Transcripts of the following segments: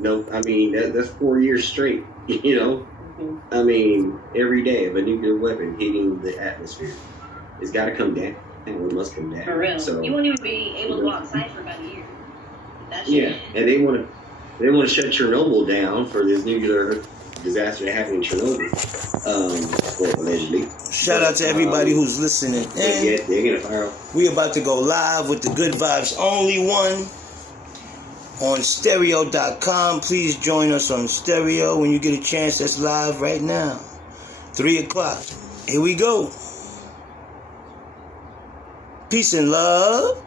No, I mean, that's 4 years straight, you know? I mean, every day of a nuclear weapon hitting the atmosphere. It's got to come down. It must come down. For real. So, you won't even be able to go outside for about a year. Yeah, and they want to shut Chernobyl down for this nuclear disaster that happened in Chernobyl, well, allegedly. Shout out to everybody who's listening. And yeah, they're gonna fire off. We about to go live with the Good Vibes Only One on stereo.com. Please join us on stereo when you get a chance. That's live right now. 3 o'clock. Here we go. Peace and love.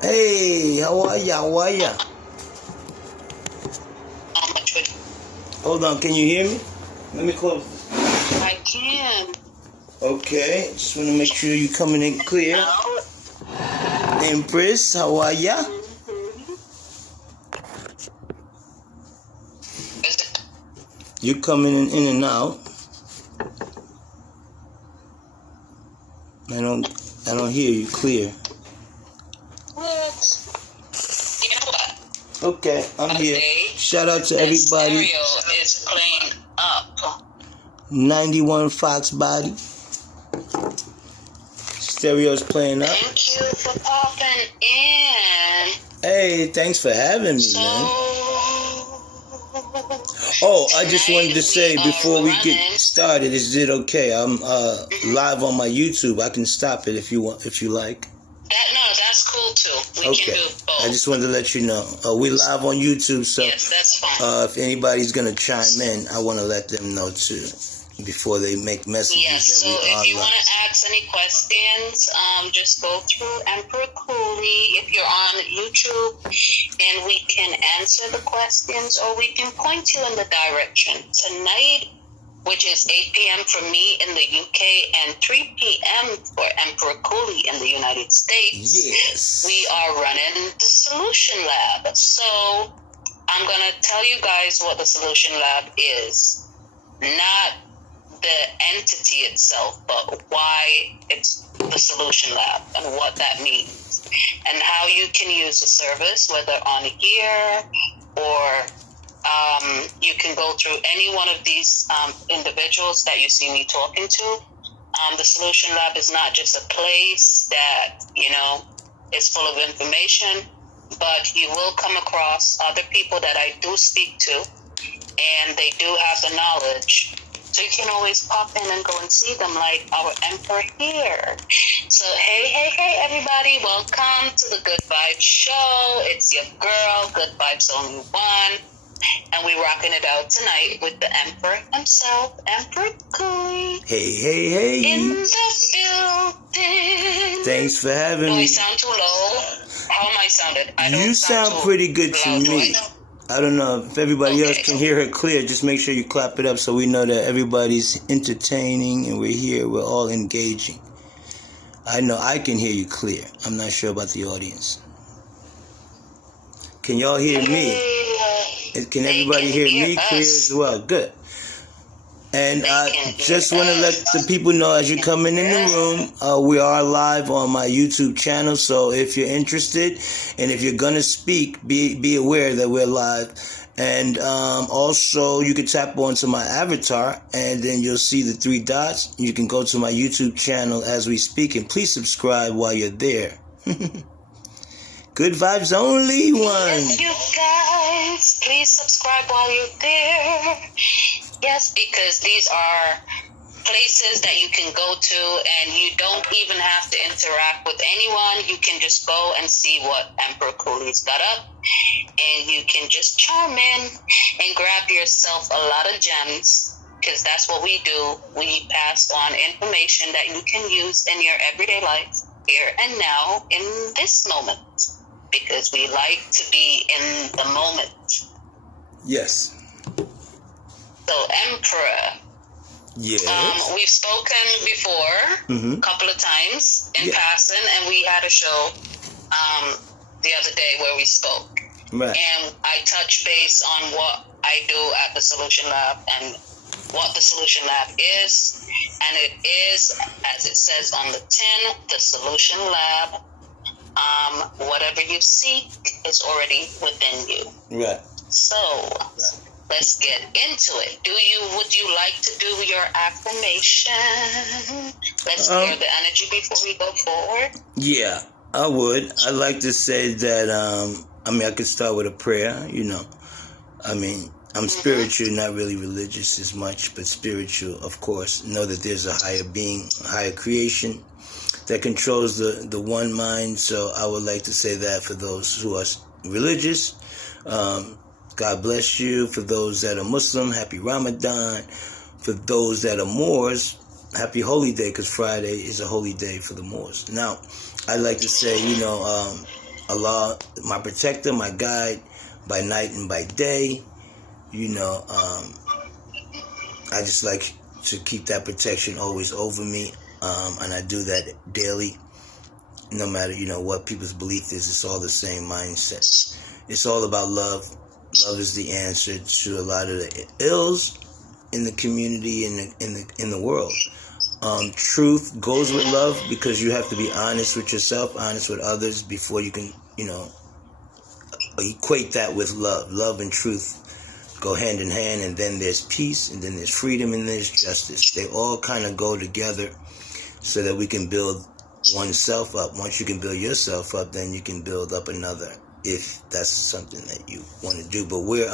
Hey, how are ya? How are ya? Hold on, can you hear me? Let me close this. I can. Okay, just want to make sure you're coming in clear. Empress, how are ya? You're coming in and out. I don't hear you clear. What? You know what? Okay, I'm here. Shout out to everybody. Stereo is playing up. 91 Fox Body. Stereo's playing up. Thank you for popping in. Hey, thanks for having me, man. Oh, I just wanted to say before we get started, is it okay? I'm live on my YouTube. I can stop it if you want, if you like. That's cool too. We can do both. I just wanted to let you know. We live on YouTube, so yes, that's fine. If anybody's gonna chime in, I want to let them know too before they make messages. Yes, so if you want to ask any questions, just go through Emperor Cooley if you're on YouTube, and we can answer the questions, or we can point you in the direction. Tonight, which is 8 p.m. for me in the UK and 3 p.m. for Emperor Cooley in the United States, yes, we are running the Solution Lab. So I'm going to tell you guys what the Solution Lab is. Not the entity itself, but why it's the Solution Lab and what that means, and how you can use the service, whether on here or you can go through any one of these individuals that you see me talking to. The Solution Lab is not just a place that, is full of information, but you will come across other people that I do speak to, and they do have the knowledge. So you can always pop in and go and see them, like our Emperor here. So hey, everybody. Welcome to the Good Vibes Show. It's your girl, Good Vibes Only One. And we're rocking it out tonight with the Emperor himself, Emperor Cooley. Hey. In the building. Thanks for having me. Do we sound too low? How am I sounded? You sound pretty good to me. I don't know if everybody else can hear her clear. Just make sure you clap it up so we know that everybody's entertaining and we're here. We're all engaging. I know I can hear you clear. I'm not sure about the audience. Can y'all hear me? Can everybody hear me clear as well? Good. And I just want to let the people know as you're coming in the room, we are live on my YouTube channel. So if you're interested and if you're going to speak, be aware that we're live. And also you can tap onto my avatar and then you'll see the 3 dots. You can go to my YouTube channel as we speak, and please subscribe while you're there. Good Vibes Only One. Yes, you guys, please subscribe while you're there. Yes, because these are places that you can go to, and you don't even have to interact with anyone. You can just go and see what Emperor Cooley's got up, and you can just chime in and grab yourself a lot of gems, because that's what we do. We pass on information that you can use in your everyday life, here and now, in this moment, because we like to be in the moment. Yes. So, Emperor. Yes. We've spoken before a couple of times in passing, and we had a show the other day where we spoke. Right. And I touched base on what I do at the Solution Lab and what the Solution Lab is. And it is, as it says on the tin, the Solution Lab Whatever you seek is already within you. Right. So let's get into it. Would you like to do your affirmation? Let's clear the energy before we go forward. Yeah, I would. I'd like to say that, I could start with a prayer, I'm spiritual, not really religious as much, but spiritual, of course. Know that there's a higher being, a higher creation that controls the one mind. So I would like to say that for those who are religious, God bless you. For those that are Muslim, happy Ramadan. For those that are Moors, happy holy day, because Friday is a holy day for the Moors. Now, I'd like to say, Allah, my protector, my guide, by night and by day. I just like to keep that protection always over me, and I do that daily. No matter, what people's belief is, it's all the same mindset. It's all about love. Love is the answer to a lot of the ills in the community, in the world. Truth goes with love, because you have to be honest with yourself, honest with others, before you can, equate that with love. Love and truth go hand in hand, and then there's peace, and then there's freedom, and there's justice. They all kind of go together so that we can build oneself up. Once you can build yourself up, then you can build up another, if that's something that you want to do. But we're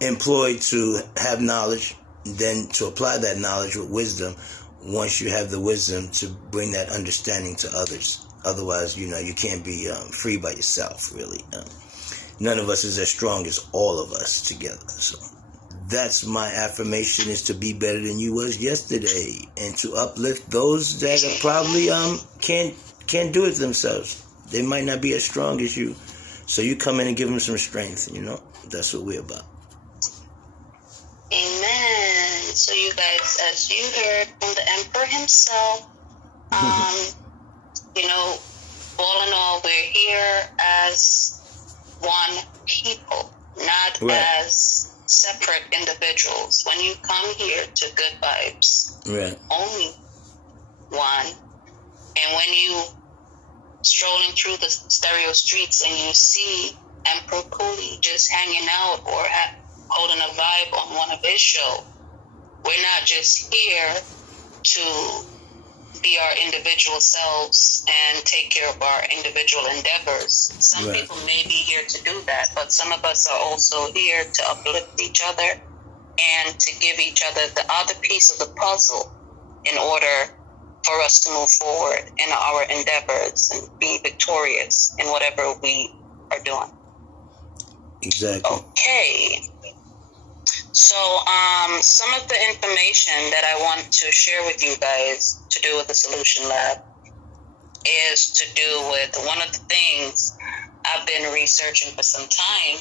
employed to have knowledge, then to apply that knowledge with wisdom. Once you have the wisdom, to bring that understanding to others. Otherwise, you can't be free by yourself, really. None of us is as strong as all of us together. So that's my affirmation, is to be better than you was yesterday, and to uplift those that are probably can't do it themselves. They might not be as strong as you. So you come in and give them some strength, That's what we're about. Amen. So you guys, as you heard from the Emperor himself, all in all, we're here as one people, not as separate individuals. When you come here to Good Vibes, only one. And when you strolling through the stereo streets and you see Emperor Cooley just hanging out or holding a vibe on one of his shows, we're not just here to be our individual selves and take care of our individual endeavors. Some people may be here to do that, but some of us are also here to uplift each other and to give each other the other piece of the puzzle in order for us to move forward in our endeavors and be victorious in whatever we are doing. Exactly. Okay. So, some of the information that I want to share with you guys to do with the Solution Lab is to do with one of the things I've been researching for some time,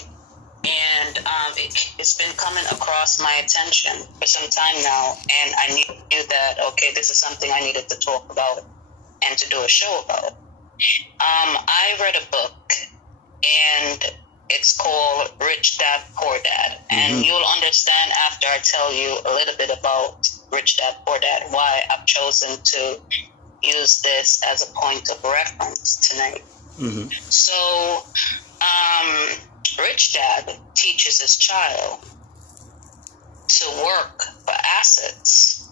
and it's been coming across my attention for some time now, and I knew that, okay, this is something I needed to talk about and to do a show about. I read a book, and it's called Rich Dad, Poor Dad. And you'll understand after I tell you a little bit about Rich Dad, Poor Dad, why I've chosen to use this as a point of reference tonight. So, Rich Dad teaches his child to work for assets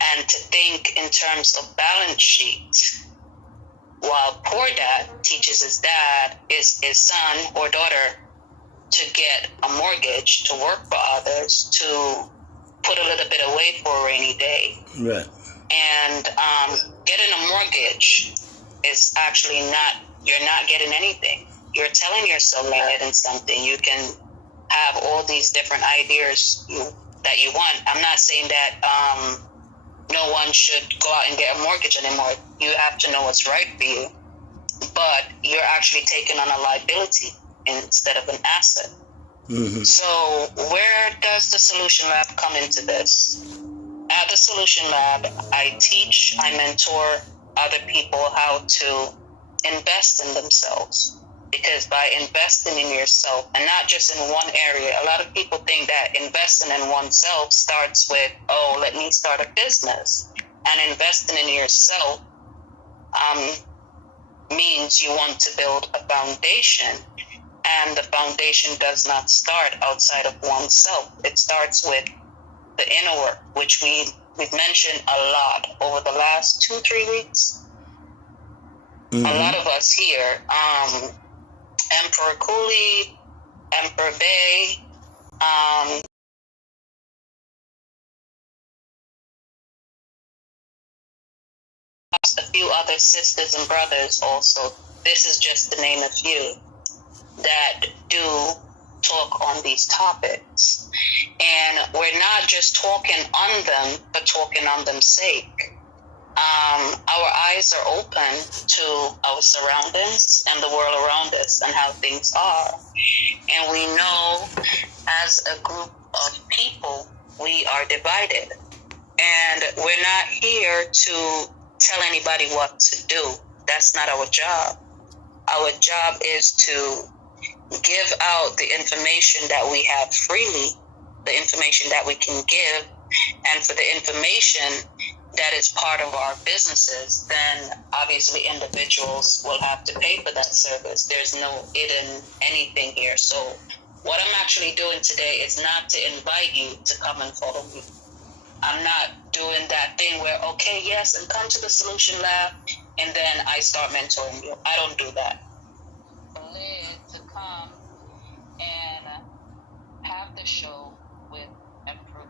and to think in terms of balance sheet, while Poor Dad teaches his son or daughter to get a mortgage, to work for others, to put a little bit away for a rainy day. Right. And getting a mortgage is actually you're not getting anything. You're telling yourself you're getting something. You can have all these different ideas that you want. I'm not saying that no one should go out and get a mortgage anymore. You have to know what's right for you. But you're actually taking on a liability instead of an asset. So where does the Solution Lab come into this? At the Solution Lab, I mentor other people how to invest in themselves. Because by investing in yourself, and not just in one area, a lot of people think that investing in oneself starts with, let me start a business. And investing in yourself means you want to build a foundation. And the foundation does not start outside of oneself. It starts with the inner work, which we've mentioned a lot over the last 2-3 weeks. Mm-hmm. A lot of us here, Emperor Cooley, Emperor Bay, a few other sisters and brothers also. This is just to name a few that do talk on these topics. And we're not just talking on them, but talking on them sake. Our eyes are open to our surroundings and the world around us and how things are. And we know as a group of people, we are divided. And we're not here to tell anybody what to do. That's not our job. Our job is to give out the information that we have freely, the information that we can give, and for the information that is part of our businesses, then obviously individuals will have to pay for that service. There's no hidden anything here. So what I'm actually doing today is not to invite you to come and follow me. I'm not doing that thing where, okay, yes, and come to the Solution Lab, and then I start mentoring you. I don't do that. To come and have the show with Emperor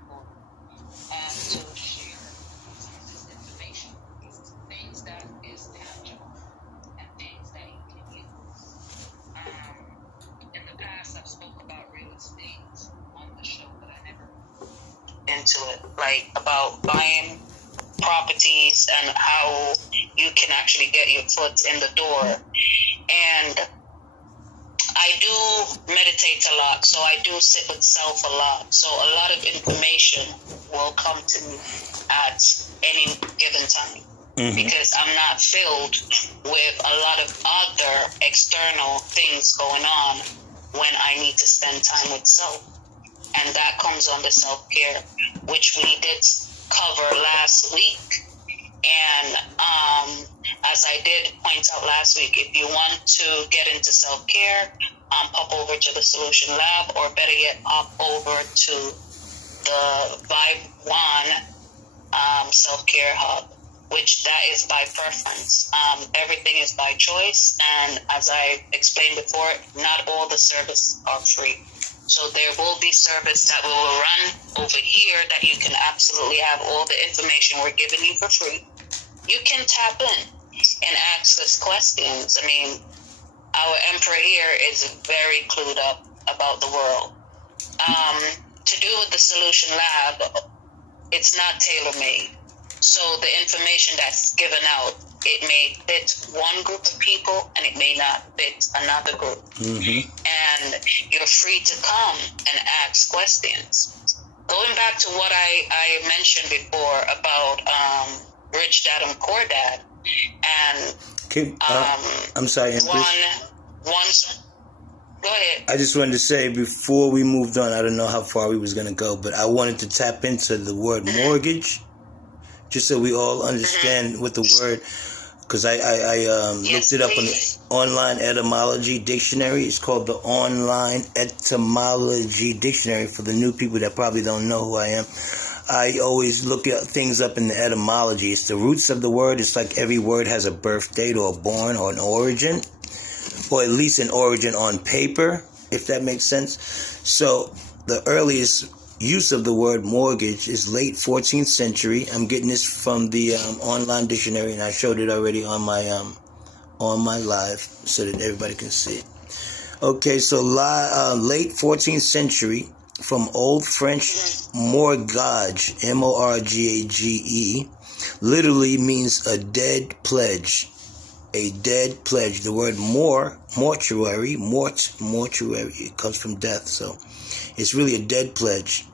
and to share this information, these things that is tangible and things that you can use. In the past, I've spoke about real estate on the show, but I never into it, like about buying properties and how you can actually get your foot in the door. And I do meditate a lot, so I do sit with self a lot. So a lot of information will come to me at any given time. Mm-hmm. Because I'm not filled with a lot of other external things going on when I need to spend time with self. And that comes under self-care, which we did cover last week. And as I did point out last week, if you want to get into self-care, pop over to the Solution Lab, or better yet, pop over to the Vibe One Self-Care Hub, which that is by preference. Everything is by choice, and as I explained before, not all the services are free. So there will be service that we will run over here that you can absolutely have all the information we're giving you for free. You can tap in and ask us questions. I mean, our emperor here is very clued up about the world. To do with the Solution Lab, it's not tailor-made. So the information that's given out, it may fit one group of people and it may not fit another group. Mm-hmm. And you're free to come and ask questions. Going back to what I mentioned before about Rich Dad and Poor Dad, and I'm sorry, Empress. Go ahead. I just wanted to say before we moved on, I don't know how far we was going to go, but I wanted to tap into the word mortgage, just so we all understand what the word, because I looked it up on the online etymology dictionary. It's called the online etymology dictionary for the new people that probably don't know who I am. I always look at things up in the etymology. It's the roots of the word. It's like every word has a birth date or a born or an origin, or at least an origin on paper, if that makes sense. So the earliest use of the word mortgage is late 14th century. I'm getting this from the online dictionary, and I showed it already on my live so that everybody can see it. Okay, so late 14th century, from Old French mortgage, M-O-R-G-A-G-E, literally means a dead pledge. A dead pledge. The word mortuary, it comes from death, so it's really a dead pledge.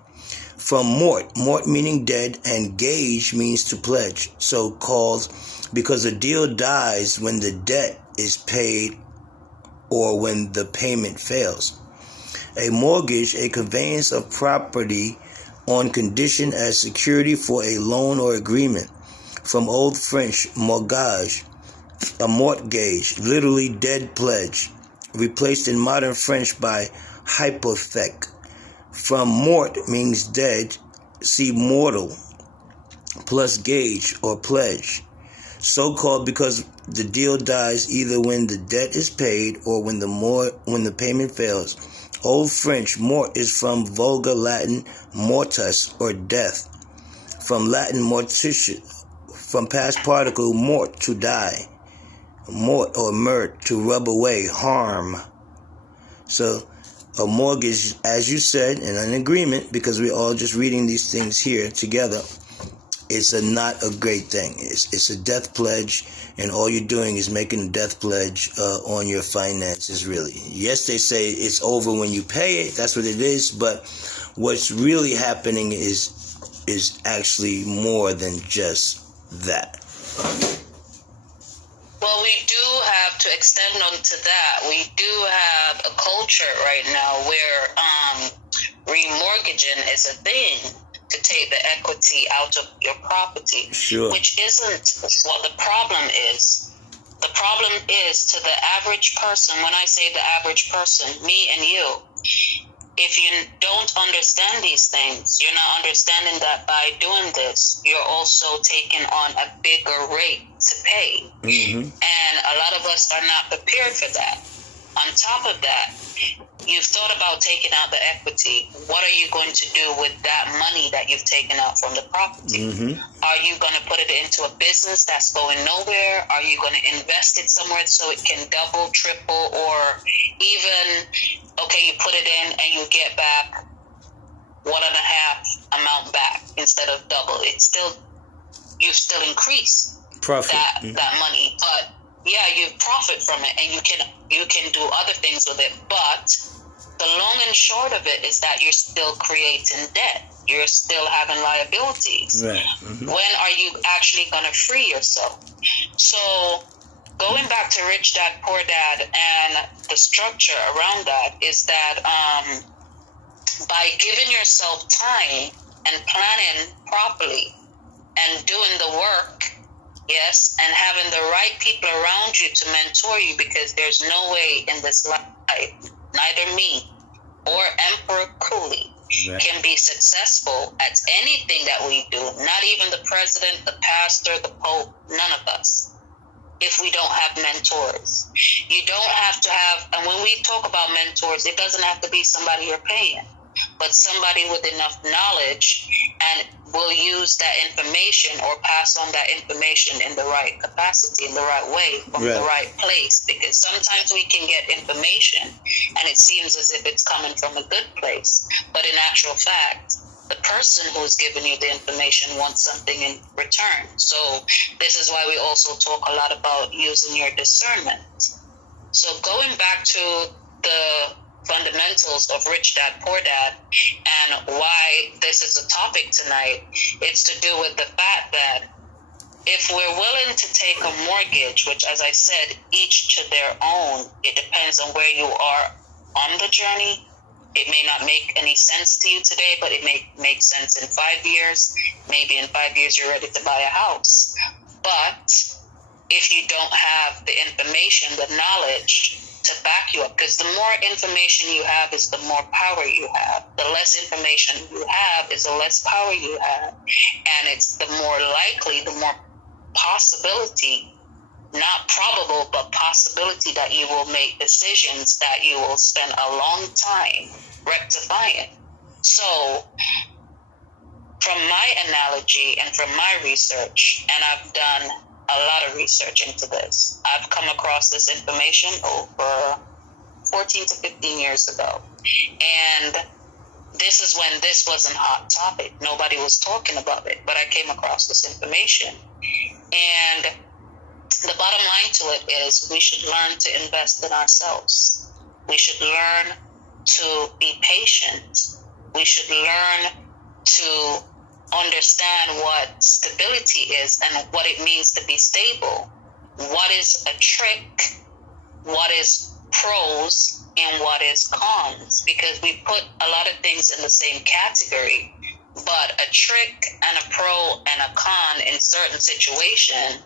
From mort meaning dead, and gage means to pledge. So called because a deal dies when the debt is paid or when the payment fails. A mortgage, a conveyance of property on condition as security for a loan or agreement. From Old French mortgage, A mortgage, literally dead pledge, replaced in modern French by hypothèque. From mort means dead, see mortal, plus gage or pledge. So called because the deal dies either when the debt is paid or when the payment fails. Old French, mort is from Vulgar Latin mortus or death. From Latin mortitius, from past particle mort to die. Mort or murt to rub away, harm. So a mortgage, as you said, and an agreement, because we're all just reading these things here together, it's not a great thing. It's a death pledge, and all you're doing is making a death pledge on your finances, really. Yes, they say it's over when you pay it. That's what it is. But what's really happening is actually more than just that. Well, we do have to extend on to that. We do have a culture right now where remortgaging is a thing, to take the equity out of your property, sure. Which isn't what the problem is. The problem is to the average person. When I say the average person, me and you, if you don't understand these things, you're not understanding that by doing this, you're also taking on a bigger rate to pay. Mm-hmm. And a lot of us are not prepared for that. On top of that, you've thought about taking out the equity. What are you going to do with that money that you've taken out from the property? Mm-hmm. Are you going to put it into a business that's going nowhere? Are you going to invest it somewhere so it can double, triple, or even, okay, you put it in and you get back 1.5 amount back instead of double? It's still, you've still increased profit. that money, but yeah, you profit from it, and you can do other things with it. But the long and short of it is that you're still creating debt. You're still having liabilities. Right. Mm-hmm. When are you actually going to free yourself? So going back to Rich Dad, Poor Dad, and the structure around that is that by giving yourself time and planning properly and doing the work, yes, and having the right people around you to mentor you, because there's no way in this life, neither me or Emperor Cooley can be successful at anything that we do, not even the president, the pastor, the pope, none of us, if we don't have mentors. You don't have to have, and when we talk about mentors, it doesn't have to be somebody you're paying, but somebody with enough knowledge and will use that information or pass on that information in the right capacity, in the right way, from the right place. Because sometimes we can get information and it seems as if it's coming from a good place, but in actual fact, the person who's giving you the information wants something in return. So this is why we also talk a lot about using your discernment. So going back to the fundamentals of Rich Dad, Poor Dad, and why this is a topic tonight, it's to do with the fact that if we're willing to take a mortgage, which, as I said, each to their own, it depends on where you are on the journey. It may not make any sense to you today, but it may make sense in 5 years. Maybe in 5 years you're ready to buy a house. But if you don't have the information, the knowledge to back you up, because the more information you have is the more power you have. The less information you have is the less power you have. And it's the more likely, the more possibility, not probable, but possibility that you will make decisions that you will spend a long time rectifying. So from my analogy and from my research, and I've done a lot of research into this, I've come across this information over 14 to 15 years ago. And this is when this wasn't a hot topic. Nobody was talking about it, but I came across this information. And the bottom line to it is we should learn to invest in ourselves. We should learn to be patient. We should learn to understand what stability is and what it means to be stable. What is a trick? What is pros and what is cons? Because we put a lot of things in the same category, but a trick and a pro and a con in certain situation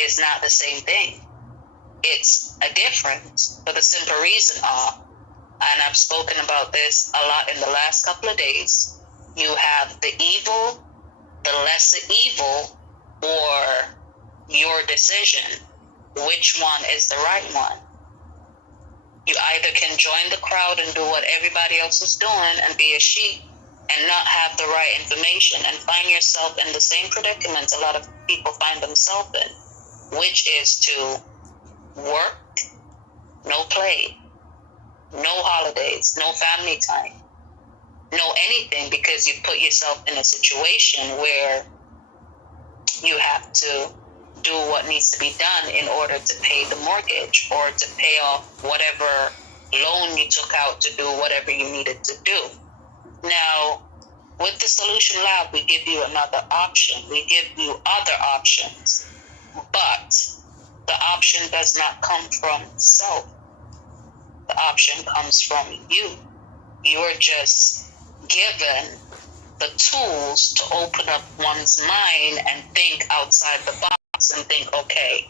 is not the same thing. It's a difference for the simple reason of, and I've spoken about this a lot in the last couple of days, you have the evil, the lesser evil, or your decision. Which one is the right one? You either can join the crowd and do what everybody else is doing and be a sheep and not have the right information and find yourself in the same predicaments a lot of people find themselves in, which is to work, no play, no holidays, no family time, no anything, because you put yourself in a situation where you have to do what needs to be done in order to pay the mortgage or to pay off whatever loan you took out to do whatever you needed to do. Now, with the Solution Lab, we give you another option. We give you other options, but the option does not come from self. The option comes from you. You're just given the tools to open up one's mind and think outside the box and think, okay,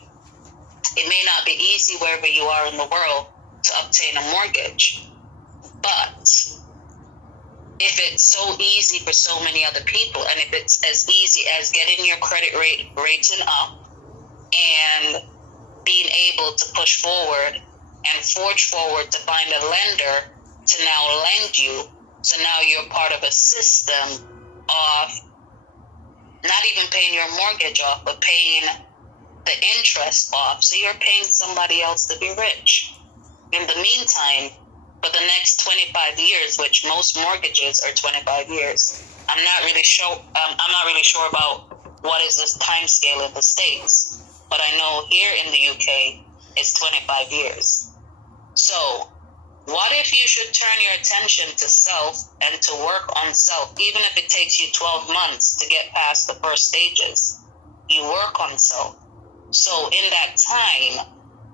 it may not be easy wherever you are in the world to obtain a mortgage, but if it's so easy for so many other people, and if it's as easy as getting your credit rating up and being able to push forward and forge forward to find a lender to now lend you, so now you're part of a system of not even paying your mortgage off, but paying the interest off. So you're paying somebody else to be rich. In the meantime, for the next 25 years, which most mortgages are 25 years, I'm not really sure about what is this time scale in the States, but I know here in the UK, it's 25 years. So what if you should turn your attention to self and to work on self, even if it takes you 12 months to get past the first stages? You work on self. So in that time,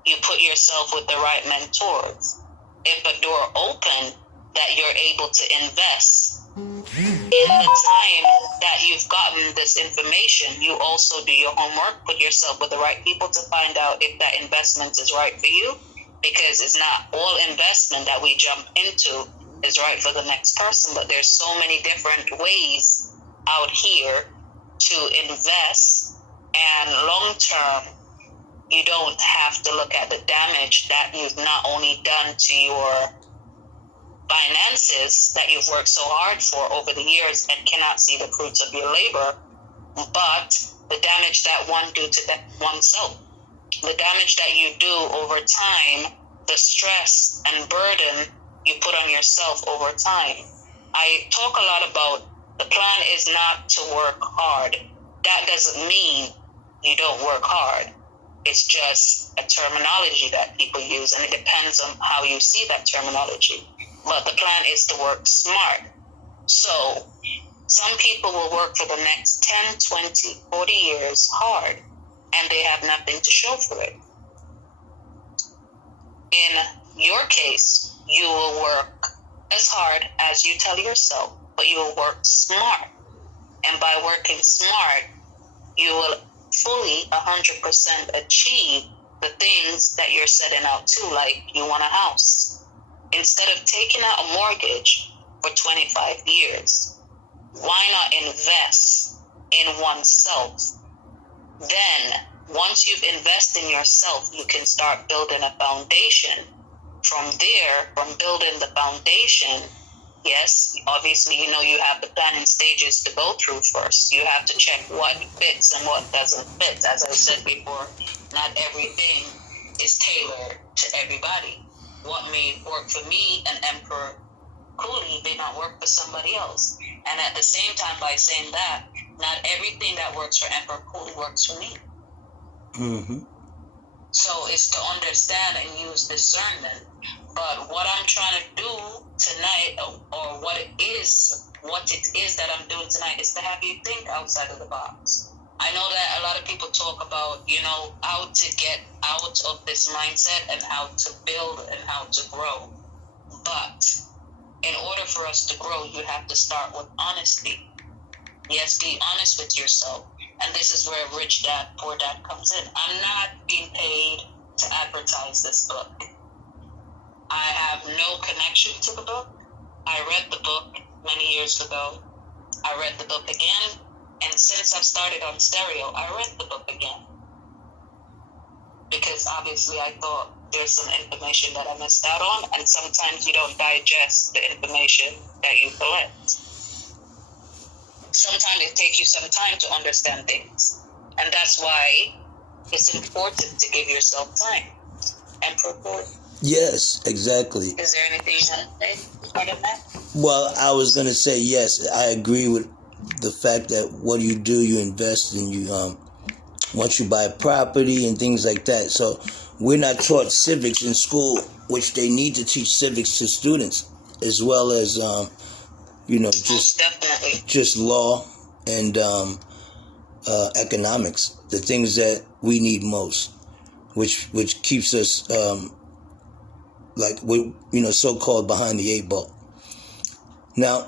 you put yourself with the right mentors. If a door open, that you're able to invest. In the time that you've gotten this information, you also do your homework, put yourself with the right people to find out if that investment is right for you, because it's not all investment that we jump into is right for the next person, but there's so many different ways out here to invest, and long term, you don't have to look at the damage that you've not only done to your finances that you've worked so hard for over the years and cannot see the fruits of your labor, but the damage that one do to oneself, the damage that you do over time, the stress and burden you put on yourself over time. I talk a lot about the plan is not to work hard. That doesn't mean you don't work hard. It's just a terminology that people use, and it depends on how you see that terminology. But the plan is to work smart. So some people will work for the next 10, 20, 40 years hard, and they have nothing to show for it. In your case, you will work as hard as you tell yourself, but you will work smart. And by working smart, you will fully 100% achieve the things that you're setting out to, like you want a house. Instead of taking out a mortgage for 25 years, why not invest in oneself? Then, once you've invested in yourself, you can start building a foundation. From there, from building the foundation, yes, obviously, you have the planning stages to go through first. You have to check what fits and what doesn't fit. As I said before, not everything is tailored to everybody. What may work for me and Emperor Cooley may not work for somebody else. And at the same time, by saying that, not everything that works for Emperor Cooley works for me. Mm-hmm. So it's to understand and use discernment. But what I'm trying to do tonight, or what it is that I'm doing tonight, is to have you think outside of the box. I know that a lot of people talk about, how to get out of this mindset and how to build and how to grow. But in order for us to grow, you have to start with honesty. Yes, be honest with yourself. and this is where Rich Dad, Poor Dad comes in. I'm not being paid to advertise this book. I have no connection to the book. I read the book many years ago. I read the book again, and since I've started on stereo, I read the book again. Because obviously I thought there's some information that I missed out on, and sometimes you don't digest the information that you collect. Sometimes it takes you some time to understand things, and that's why it's important to give yourself time and prepare. Yes, exactly. Is there anything you want to say regarding that? Well, I was going to say yes. I agree with the fact that what you do, you invest and you once you buy property and things like that. So we're not taught civics in school, which they need to teach civics to students, as well as just law and economics, the things that we need most, which keeps us so-called behind the 8 ball. Now,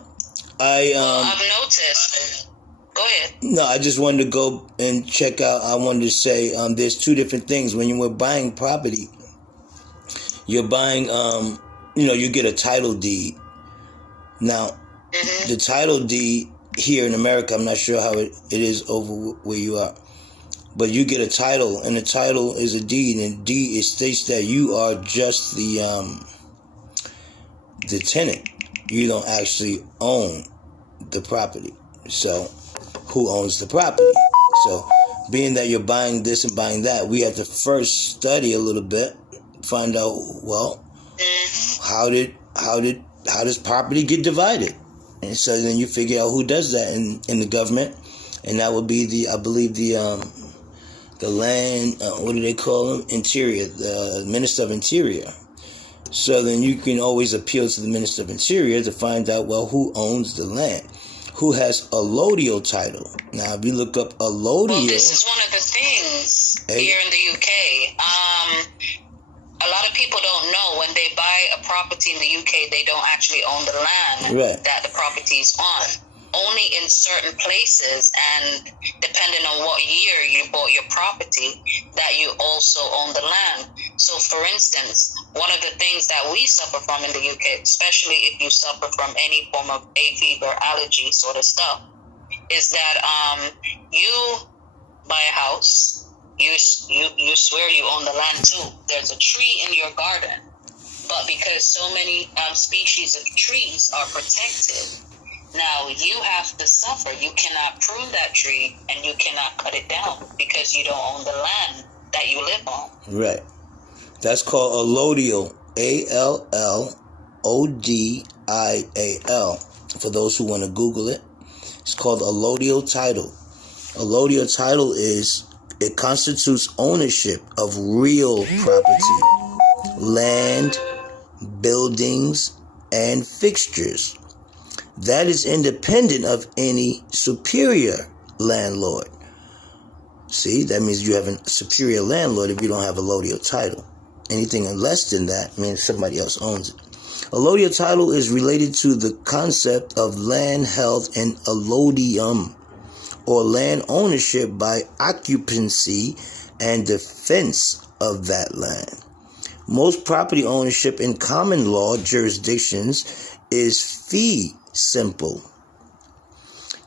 I've noticed. Go ahead. No, I just wanted to go and check out. I wanted to say there's 2 different things. When you were buying property, you're buying, you get a title deed. Now, the title deed here in America, I'm not sure how it is over where you are, but you get a title, and the title is a deed, and deed, it states that you are just the tenant. You don't actually own the property. So, who owns the property? So, being that you're buying this and buying that, we have to first study a little bit, find out, well, how does property get divided? And so then you figure out who does that in the government, and that would be I believe the land, what do they call them? Interior, the Minister of Interior. So then you can always appeal to the Minister of Interior to find out, well, who owns the land? Who has allodial title? Now, if you look up allodial... Well, this is one of the things here in the UK. A lot of people don't know when they buy a property in the UK, they don't actually own the land that the property is on. Only in certain places, and depending on what year you bought your property, that you also own the land. So, for instance, one of the things that we suffer from in the UK, especially if you suffer from any form of hay fever, allergy sort of stuff, is that you buy a house, you swear you own the land too. There's a tree in your garden, but because so many species of trees are protected, now you have to suffer. You cannot prune that tree and you cannot cut it down because you don't own the land that you live on. Right. That's called allodial. ALLODIAL. For those who want to Google it, it's called allodial title. Allodial title it constitutes ownership of real property, land, buildings, and fixtures. That is independent of any superior landlord. See, that means you have a superior landlord if you don't have a allodial title. Anything less than that means somebody else owns it. Allodial title is related to the concept of land held in allodium, or land ownership by occupancy and defense of that land. Most property ownership in common law jurisdictions is fee simple.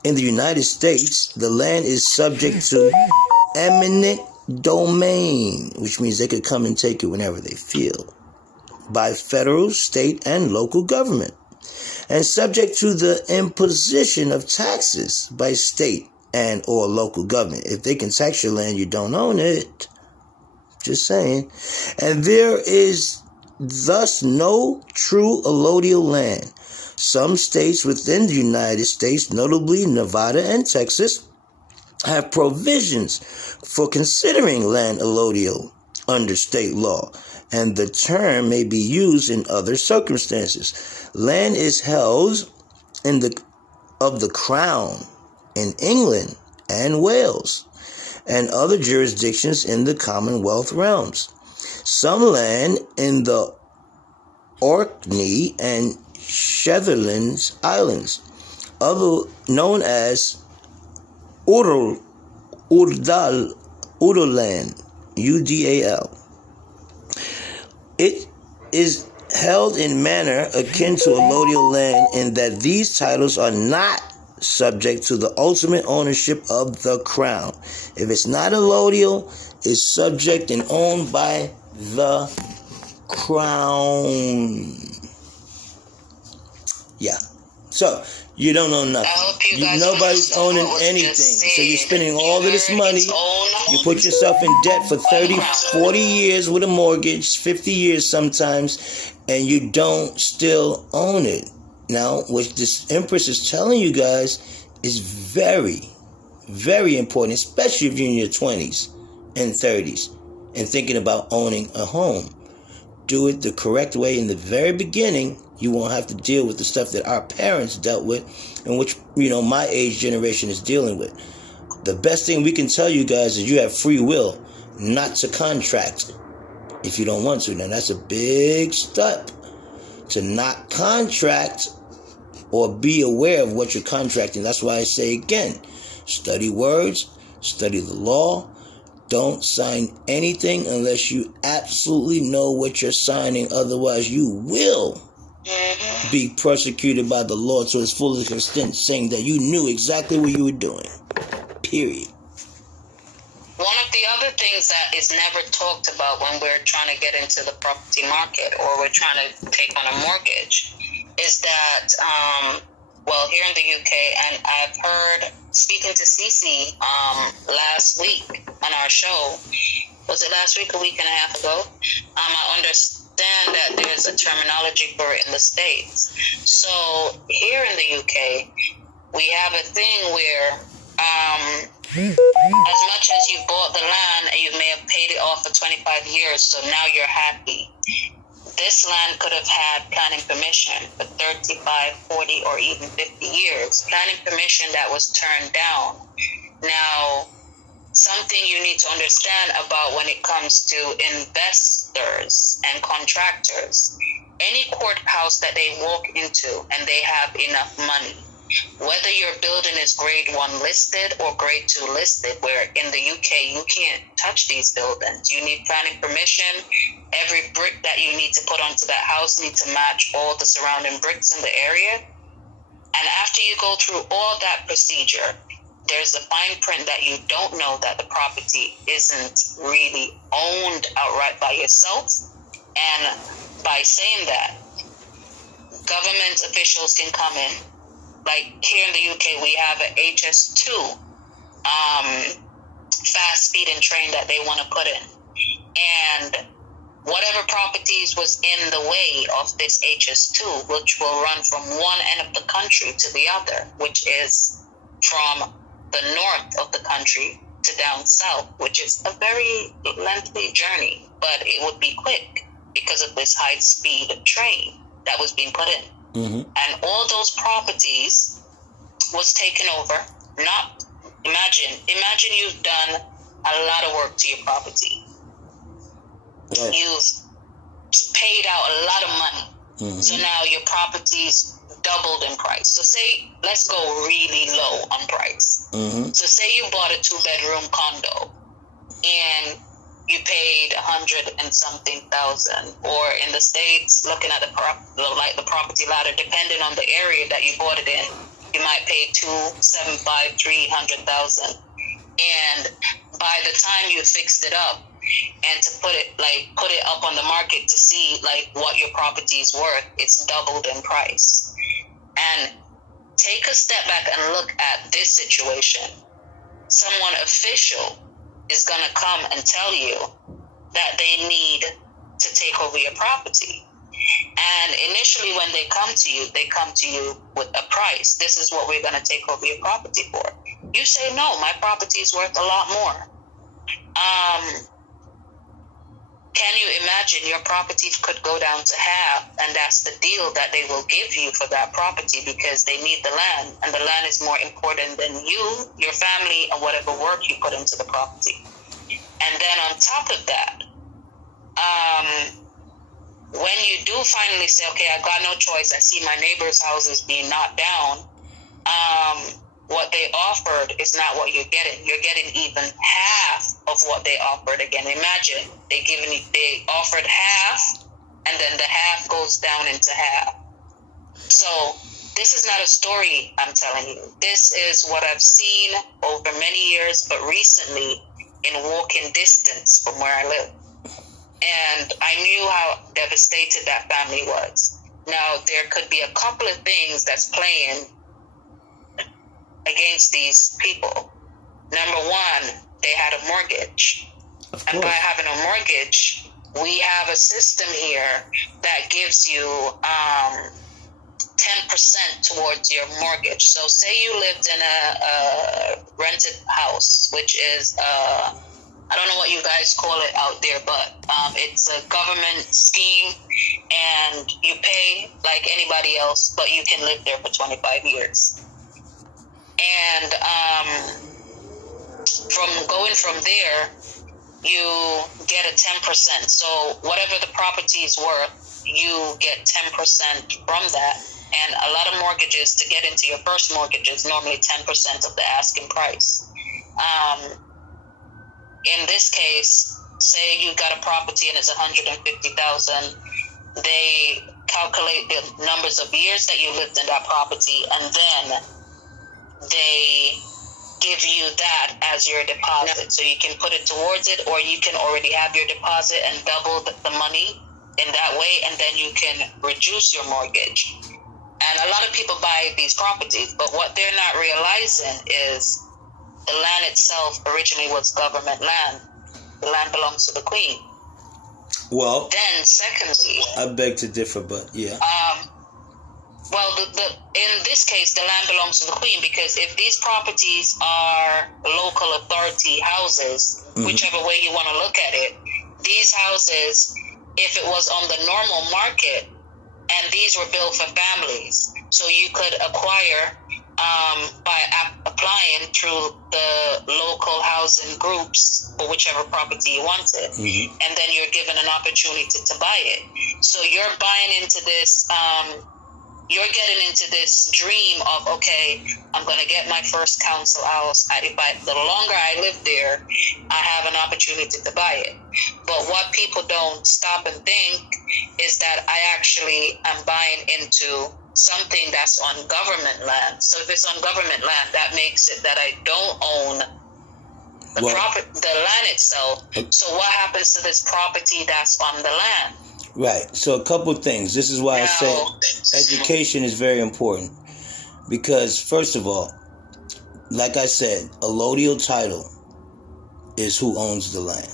In the United States, the land is subject to eminent domain, which means they could come and take it whenever they feel, by federal, state, and local government, and subject to the imposition of taxes by state and or local government. If they can tax your land, you don't own it. Just saying. And there is thus no true allodial land. Some states within the United States, notably Nevada and Texas, have provisions for considering land allodial under state law, and the term may be used in other circumstances. Land is held of the Crown in England and Wales and other jurisdictions in the Commonwealth realms. Some land in the Orkney and Shetland Islands, known as Udal land, UDAL. It is held in manner akin to allodial land in that these titles are not subject to the ultimate ownership of the crown. If it's not allodial, it's subject and owned by the crown. Yeah. So, you don't own nothing. Nobody's owning anything. So you're spending all of this money. You put yourself in debt for 30, 40 years with a mortgage, 50 years sometimes, and you don't still own it. Now, what this Empress is telling you guys is very, very important, especially if you're in your 20s and 30s and thinking about owning a home. Do it the correct way in the very beginning. You won't have to deal with the stuff that our parents dealt with and which, my age generation is dealing with. The best thing we can tell you guys is you have free will not to contract if you don't want to. Now, that's a big step, to not contract or be aware of what you're contracting. That's why I say again, study words, study the law. Don't sign anything unless you absolutely know what you're signing. Otherwise, you will be persecuted by the Lord to its fullest extent, saying that you knew exactly what you were doing. Period. One of the other things that is never talked about when we're trying to get into the property market or we're trying to take on a mortgage is that, here in the UK, and I've heard, speaking to Cece last week on our show, was it last week, a week and a half ago? I understand that there's a terminology for it in the States. So here in the UK, we have a thing where as much as you bought the land and you may have paid it off for 25 years, so now you're happy. This land could have had planning permission for 35, 40, or even 50 years. Planning permission that was turned down. Now, something you need to understand about when it comes to investors and contractors, any courthouse that they walk into and they have enough money, whether your building is grade 1 listed or grade 2 listed, where in the UK you can't touch these buildings. You need planning permission. Every brick that you need to put onto that house needs to match all the surrounding bricks in the area. And after you go through all that procedure, there's the fine print that you don't know that the property isn't really owned outright by yourself. And by saying that, government officials can come in. Like here in the UK, we have an HS2 fast speeding train that they want to put in. And whatever properties was in the way of this HS2, which will run from one end of the country to the other, which is from the north of the country to down south, which is a very lengthy journey, but it would be quick because of this high-speed train that was being put in. Mm-hmm. And all those properties was taken over. Not imagine you've done a lot of work to your property. Right. You've paid out a lot of money. Mm-hmm. So now your property's doubled in price. So say, let's go really low on price. Mm-hmm. So say you bought a 2-bedroom condo and you paid 100 and something thousand, or in the States, looking at the property ladder, depending on the area that you bought it in, you might pay 275, 300,000. And by the time you fixed it up and to put it up on the market to see what your property is worth, it's doubled in price. And take a step back and look at this situation. Someone official is going to come and tell you that they need to take over your property. And initially when they come to you with a price. This is what we're going to take over your property for. You say, no, my property is worth a lot more. Can you imagine your property could go down to half, and that's the deal that they will give you for that property because they need the land, and the land is more important than you, your family, and whatever work you put into the property. And then on top of that, when you do finally say, okay, I've got no choice, I see my neighbor's houses being knocked down, what they offered is not what you're getting. You're getting even half of what they offered. Again, imagine they offered half, and then the half goes down into half. So this is not a story I'm telling you. This is what I've seen over many years, but recently in walking distance from where I live. And I knew how devastated that family was. Now, there could be a couple of things that's playing against these people. Number one, they had a mortgage. And by having a mortgage, we have a system here that gives you 10% towards your mortgage. So say you lived in a rented house, which is, I don't know what you guys call it out there, but it's a government scheme, and you pay like anybody else, but you can live there for 25 years. And from there, you get a 10%. So whatever the property is worth, you get 10% from that. And a lot of mortgages, to get into your first mortgage, is normally 10% of the asking price. In this case, say you got a property and it's $150,000. They calculate the numbers of years that you lived in that property, and then they give you that as your deposit. So you can put it towards it, or you can already have your deposit and double the money in that way, and then you can reduce your mortgage. And a lot of people buy these properties, but what they're not realizing is the land itself originally was government land. The land belongs to the Queen. Well, then secondly, I beg to differ, but yeah. Well, in this case, the land belongs to the Queen, because if these properties are local authority houses, whichever way you want to look at it, these houses, if it was on the normal market, and these were built for families, so you could acquire by applying through the local housing groups for whichever property you wanted, and then you're given an opportunity to buy it. So you're buying into this, you're getting into this dream of, okay, I'm going to get my first council house. The longer I live there, I have an opportunity to buy it. But what people don't stop and think is that I actually am buying into something that's on government land. So if it's on government land, that makes it that I don't own the land itself. So what happens to this property that's on the land? Right. So a couple things. This is why I say education is very important. Because first of all, like I said, allodial title is who owns the land.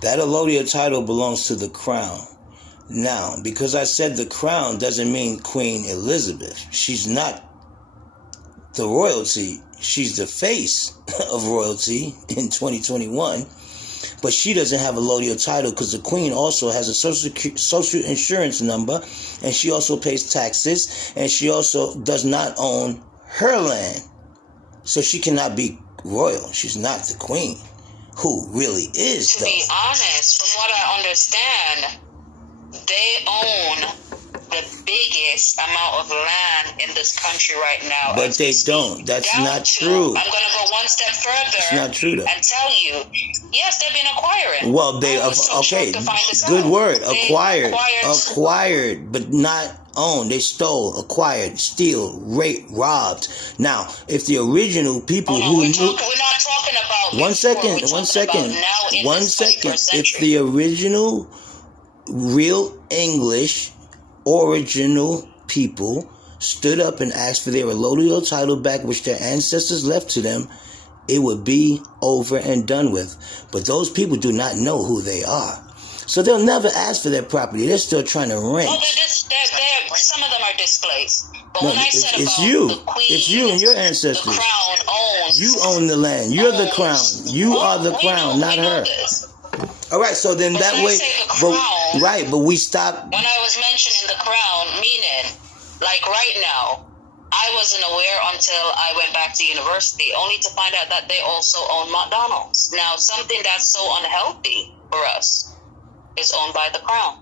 That allodial title belongs to the crown. Now, because I said the crown doesn't mean Queen Elizabeth. She's not the royalty. She's the face of royalty in 2021. But she doesn't have a allodial title, because the Queen also has a social insurance number, and she also pays taxes, and she also does not own her land. So she cannot be royal. She's not the Queen, who really is, though. To be honest, from what I understand, they own the biggest amount of land in this country right now. But they don't. That's not true. I'm going to go one step further. It's not true, though. And tell you, yes, they've been acquiring. Well, they okay. Good word. Acquired, but not owned. They stole, acquired, steal, raped, robbed. Now, if the original people who we're knew, not talking about. One second. If the original, real English, original people stood up and asked for their allodial title back, which their ancestors left to them, it would be over and done with. But those people do not know who they are. So they'll never ask for their property. They're still trying to rent. Some of them are displaced. But no, when I said it's about you. the Queen, it's you and your ancestors. The crown owns. You own the land. You're the crown. You are the crown, not her. All right, so then that way, but we stop. When I was mentioning the crown, meaning, like right now, I wasn't aware until I went back to university, only to find out that they also own McDonald's. Now, something that's so unhealthy for us is owned by the crown.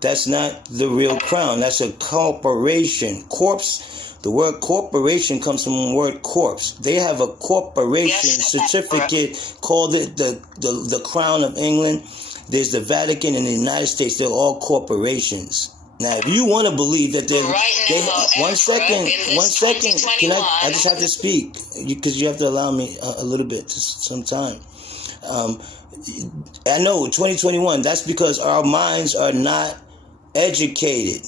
That's not the real crown. That's a corporation. Corpse. The word corporation comes from the word corpse. They have a corporation certificate called it the Crown of England. There's the Vatican and the United States. They're all corporations. Now, if you want to believe that one second, can I just have to speak, because you have to allow me a little bit, some time. I know 2021, that's because our minds are not educated.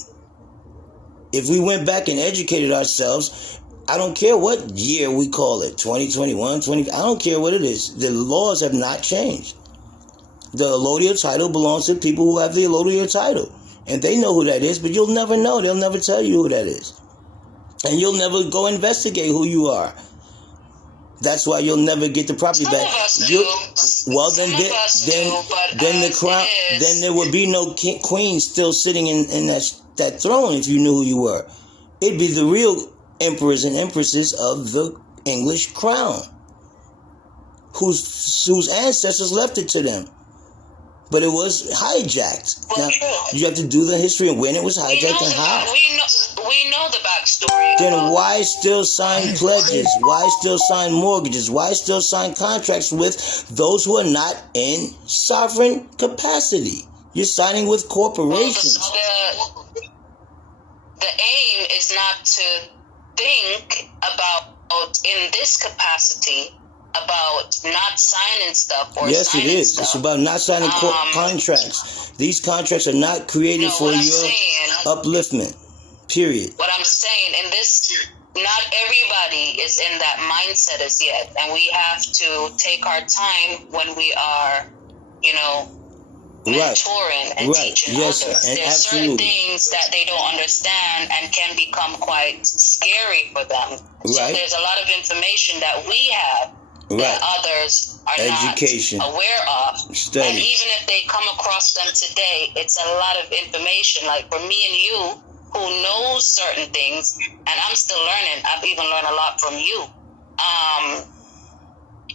If we went back and educated ourselves, I don't care what year we call it, 2021, I don't care what it is. The laws have not changed. The allodial title belongs to people who have the allodial title. And they know who that is, but you'll never know. They'll never tell you who that is. And you'll never go investigate who you are. That's why you'll never get the property back. Well, then the crown. Then there would be no queen still sitting in that throne if you knew who you were. It'd be the real emperors and empresses of the English crown, whose ancestors left it to them. But it was hijacked. Now, you have to do the history and when it was hijacked and how. We know the backstory. Then why still sign pledges? Why still sign mortgages? Why still sign contracts with those who are not in sovereign capacity? You're signing with corporations. The aim is not to think about, in this capacity, about not signing stuff or yes, signing it is. stuff. It's about not signing contracts. These contracts are not created for your upliftment. Period. What I'm saying, in this, not everybody is in that mindset as yet, and we have to take our time when we are, mentoring and teaching others. There's certain things that they don't understand and can become quite scary for them. So there's a lot of information that we have that others are not aware of. And even if they come across them today, it's a lot of information. Like for me and you, who knows certain things, and I'm still learning. I've even learned a lot from you.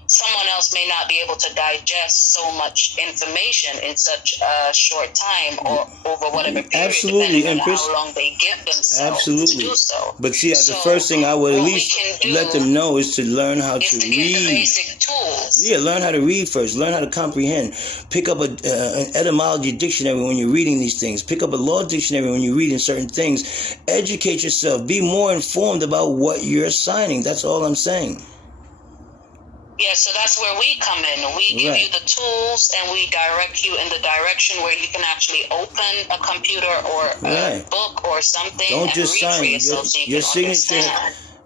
Someone else may not be able to digest so much information in such a short time or over whatever period, depending on how long they give themselves to do so. But see, the first thing I would at least let them know is to learn how to read. The basic tools. Yeah, learn how to read first. Learn how to comprehend. Pick up an etymology dictionary when you're reading these things. Pick up a law dictionary when you're reading certain things. Educate yourself. Be more informed about what you're signing. That's all I'm saying. Yeah, so that's where we come in. We give you the tools and we direct you in the direction where you can actually open a computer or a book or something. Don't just sign. Your signature,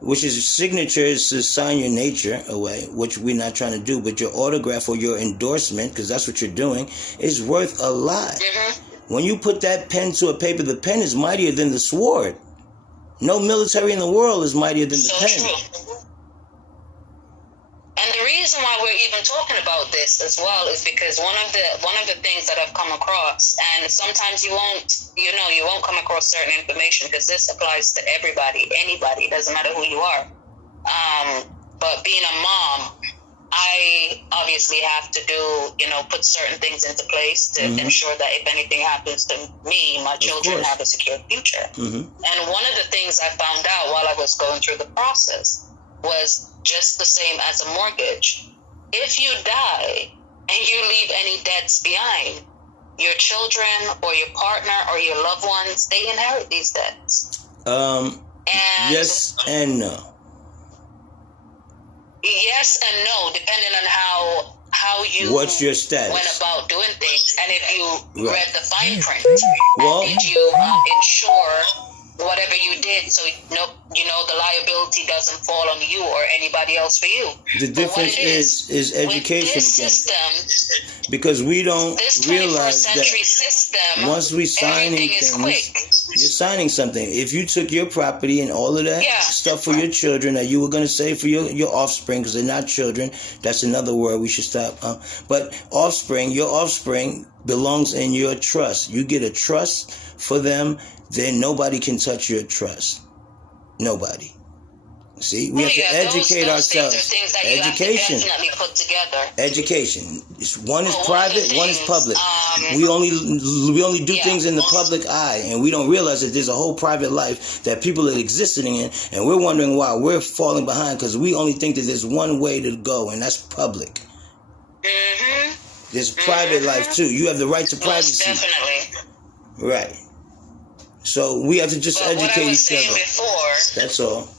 which is signature, is to sign your nature away, which we're not trying to do. But your autograph or your endorsement, because that's what you're doing, is worth a lot. Mm-hmm. When you put that pen to a paper, the pen is mightier than the sword. No military in the world is mightier than the pen. True. And the reason why we're even talking about this as well is because one of the things that I've come across, and sometimes you won't come across certain information because this applies to everybody, anybody, it doesn't matter who you are. But being a mom, I obviously have to put certain things into place to ensure that if anything happens to me, my children have a secure future. Mm-hmm. And one of the things I found out while I was going through the process was just the same as a mortgage. If you die and you leave any debts behind, your children or your partner or your loved ones, they inherit these debts. Yes and no. Yes and no, depending on how you what's your status went about doing things, and if you read the fine print, and did you ensure whatever you did, so the liability doesn't fall on you or anybody else for you. The difference is education again. Because we don't realize that system, once we sign things, you're signing something. If you took your property and all of that stuff for your children that you were going to save for your offspring, because they're not children, that's another word we should stop. But offspring, your offspring belongs in your trust. You get a trust for them, then nobody can touch your trust. Nobody. See, we have to educate ourselves. Those things are things that Education. you have to definitely put together. Education. One is private, one is public. We only do things in the public eye, and we don't realize that there's a whole private life that people are existing in, and we're wondering why we're falling behind because we only think that there's one way to go, and that's public. Mm-hmm. There's private life too. You have the right to privacy. Most definitely. Right. So we have to just educate each other. Before, that's all.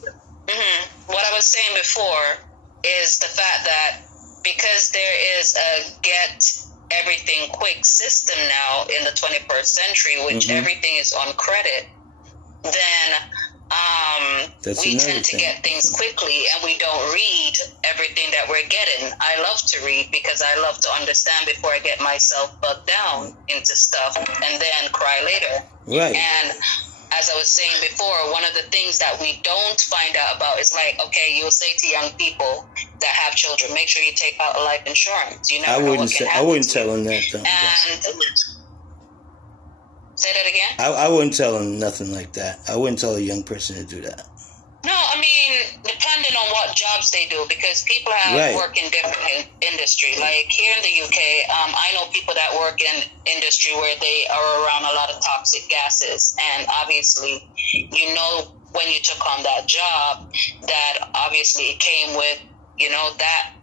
What I was saying before is the fact that because there is a get everything quick system now in the 21st century, which everything is on credit, then we tend to get things quickly and we don't read everything that we're getting. I love to read because I love to understand before I get myself bugged down into stuff and then cry later. Right. And as I was saying before, one of the things that we don't find out about is like, okay, you'll say to young people that have children, make sure you take out a life insurance. You never know what can happen. I wouldn't tell them that. Though. And say that again? I wouldn't tell them nothing like that. I wouldn't tell a young person to do that. No, I mean, depending on what jobs they do, because people have work in different industry. Like here in the UK, I know people that work in industry where they are around a lot of toxic gases. And obviously, you know, when you took on that job, that obviously it came with, you know, that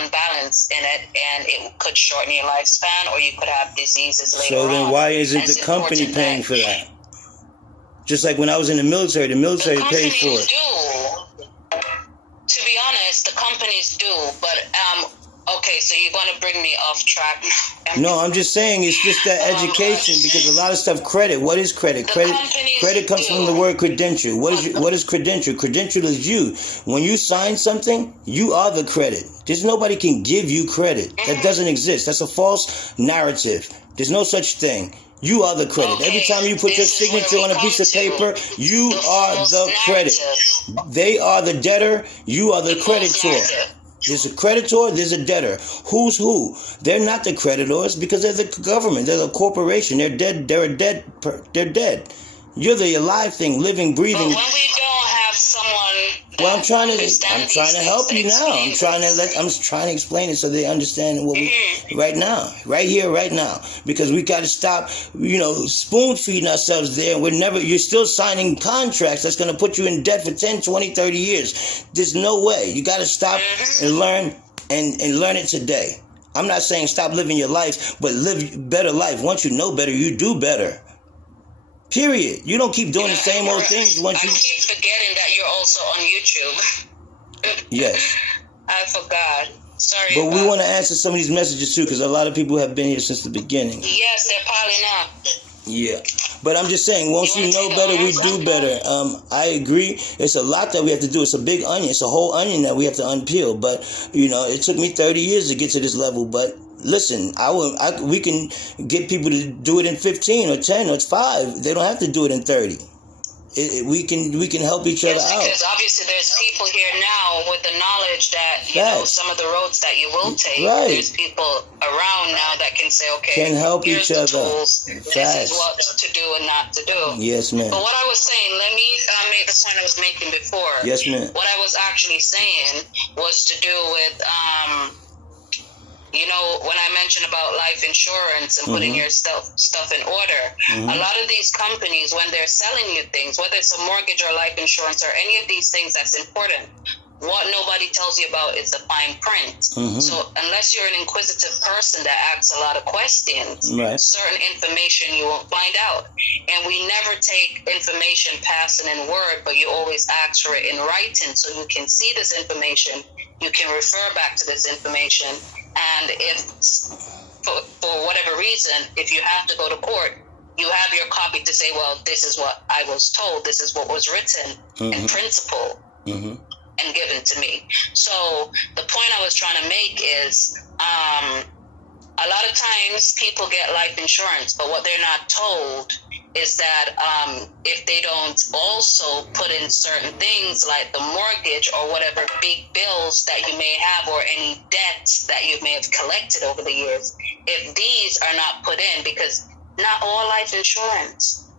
unbalance in it, and it could shorten your lifespan or you could have diseases later on. So then why isn't the company paying for that? Just like when I was in the military paid for it. To be honest, the companies do, but okay, so you're going to bring me off track. No, I'm just saying it's just that education because a lot of stuff credit. What is credit? Credit comes from the word credential. What is credential? Credential is you. When you sign something, you are the credit. There's nobody can give you credit. That doesn't exist. That's a false narrative. There's no such thing. You are the credit. Okay, every time you put your signature on a piece of paper, you are the credit. They are the debtor. You are the creditor. There's a creditor, there's a debtor. Who's who? They're not the creditors because they're the government. They're the corporation. They're dead. They're dead. You're the alive thing, living, breathing. But when we don't have someone. Well, I'm trying to help you now. I'm trying to explain it so they understand what we right now, right here, right now. Because we got to stop, spoon feeding ourselves there. You're still signing contracts that's going to put you in debt for 10, 20, 30 years. There's no way. You got to stop and learn and learn it today. I'm not saying stop living your life, but live better life. Once you know better, you do better. Period. You don't keep doing the same old things. I keep forgetting that you're also on YouTube. Yes. I forgot. Sorry. But we want to answer some of these messages too, because a lot of people have been here since the beginning. Yes, they're piling up. Yeah. But I'm just saying, once you know better, we do better. I agree. It's a lot that we have to do. It's a big onion. It's a whole onion that we have to unpeel. But, it took me 30 years to get to this level. But listen, we can get people to do it in 15 or 10 or 5. They don't have to do it in 30. We can help each other out. Because obviously there's people here now with the knowledge that some of the roads that you will take. Right. There's people around now that can say, okay, can help each other. Tools. This is what to do and not to do. Yes, ma'am. But what I was saying, let me make the point I was making before. Yes, ma'am. What I was actually saying was to do with when I mentioned about life insurance and putting your stuff in order, a lot of these companies, when they're selling you things, whether it's a mortgage or life insurance or any of these things that's important, what nobody tells you about is the fine print. So unless you're an inquisitive person that asks a lot of questions, certain information you won't find out. And we never take information passing in word, but you always ask for it in writing so you can see this information. You can refer back to this information. And if, for whatever reason, if you have to go to court, you have your copy to say, well, this is what I was told. This is what was written in principle and given to me. So the point I was trying to make is a lot of times people get life insurance, but what they're not told is that if they don't also put in certain things like the mortgage or whatever big bills that you may have or any debts that you may have collected over the years, if these are not put in, because not all life insurance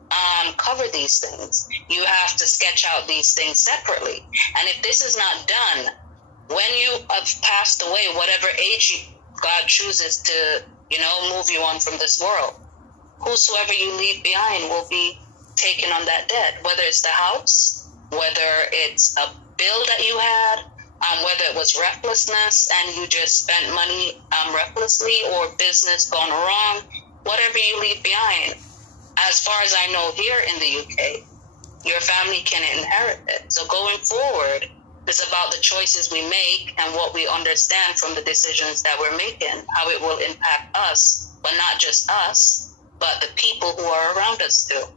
cover these things. You have to sketch out these things separately. And if this is not done, when you have passed away, whatever age God chooses to, move you on from this world, whosoever you leave behind will be taken on that debt, whether it's the house, whether it's a bill that you had, whether it was recklessness and you just spent money recklessly, or business gone wrong, whatever you leave behind. As far as I know, here in the UK, your family can inherit it. So going forward, it's about the choices we make and what we understand from the decisions that we're making, how it will impact us, but not just us, but the people who are around us too.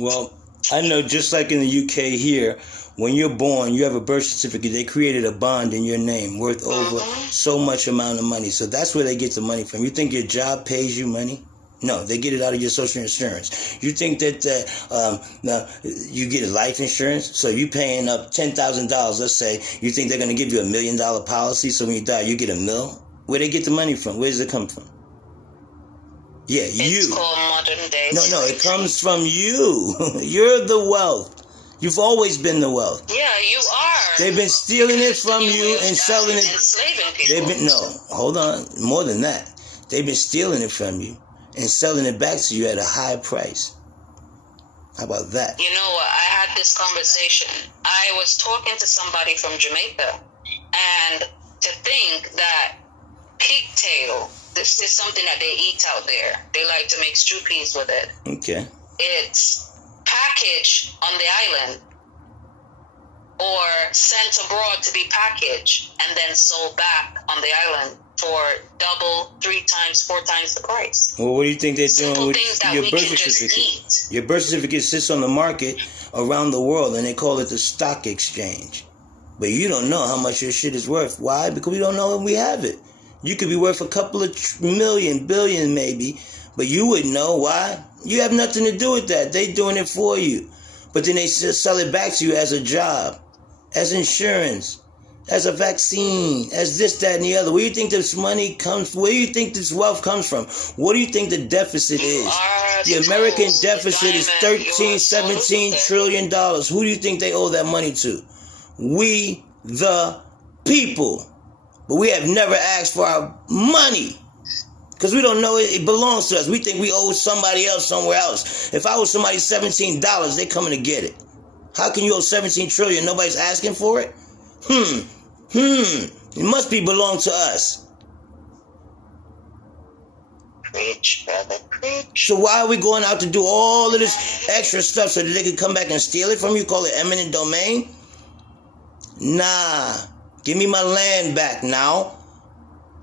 Well, I know just like in the UK here, when you're born, you have a birth certificate. They created a bond in your name worth over so much amount of money. So that's where they get the money from. You think your job pays you money? No, they get it out of your social insurance. You think that now you get a life insurance, so you paying up $10,000, let's say, you think they're going to give you $1 million policy, so when you die, you get $1 million? Where they get the money from? Where does it come from? Yeah, it's called modern day. No, it comes from you. You're the wealth. You've always been the wealth. Yeah, you are. They've been stealing it from you and selling it. Enslaving people. Hold on. More than that. They've been stealing it from you and selling it back to you at a high price. How about that? You know what? I had this conversation. I was talking to somebody from Jamaica, and to think that pigtail, this is something that they eat out there. They like to make stew peas with it. Okay. It's packaged on the island or sent abroad to be packaged and then sold back on the island for double, 3 times, 4 times the price. Well, what do you think they're doing with your birth certificate? Eat. Your birth certificate sits on the market around the world, and they call it the stock exchange. But you don't know how much your shit is worth. Why? Because we don't know when we have it. You could be worth a couple of million, billion maybe, but you wouldn't know. Why? You have nothing to do with that. They're doing it for you. But then they sell it back to you as a job, as insurance, as a vaccine, as this, that, and the other. Where do you think this money comes from? Where do you think this wealth comes from? What do you think the deficit is? The American deficit is $13, $17 trillion. Who do you think they owe that money to? We, the people. But we have never asked for our money. Because we don't know it belongs to us. We think we owe somebody else somewhere else. If I owe somebody $17, they're coming to get it. How can you owe $17 trillion? Nobody's asking for it? It must be belong to us. Preach, brother, preach. So why are we going out to do all of this extra stuff so that they can come back and steal it from you? Call it eminent domain? Nah. Give me my land back now.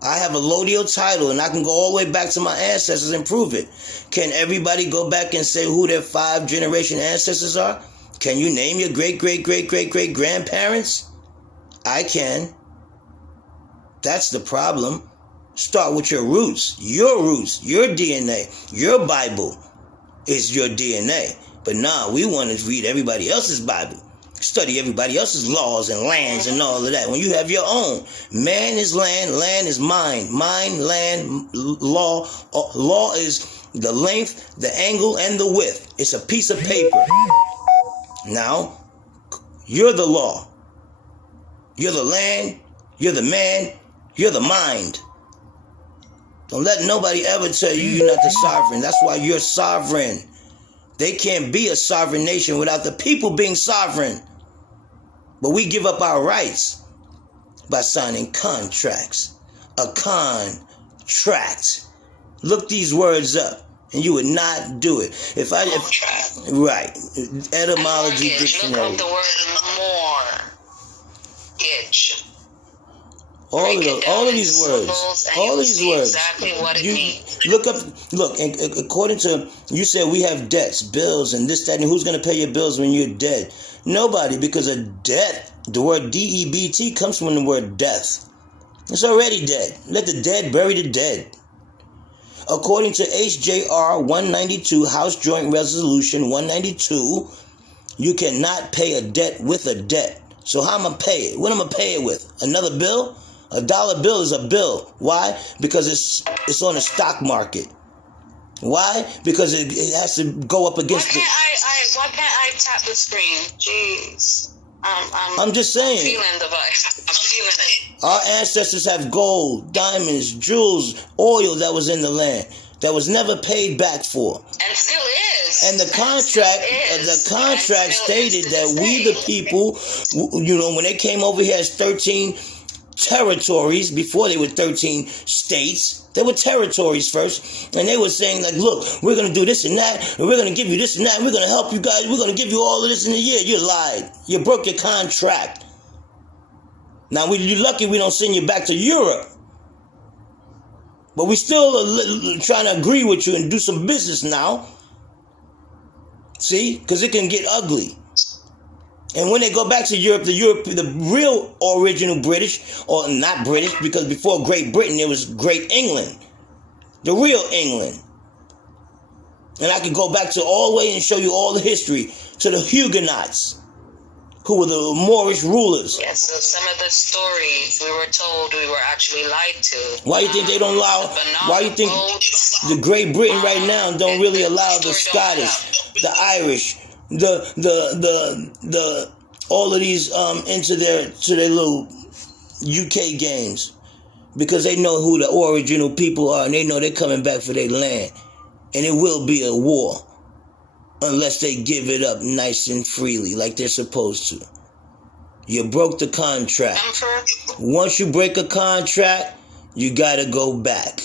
I have a Lodio title, and I can go all the way back to my ancestors and prove it. Can everybody go back and say who their 5-generation ancestors are? Can you name your great-great-great-great-great-grandparents? I can. That's the problem. Start with your roots, your DNA, your Bible is your DNA. But nah, we want to read everybody else's Bible. Study everybody else's laws and lands and all of that. When you have your own, man is land, land is mine. Mine, land, law. Law is the length, the angle, and the width. It's a piece of paper. Now, you're the law. You're the land. You're the man. You're the mind. Don't let nobody ever tell you you're not the sovereign. That's why you're sovereign. They can't be a sovereign nation without the people being sovereign. But we give up our rights by signing contracts. A contract. Look these words up, and you would not do it. Right. Etymology dictionary. Look up the word mortgage. All of these words. Exactly what it means. Look, and according to, you said we have debts, bills, and this, that, and who's going to pay your bills when you're dead? Nobody, because a debt, the word DEBT comes from the word death. It's already dead. Let the dead bury the dead. According to HJR 192, House Joint Resolution 192, you cannot pay a debt with a debt. So how am I going to pay it? What am I going to pay it with? Another bill? $1 bill is a bill. Why? Because it's on the stock market. Why? Because it has to go up against why can't I tap the screen? Jeez. I'm just saying. I'm feeling the vibe. I'm feeling it. Our ancestors have gold, diamonds, jewels, oil that was in the land that was never paid back for. And still is. And the contract stated that we the people, you know, when they came over here as 13 territories, before they were 13 states, they were territories first, and they were saying like, look, we're going to do this and that, and we're going to give you this and that, and we're going to help you guys, we're going to give you all of this in a year. You lied. You broke your contract. Now, you're lucky we don't send you back to Europe. But we still are trying to agree with you and do some business now. See? Because it can get ugly. And when they go back to Europe, the real original British, or not British, because before Great Britain, it was Great England. The real England. And I could go back to all the way and show you all the history to the Huguenots, who were the Moorish rulers. Yes, so some of the stories we were told we were actually lied to. Why you think they don't allow, why you think the Great Britain right now don't really allow the Scottish, the Irish, the all of these into their little UK games? Because they know who the original people are, and they know they're coming back for their land. And it will be a war unless they give it up nice and freely like they're supposed to. You broke the contract. Once you break a contract, you gotta go back.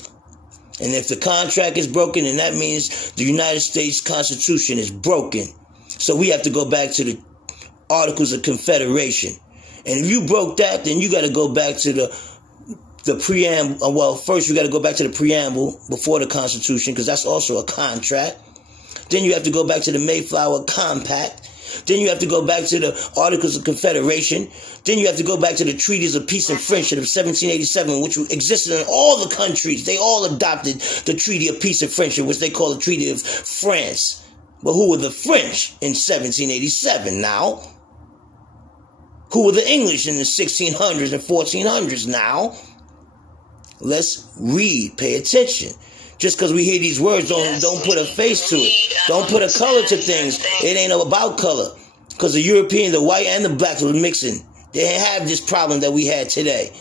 And if the contract is broken, then that means the United States Constitution is broken. So we have to go back to the Articles of Confederation. And if you broke that, then you got to go back to the preamble. Well, first you got to go back to the preamble before the Constitution, because that's also a contract. Then you have to go back to the Mayflower Compact. Then you have to go back to the Articles of Confederation. Then you have to go back to the Treaties of Peace and Friendship of 1787, which existed in all the countries. They all adopted the Treaty of Peace and Friendship, which they call the Treaty of France. But who were the French in 1787 now? Who were the English in the 1600s and 1400s now? Let's read, pay attention. Just because we hear these words, don't put a face to it. Don't put a color to things. It ain't about color. Because the European, the white and the black were mixing. They didn't have this problem that we had today.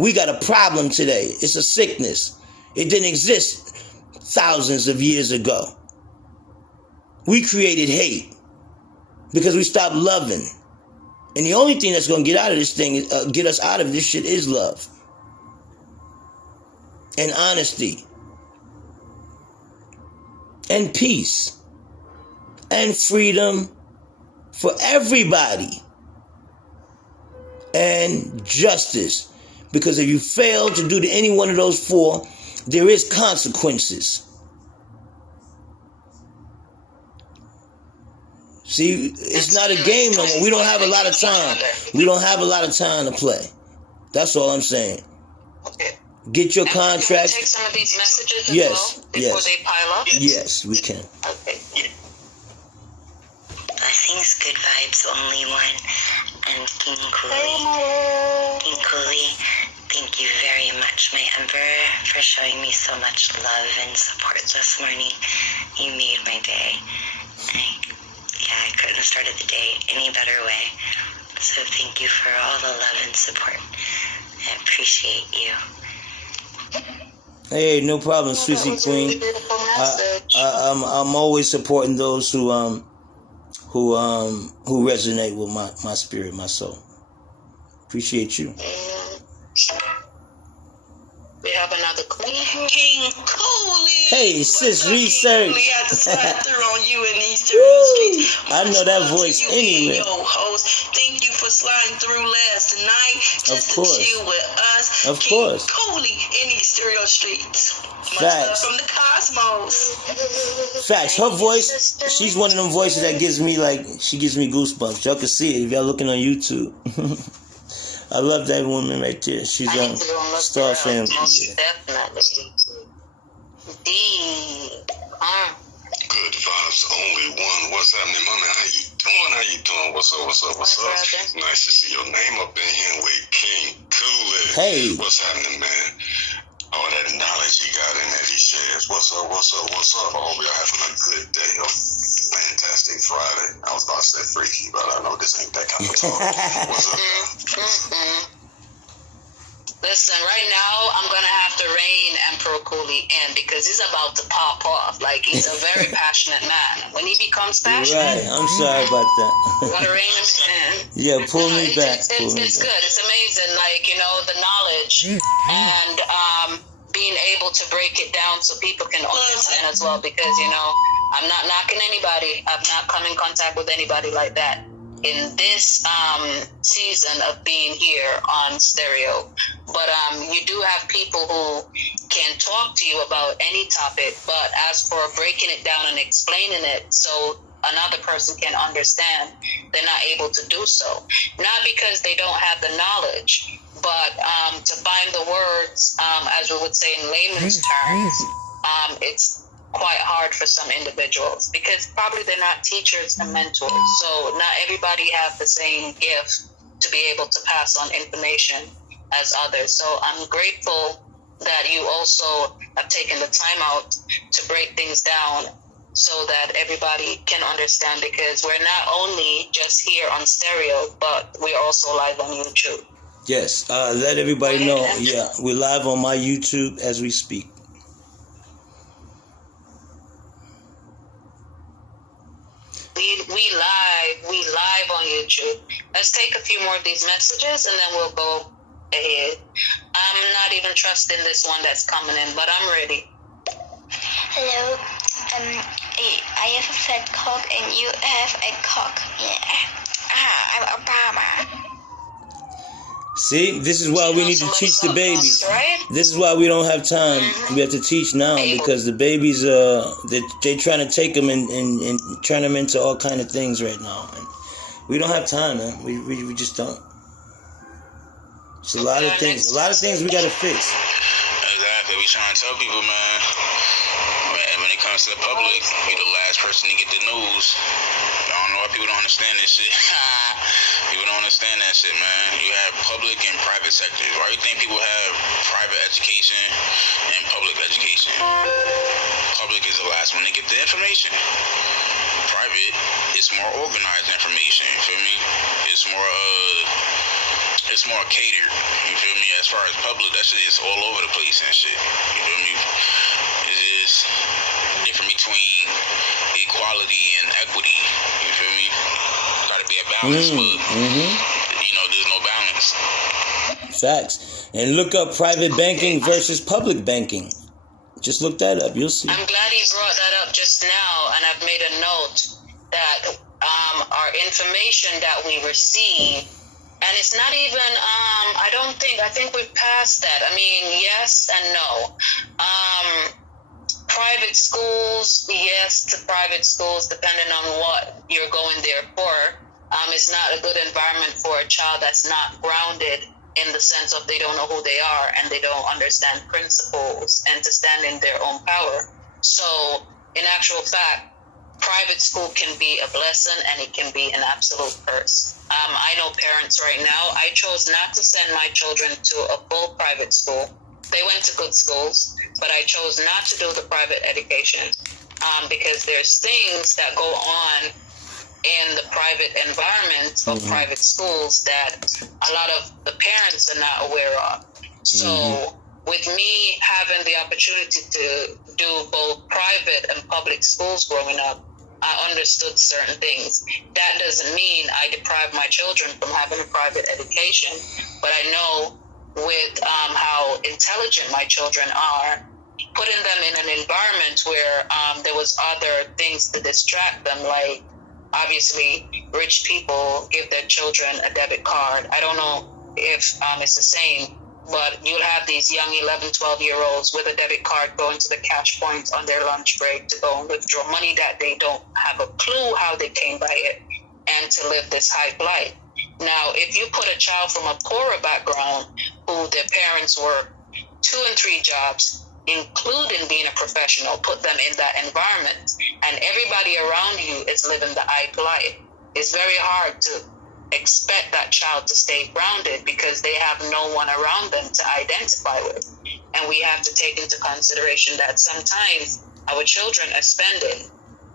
We got a problem today. It's a sickness. It didn't exist thousands of years ago. We created hate because we stopped loving. And the only thing that's going to get out of this thing, get us out of this shit, is love. And honesty. And peace. And freedom for everybody. And justice. Because if you fail to do any one of those four, there is consequences. See, it's not a game no more. We don't have a lot of time. We don't have a lot of time to play. That's all I'm saying. Okay. Get your contract. Can we take some of these messages as well before they pile up? Yes, we can. Okay. Blessings, good vibes, only one. And King Cooley. King Cooley, thank you very much, my Emperor, for showing me so much love and support this morning. You made my day. I couldn't have started the day any better way. So thank you for all the love and support. I appreciate you. Hey, no problem, Swissy Queen. I'm always supporting those who resonate with my spirit, my soul. Appreciate you. We have another queen. King Cooley. Hey, sis, research. I had to slide through on you in these streets. I know that voice anyway. Yo, host, thank you for sliding through last night. Just to chill with us. Of course. King Cooley in these stereo streets. Much love from the cosmos. Facts. Her voice, she's one of them voices that gives me she gives me goosebumps. Y'all can see it if y'all looking on YouTube. I love that woman right there. She's on Star Family. Most definitely. Good vibes, only one. What's happening, mommy? How you doing? What's up? Nice to see your name up in here with King Cooley. Hey. What's happening, man? All that knowledge he got in that he shares. What's up? What's up? What's up? I hope y'all having a good day. A fantastic Friday. I was about to say freaky, but I know this ain't that kind of talk. What's up? Listen, right now I'm gonna have to rein Emperor Cooley in because he's about to pop off. Like, he's a very passionate man. When he becomes passionate, right? I'm sorry about that. Gotta rein him in. Yeah, pull me back. It's good. It's amazing. Like, you know, the knowledge and being able to break it down so people can understand as well. Because, you know, I'm not knocking anybody. I've not come in contact with anybody like that in this season of being here on stereo. But you do have people who can talk to you about any topic, but as for breaking it down and explaining it so another person can understand, they're not able to do so. Not because they don't have the knowledge, but to find the words, as we would say in layman's terms, it's quite hard for some individuals because probably they're not teachers and mentors. So not everybody have the same gift to be able to pass on information as others. So I'm grateful that you also have taken the time out to break things down so that everybody can understand, because we're not only just here on stereo, but we're also live on YouTube. Yes, let everybody know. Yeah, we're live on my YouTube as we speak. We live on YouTube. Let's take a few more of these messages and then we'll go ahead. I'm not even trusting this one that's coming in, but I'm ready. Hello. I have a fat cock and you have a cock. Yeah. I'm Obama. See, this is why we need to teach the babies. This is why we don't have time. We have to teach now because the babies, they're trying to take them and turn them into all kind of things right now. And we don't have time, man. We just don't. It's a lot of things. A lot of things we got to fix. Exactly. We trying to tell people, man, when it comes to the public, you're the last person to get the news. I don't know why people don't understand this shit. People don't understand that shit, man. You have public and private sectors. Why do you think people have private education and public education? Public is the last one to get the information. Private is more organized information, you feel me? It's more catered, you feel me? As far as public, that shit is all over the place and shit, you feel me? It's just different between equality and equity, you feel me? Gotta be a balance, but you know, there's no balance. Facts. And look up private banking versus public banking. Just look that up. You'll see. I'm glad he brought that up just now, and I've made a note that our information that we receive, and it's not even, I think we've passed that. I mean, yes and no. Private schools, yes to private schools, depending on what you're going there for. It's not a good environment for a child that's not grounded in the sense of they don't know who they are and they don't understand principles and to stand in their own power. So, in actual fact, private school can be a blessing and it can be an absolute curse. I know parents right now, I chose not to send my children to a full private school. They went to good schools, but I chose not to do the private education because there's things that go on in the private environment of private schools that a lot of the parents are not aware of. So with me having the opportunity to do both private and public schools growing up, I understood certain things. That doesn't mean I deprive my children from having a private education, but I know with how intelligent my children are, putting them in an environment where there was other things to distract them, like obviously rich people give their children a debit card. I don't know if it's the same, but you'll have these young 11, 12-year-olds with a debit card going to the cash point on their lunch break to go and withdraw money that they don't have a clue how they came by it and to live this high life. Now, if you put a child from a poorer background who their parents work 2 and 3 jobs, including being a professional, put them in that environment, and everybody around you is living the high life, it's very hard to expect that child to stay grounded because they have no one around them to identify with. And we have to take into consideration that sometimes our children are spending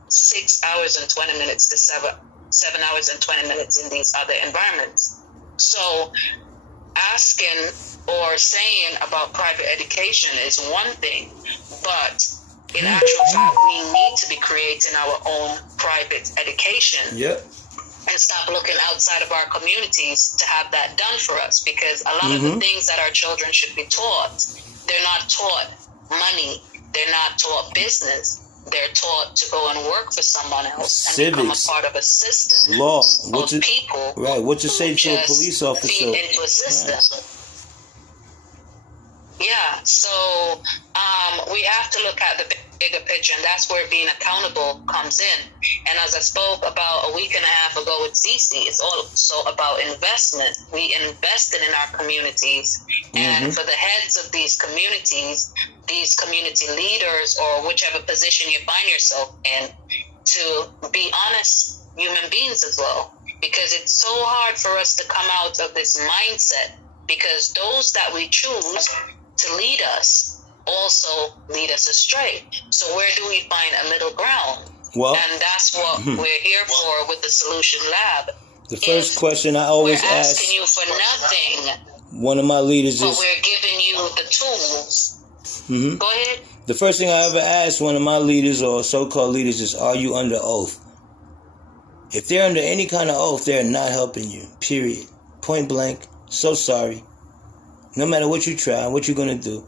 6 hours and 20 minutes to 7 hours and 20 minutes in these other environments. So asking or saying about private education is one thing, but in actual fact, we need to be creating our own private education. Yep. And stop looking outside of our communities to have that done for us, because a lot of the things that our children should be taught, they're not taught money, they're not taught business, they're taught to go and work for someone else and become a part of a system, law, of people. Right, what you say to a police officer? Feed into a system. Right. Yeah, so we have to look at the bigger picture, and that's where being accountable comes in. And as I spoke about a week and a half ago with Cece, it's also about investment. We invested in our communities, and for the heads of these communities, these community leaders, or whichever position you find yourself in, to be honest human beings as well. Because it's so hard for us to come out of this mindset, because those that we choose to lead us also lead us astray. So where do we find a middle ground? Well, and that's what we're here for with the Solution Lab. The first question I always we're ask, asking you for nothing, one of my leaders but is, we're giving you the tools. Go ahead. The first thing I ever asked one of my leaders or so-called leaders is, are you under oath? If they're under any kind of oath, they're not helping you, period. Point blank. So sorry. No matter what you try, what you're going to do.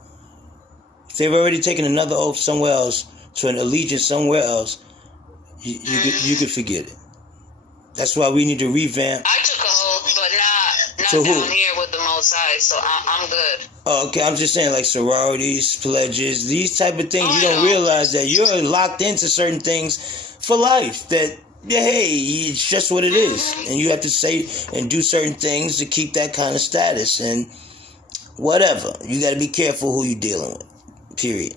If they've already taken another oath somewhere else, to an allegiance somewhere else, you could forget it. That's why we need to revamp. I took a oath, but not to down who? here with the Most High, so I'm good. Oh, okay, I'm just saying, like sororities, pledges, these type of things. You don't realize that you're locked into certain things for life. That, hey, it's just what it is. And you have to say and do certain things to keep that kind of status. And whatever. You got to be careful who you're dealing with. Period.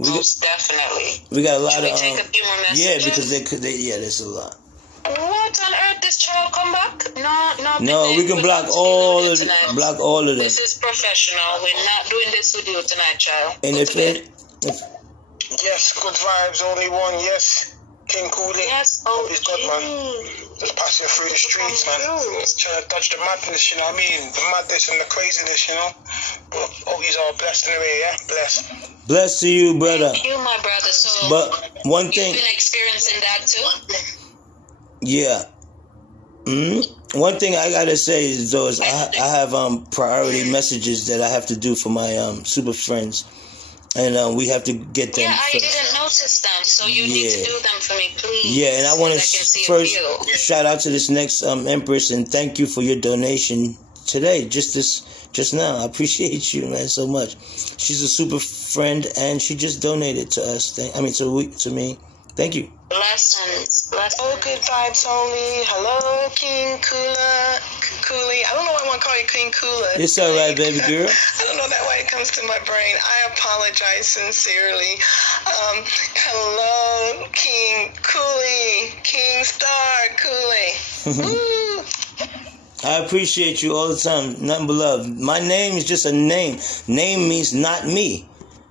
Most definitely. We got a lot Should of... we take a few more messages? Yeah, because there's a lot. What on earth? This child come back? No, we can block all of them. Block all of them. This is professional. We're not doing this with you tonight, child. And if yes, good vibes, only one. Yes, King Cooley. Yes, he's good, man. Just passing through the streets, man. Trying to dodge the madness, you know what I mean? The madness and the craziness, you know. But he's all blessed anyway, yeah. Blessed. Blessed to you, brother. Thank you, my brother. So, but one thing, you've been experiencing that too. Yeah. One thing I gotta say is, though, is I have priority messages that I have to do for my super friends, and we have to get them. Yeah, I didn't notice them, so you need to do them for me, please. Yeah, and I want to first shout out to this next Empress and thank you for your donation today. Just now, I appreciate you, man, so much. She's a super friend, and she just donated to us. To me. Thank you. Blessings. Oh, good vibes only. Hello, King Cooley. I don't know why I want to call you King Cooler. It's all right, baby girl. I don't know that why it comes to my brain. I apologize sincerely. Hello, King Cooley. King Star Cooley. Woo! I appreciate you all the time. Nothing but love. My name is just a name. Name means not me.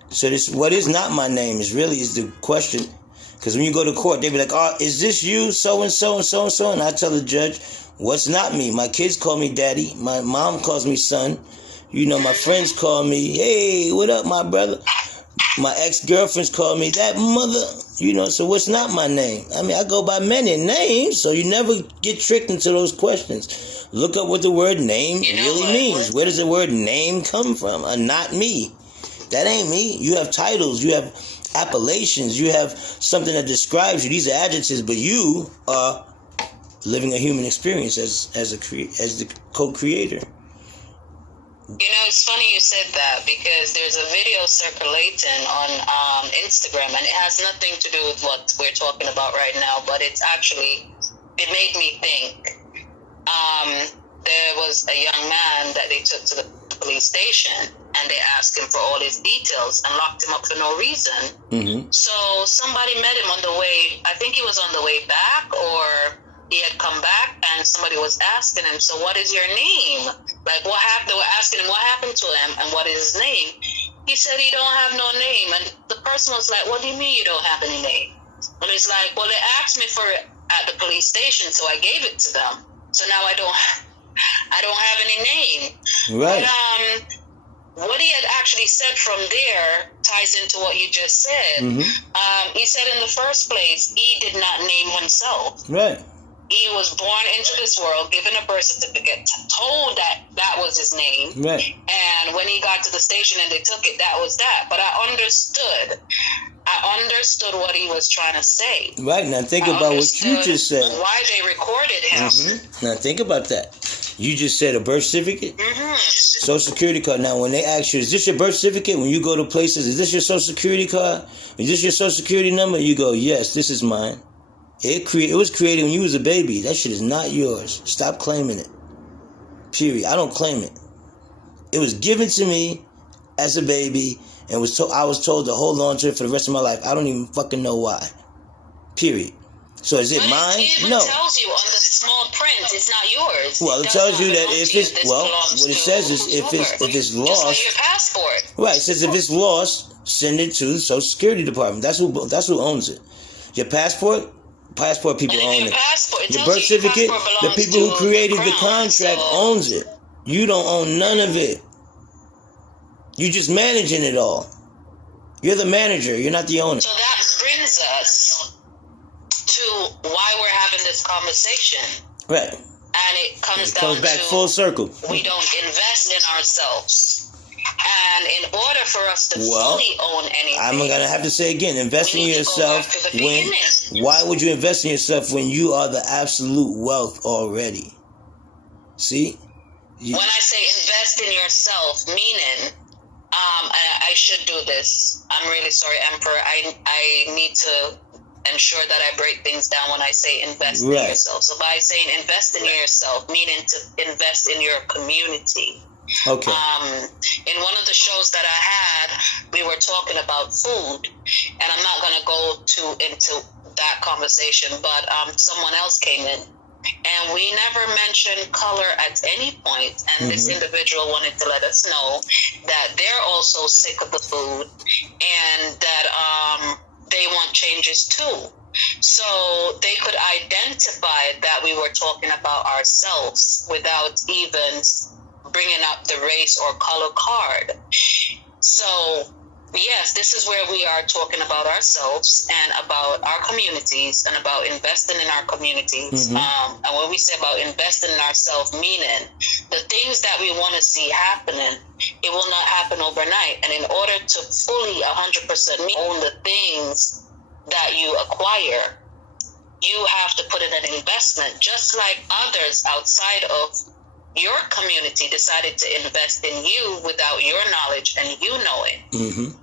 So what is not my name is the question. Because when you go to court, they be like, oh, is this you, so-and-so and so-and-so? And I tell the judge, what's not me? My kids call me daddy. My mom calls me son. You know, my friends call me, hey, what up, my brother? My ex-girlfriends call me that mother. You know, so what's not my name? I mean, I go by many names, so you never get tricked into those questions. Look up what the word name really means. Where does the word name come from? Not me. That ain't me. You have titles. You have appellations, you have something that describes you. These are adjectives, but you are living a human experience as the co-creator. You know, it's funny you said that, because there's a video circulating on Instagram, and it has nothing to do with what we're talking about right now, but it made me think. There was a young man that they took to the police station, and they asked him for all his details and locked him up for no reason. So somebody met him on the way, I think he was on the way back, or he had come back and somebody was asking him, so what is your name? Like, what happened? They were asking him what happened to him and what is his name. He said he don't have no name. And the person was like, what do you mean you don't have any name? And he's like, well, they asked me for it at the police station, so I gave it to them. So now I don't have any name. Right. But what he had actually said from there ties into what you just said. He said in the first place, he did not name himself. Right. He was born into this world, given a birth certificate, told that that was his name. Right. And when he got to the station and they took it, that was that. But I understood what he was trying to say. Right. Now think about what you just said. Why they recorded him. Now think about that. You just said a birth certificate, Social Security card. Now, when they ask you, is this your birth certificate? When you go to places, is this your Social Security card? Is this your Social Security number? You go, yes, this is mine. It was created when you was a baby. That shit is not yours. Stop claiming it. Period. I don't claim it. It was given to me as a baby, and I was told to hold on to it for the rest of my life. I don't even fucking know why. Period. So is it mine? No. It tells you on the small print it's not yours. Well, it tells you that if it's what it says is if it's lost. Just like your passport. Right. It says if it's lost, send it to the Social Security Department. That's who owns it. Your passport people own it. Your birth certificate, the people who created the contract owns it. You don't own none of it. You just managing it all. You're the manager. You're not the owner. So that brings us to why we're having this conversation. Right. And it comes back full circle. We don't invest in ourselves. And in order for us to fully own anything, I'm going to have to say again, invest in yourself why would you invest in yourself when you are the absolute wealth already? See? When I say invest in yourself, meaning, I should do this. I'm really sorry, Emperor. I need to ensure that I break things down when I say invest in yourself. So by saying invest in yourself, meaning to invest in your community. Okay. In one of the shows that I had, we were talking about food, and I'm not going to go into that conversation, but someone else came in, and we never mentioned color at any point, and this individual wanted to let us know that they're also sick of the food, and that they want changes too. So they could identify that we were talking about ourselves without even bringing up the race or color card. So yes, this is where we are talking about ourselves and about our communities and about investing in our communities. And when we say about investing in ourselves, meaning the things that we want to see happening, it will not happen overnight. And in order to fully 100% own the things that you acquire, you have to put in an investment, just like others outside of your community decided to invest in you without your knowledge and you know it.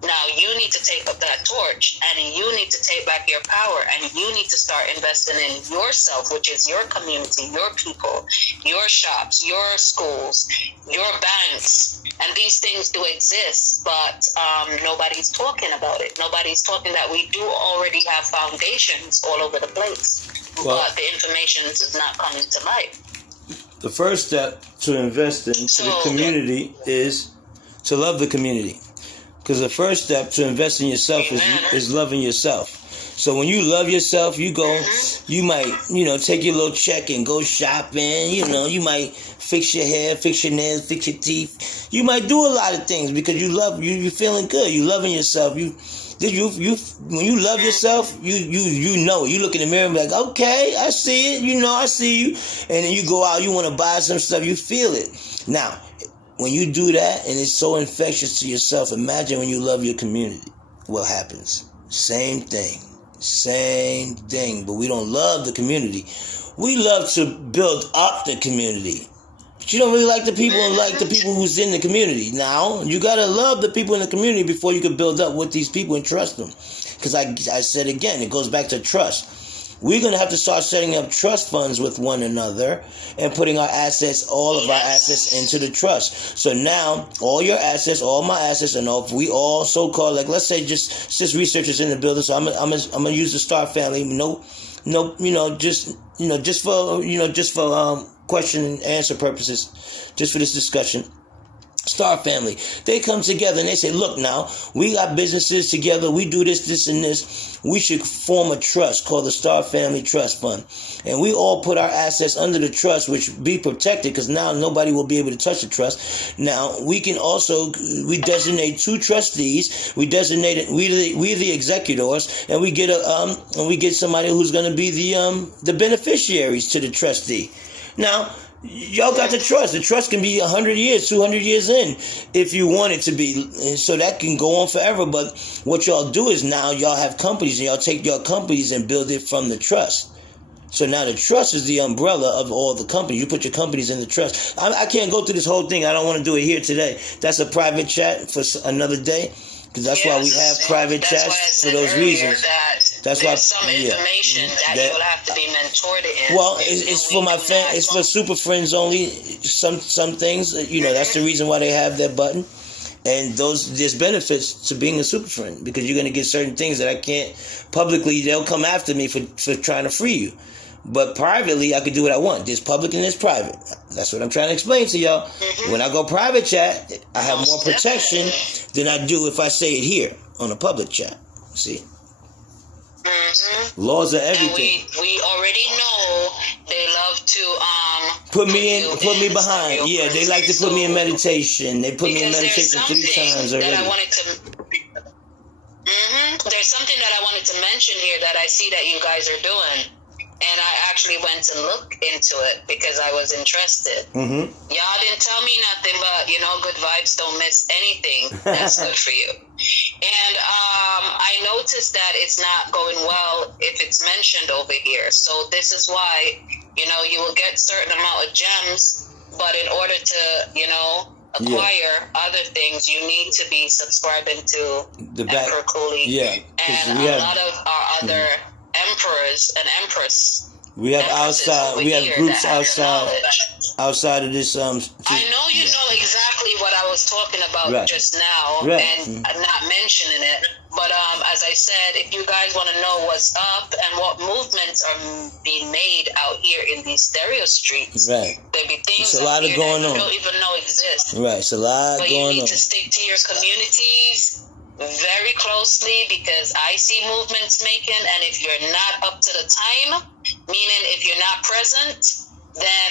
Now you need to take up that torch and you need to take back your power and you need to start investing in yourself, which is your community, your people, your shops, your schools, your banks. And these things do exist, but nobody's talking about it. Nobody's talking that we do already have foundations all over the place, but the information is not coming to light. The first step to invest into the community is to love the community. Because the first step to invest in yourself is loving yourself. So when you love yourself, you go, you might, take your little check and go shopping. You might fix your hair, fix your nails, fix your teeth. You might do a lot of things because you love, you're feeling good. You loving yourself. When you love yourself, you know it. You look in the mirror and be like, okay, I see it. I see you. And then you go out, you want to buy some stuff, you feel it. Now, when you do that and it's so infectious to yourself, imagine when you love your community. What happens? Same thing. But we don't love the community. We love to build up the community. But you don't really like the people and like the people who's in the community. Now, you got to love the people in the community before you can build up with these people and trust them. Because I said again, it goes back to trust. We're going to have to start setting up trust funds with one another and putting all of our assets into the trust. So now, all your assets, all my assets, and all, we all so-called, like let's say just researchers in the building. So I'm gonna use the Star family. No No, just for question and answer purposes, just for this discussion. Star family, they come together and they say, look, now we got businesses together, we do this and this, we should form a trust called the Star Family Trust Fund, and we all put our assets under the trust, which be protected, because now nobody will be able to touch the trust. Now we can also, we designate 2 trustees, we designate we the executors, and we get somebody who's going to be the beneficiaries to the trustee. Now y'all got the trust. The trust can be 100 years, 200 years in if you want it to be. And so that can go on forever. But what y'all do is now y'all have companies and y'all take your companies and build it from the trust. So now the trust is the umbrella of all the companies. You put your companies in the trust. I can't go through this whole thing. I don't want to do it here today. That's a private chat for another day. Because that's why we have private chats for those reasons. That's why some information that you'll have to be mentored in. Well, it's for my it's for super friends only. Some things, that's the reason why they have that button. And there's benefits to being a super friend, because you're going to get certain things that I can't publicly. They'll come after me for trying to free you. But privately, I can do what I want. There's public and there's private. That's what I'm trying to explain to y'all. Mm-hmm. When I go private chat, I have more protection than I do if I say it here on a public chat. See? Mm-hmm. Laws are everything. And we already know they love to put me behind. Yeah, they like to put me in meditation. They put me in meditation 3 times already. There's something that I wanted to mention here that I see that you guys are doing. And I actually went to look into it because I was interested. Mm-hmm. Y'all didn't tell me nothing, but, good vibes don't miss anything. That's good for you. And I noticed that it's not going well if it's mentioned over here. So this is why, you will get certain amount of gems, but in order to, acquire other things, you need to be subscribing to the Emperor Cooley. Yeah. And a lot of our other emperors and empress. We have groups outside of this. I know you know exactly what I was talking about just now, and I'm not mentioning it. But as I said, if you guys want to know what's up and what movements are being made out here in these stereo streets, there be things a lot of going on. You don't even know exist. Right, it's a lot but going on. But you need to stick to your communities very closely, because I see movements making, and if you're not up to the time, meaning if you're not present, then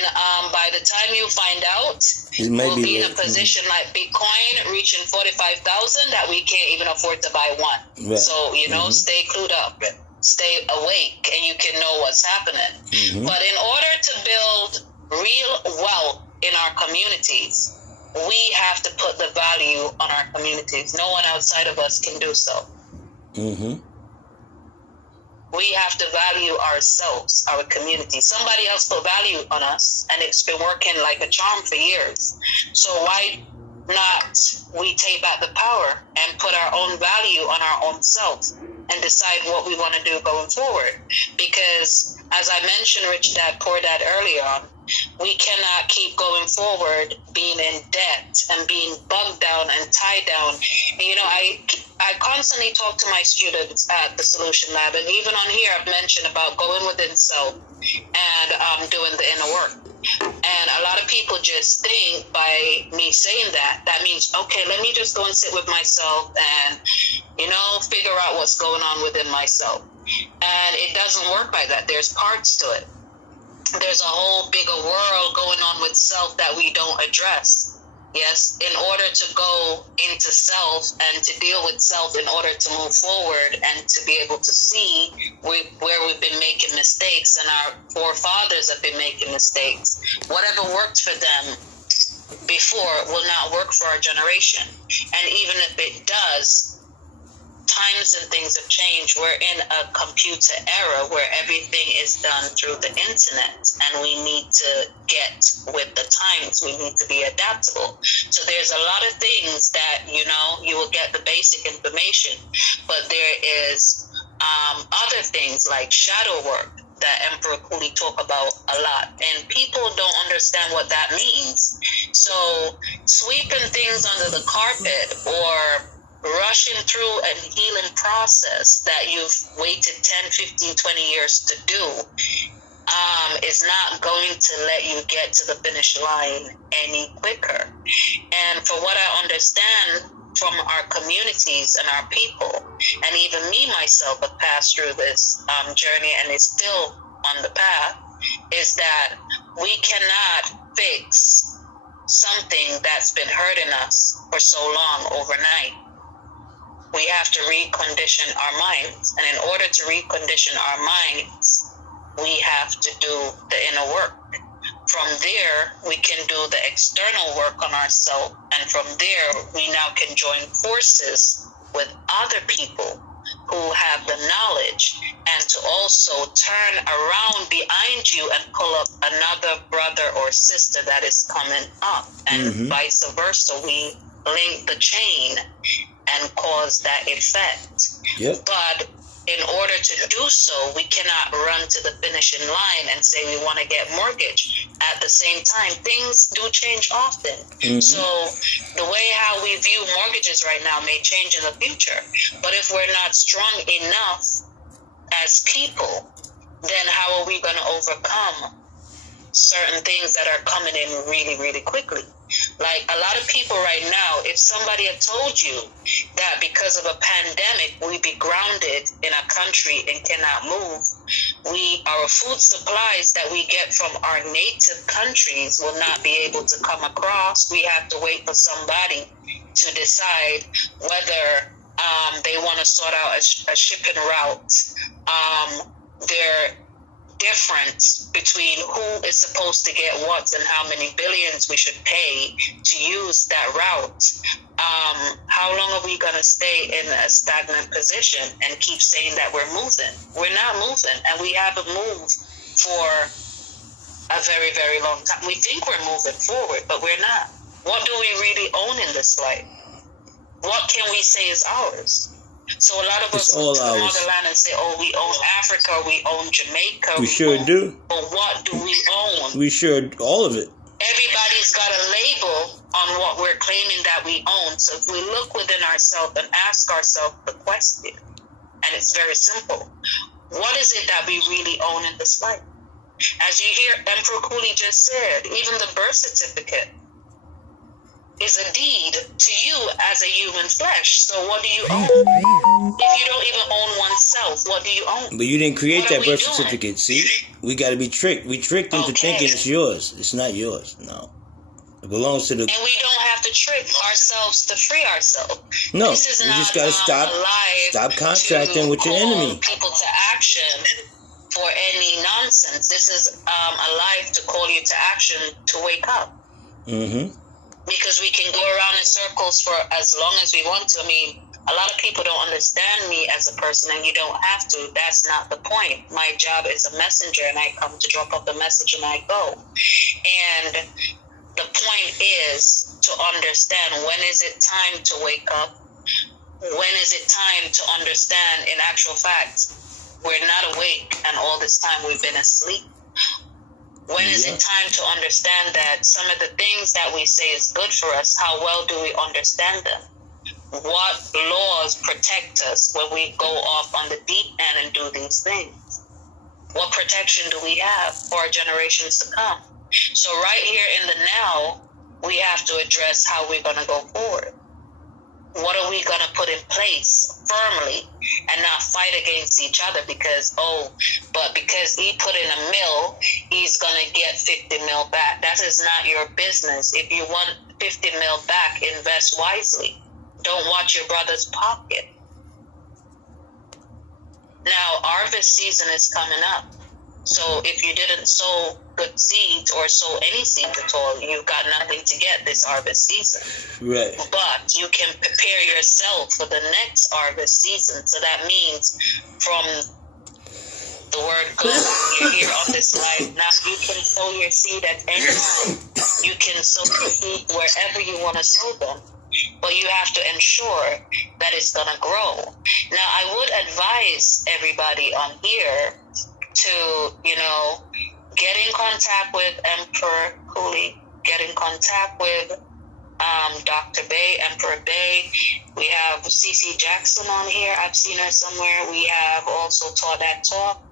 by the time you find out, we'll be in a position like Bitcoin reaching 45,000 that we can't even afford to buy one. Right. So, stay clued up, stay awake, and you can know what's happening. Mm-hmm. But in order to build real wealth in our communities, we have to put the value on our communities. No one outside of us can do so. Mm-hmm. We have to value ourselves, our community. Somebody else put value on us, and it's been working like a charm for years. So why not we take back the power and put our own value on our own self and decide what we want to do going forward? Because as I mentioned, Rich Dad, Poor Dad earlier on, we cannot keep going forward being in debt and being bogged down and tied down. And, I constantly talk to my students at the Solution Lab, and even on here I've mentioned about going within self and doing the inner work. And a lot of people just think by me saying that means, okay, let me just go and sit with myself and, figure out what's going on within myself. And it doesn't work like that. There's parts to it. There's a whole bigger world going on with self that we don't address. Yes, in order to go into self and to deal with self, in order to move forward and to be able to see where we've been making mistakes and our forefathers have been making mistakes. Whatever worked for them before will not work for our generation. And even if it does, times and things have changed. We're in a computer era where everything is done through the internet, and we need to get with the times. We need to be adaptable. So there's a lot of things that, you will get the basic information, but there is other things like shadow work that Emperor Cooley talk about a lot, and people don't understand what that means. So sweeping things under the carpet or rushing through a healing process that you've waited 10, 15, 20 years to do is not going to let you get to the finish line any quicker. And for what I understand from our communities and our people, and even me myself have passed through this journey and is still on the path, is that we cannot fix something that's been hurting us for so long overnight. We have to recondition our minds. And in order to recondition our minds, we have to do the inner work. From there, we can do the external work on ourselves. And from there, we now can join forces with other people who have the knowledge, and to also turn around behind you and pull up another brother or sister that is coming up, and vice versa. We link the chain and cause that effect. Yep. But in order to do so, we cannot run to the finishing line and say we want to get mortgage. At the same time, things do change often. So the way how we view mortgages right now may change in the future. But if we're not strong enough as people, then how are we going to overcome certain things that are coming in really, really quickly? Like a lot of people right now, if somebody had told you that because of a pandemic, we'd be grounded in a country and cannot move, our food supplies that we get from our native countries will not be able to come across. We have to wait for somebody to decide whether they want to sort out a shipping route. Their difference between who is supposed to get what and how many billions we should pay to use that route. How long are we going to stay in a stagnant position and keep saying that we're moving? We're not moving, and we haven't moved for a very, very long time. We think we're moving forward, but we're not. What do we really own in this life? What can we say is ours? So a lot of us go to the motherland and say, oh, we own Africa, we own Jamaica. We sure do. But what do we own? We sure, all of it. Everybody's got a label on what we're claiming that we own. So if we look within ourselves and ask ourselves the question, and it's very simple, what is it that we really own in this life? As you hear Emperor Cooley just said, even the birth certificate is a deed to you as a human flesh. So what do you own? If you don't even own oneself, what do you own? But you didn't create that birth certificate, see? We got to be tricked. We tricked into thinking it's yours. It's not yours, no. It belongs to the... And we don't have to trick ourselves to free ourselves. No, you just got to stop contracting with your enemy. People to action for any nonsense. This is a life to call you to action to wake up. Because we can go around in circles for as long as we want to. I mean, a lot of people don't understand me as a person, and you don't have to. That's not the point. My job is a messenger, and I come to drop off the message and I go. And the point is to understand, when is it time to wake up? When is it time to understand, in actual fact, we're not awake and all this time we've been asleep? When is it time to understand that some of the things that we say is good for us, how well do we understand them? What laws protect us when we go off on the deep end and do these things? What protection do we have for our generations to come? So right here in the now, we have to address how we're going to go forward. What are we going to put in place firmly and not fight against each other because he put in a mill, he's going to get 50 mil back. That is not your business. If you want 50 mil back, invest wisely. Don't watch your brother's pocket. Now, harvest season is coming up. So if you didn't sow good seeds or sow any seeds at all, you've got nothing to get this harvest season. Right. But you can prepare yourself for the next harvest season. So that means from the word go, you're here on this life. Now you can sow your seed at any time. You can sow your seed wherever you want to sow them. But you have to ensure that it's going to grow. Now, I would advise everybody on here to, get in contact with Emperor Cooley, get in contact with Dr. Bay, Emperor Bay. We have CC Jackson on here. I've seen her somewhere. We have also Taught That Talk.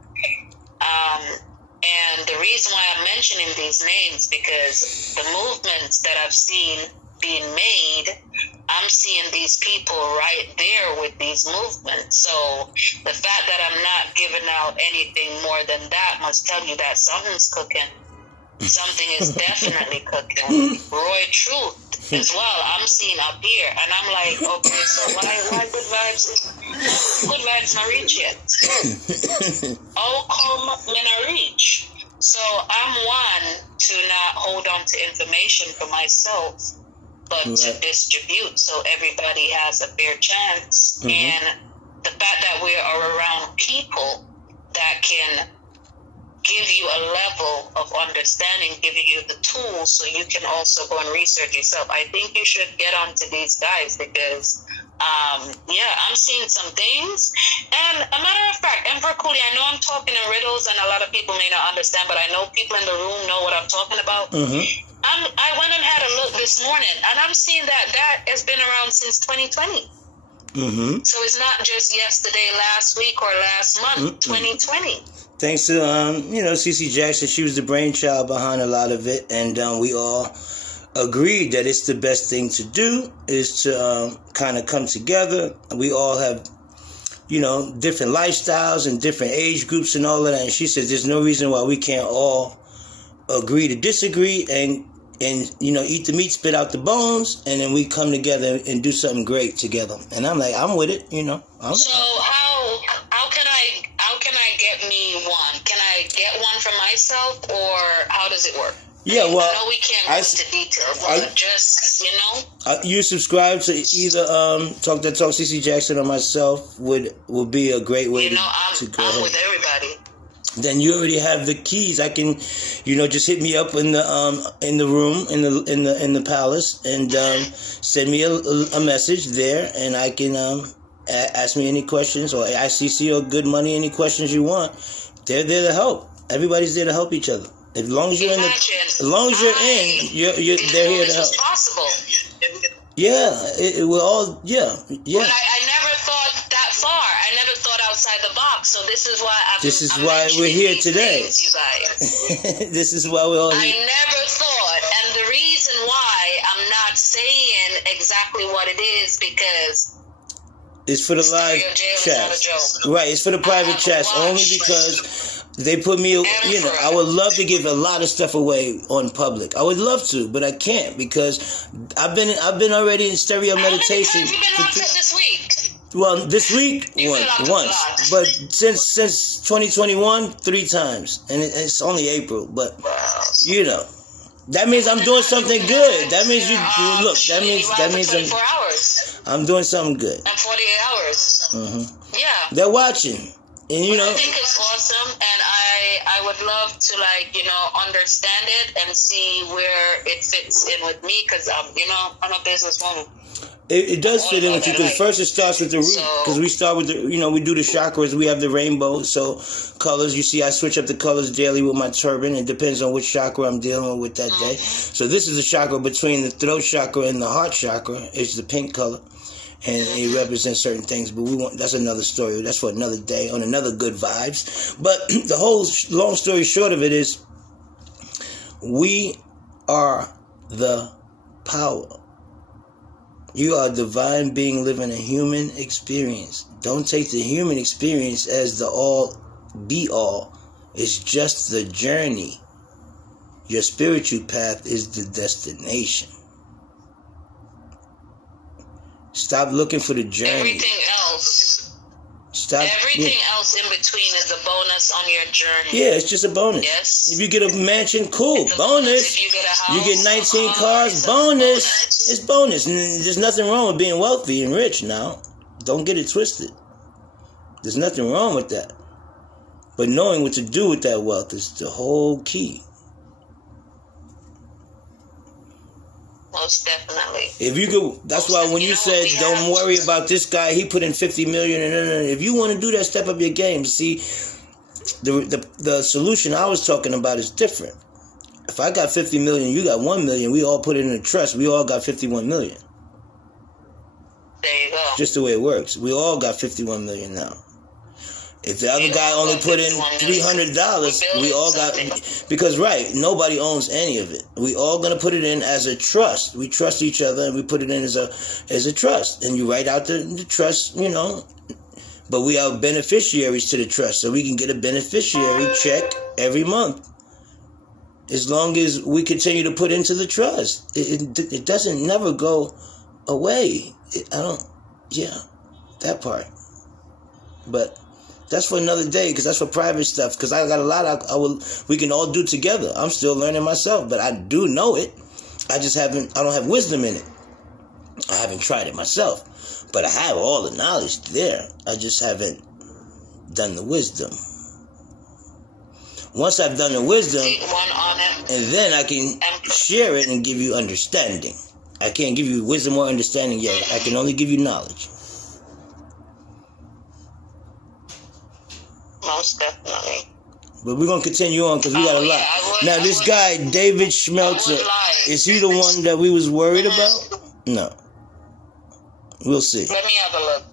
And the reason why I'm mentioning these names, because the movements that I've seen being made, I'm seeing these people right there with these movements. So the fact that I'm not giving out anything more than that must tell you that something's cooking. Something is definitely cooking. Roy Truth as well, I'm seeing up here. And I'm like, okay, so why Good Vibes not reach yet? Oh, come not reach. So I'm one to not hold on to information for myself, but to distribute so everybody has a fair chance. And the fact that we are around people that can give you a level of understanding, giving you the tools so you can also go and research yourself. I think you should get onto these guys because, I'm seeing some things. And a matter of fact, Emperor Cooley, I know I'm talking in riddles and a lot of people may not understand, but I know people in the room know what I'm talking about. I went and had a look this morning, and I'm seeing that has been around since 2020. So it's not just yesterday, last week, or last month, 2020. Thanks to, CC Jackson. She was the brainchild behind a lot of it. And we all agreed that it's the best thing to do is to kind of come together. We all have, different lifestyles and different age groups and all of that. And she says there's no reason why we can't all agree to disagree and eat the meat, spit out the bones, and then we come together and do something great together. And I'm like, I'm with it, So how can I get me one? Can I get one for myself, or how does it work? Yeah, well, I know we can't go into details, but just, you subscribe to either Talk That Talk, CC Jackson, or myself would be a great way to go I'm ahead. with everybody. Then you already have the keys. I can, just hit me up in the room in the palace and send me a message there, and I can ask me any questions, or ICC or Good Money, any questions you want. They're there to help. Everybody's there to help each other. As long as you're in, they're here to help. It's possible. Yeah, we're all But I never thought that far. I never thought outside the box. So this is why we're here today. Things, you guys. This is why we're all here. I never thought, and the reason why I'm not saying exactly what it is because it's for the live chat. Right, it's for the private chats only because they put me, I would love to give a lot of stuff away on public. I would love to, but I can't because I've been already in stereo meditation. How many times have you been locked up this week? Well, this week once, but since 2021, 3 times, and it's only April. But that means I'm doing something good. That means That means I'm doing something good. And 48 hours. Yeah. They're watching. And I think it's awesome, and I would love to understand it and see where it fits in with me because I'm a businesswoman. It does fit in with you because first it starts with the root because we start with we do the chakras. We have the rainbow, so colors. You see, I switch up the colors daily with my turban. It depends on which chakra I'm dealing with that day. So this is the chakra between the throat chakra and the heart chakra. It's the pink color. And it represents certain things, but that's another story. That's for another day on another Good Vibes. But the whole long story short of it is we are the power. You are a divine being living a human experience. Don't take the human experience as the all be all. It's just the journey. Your spiritual path is the destination. Stop looking for the journey. Everything else else in between is a bonus on your journey. Yeah, it's just a bonus. Yes. If you get a mansion, cool, bonus. If you get a house, you get 19 cars, bonus. It's bonus. And there's nothing wrong with being wealthy and rich now. Don't get it twisted. There's nothing wrong with that. But knowing what to do with that wealth is the whole key. Most definitely. If you go, that's why when you said don't worry about this guy, he put in 50 million, and if you want to do that, step up your game. See, the solution I was talking about is different. If I got 50 million, you got 1 million, we all put it in a trust, we all got 51 million. There you go. Just the way it works. We all got 51 million now. If the other guy only put in $300, we all got, because right, nobody owns any of it. We all gonna put it in as a trust. We trust each other, and we put it in as a trust. And you write out the trust, you know. But we are beneficiaries to the trust, so we can get a beneficiary check every month. As long as we continue to put into the trust, it doesn't never go away. That part. But that's for another day, because that's for private stuff. Because I got a lot we can all do together. I'm still learning myself, but I do know it. I don't have wisdom in it. I haven't tried it myself. But I have all the knowledge there. I just haven't done the wisdom. Once I've done the wisdom, and then I can share it and give you understanding. I can't give you wisdom or understanding yet. I can only give you knowledge. Most definitely. But we're going to continue on because we got a lot. Now, this guy, David Schmelzer, is he the one that we was worried about? No. We'll see. Let me have a look.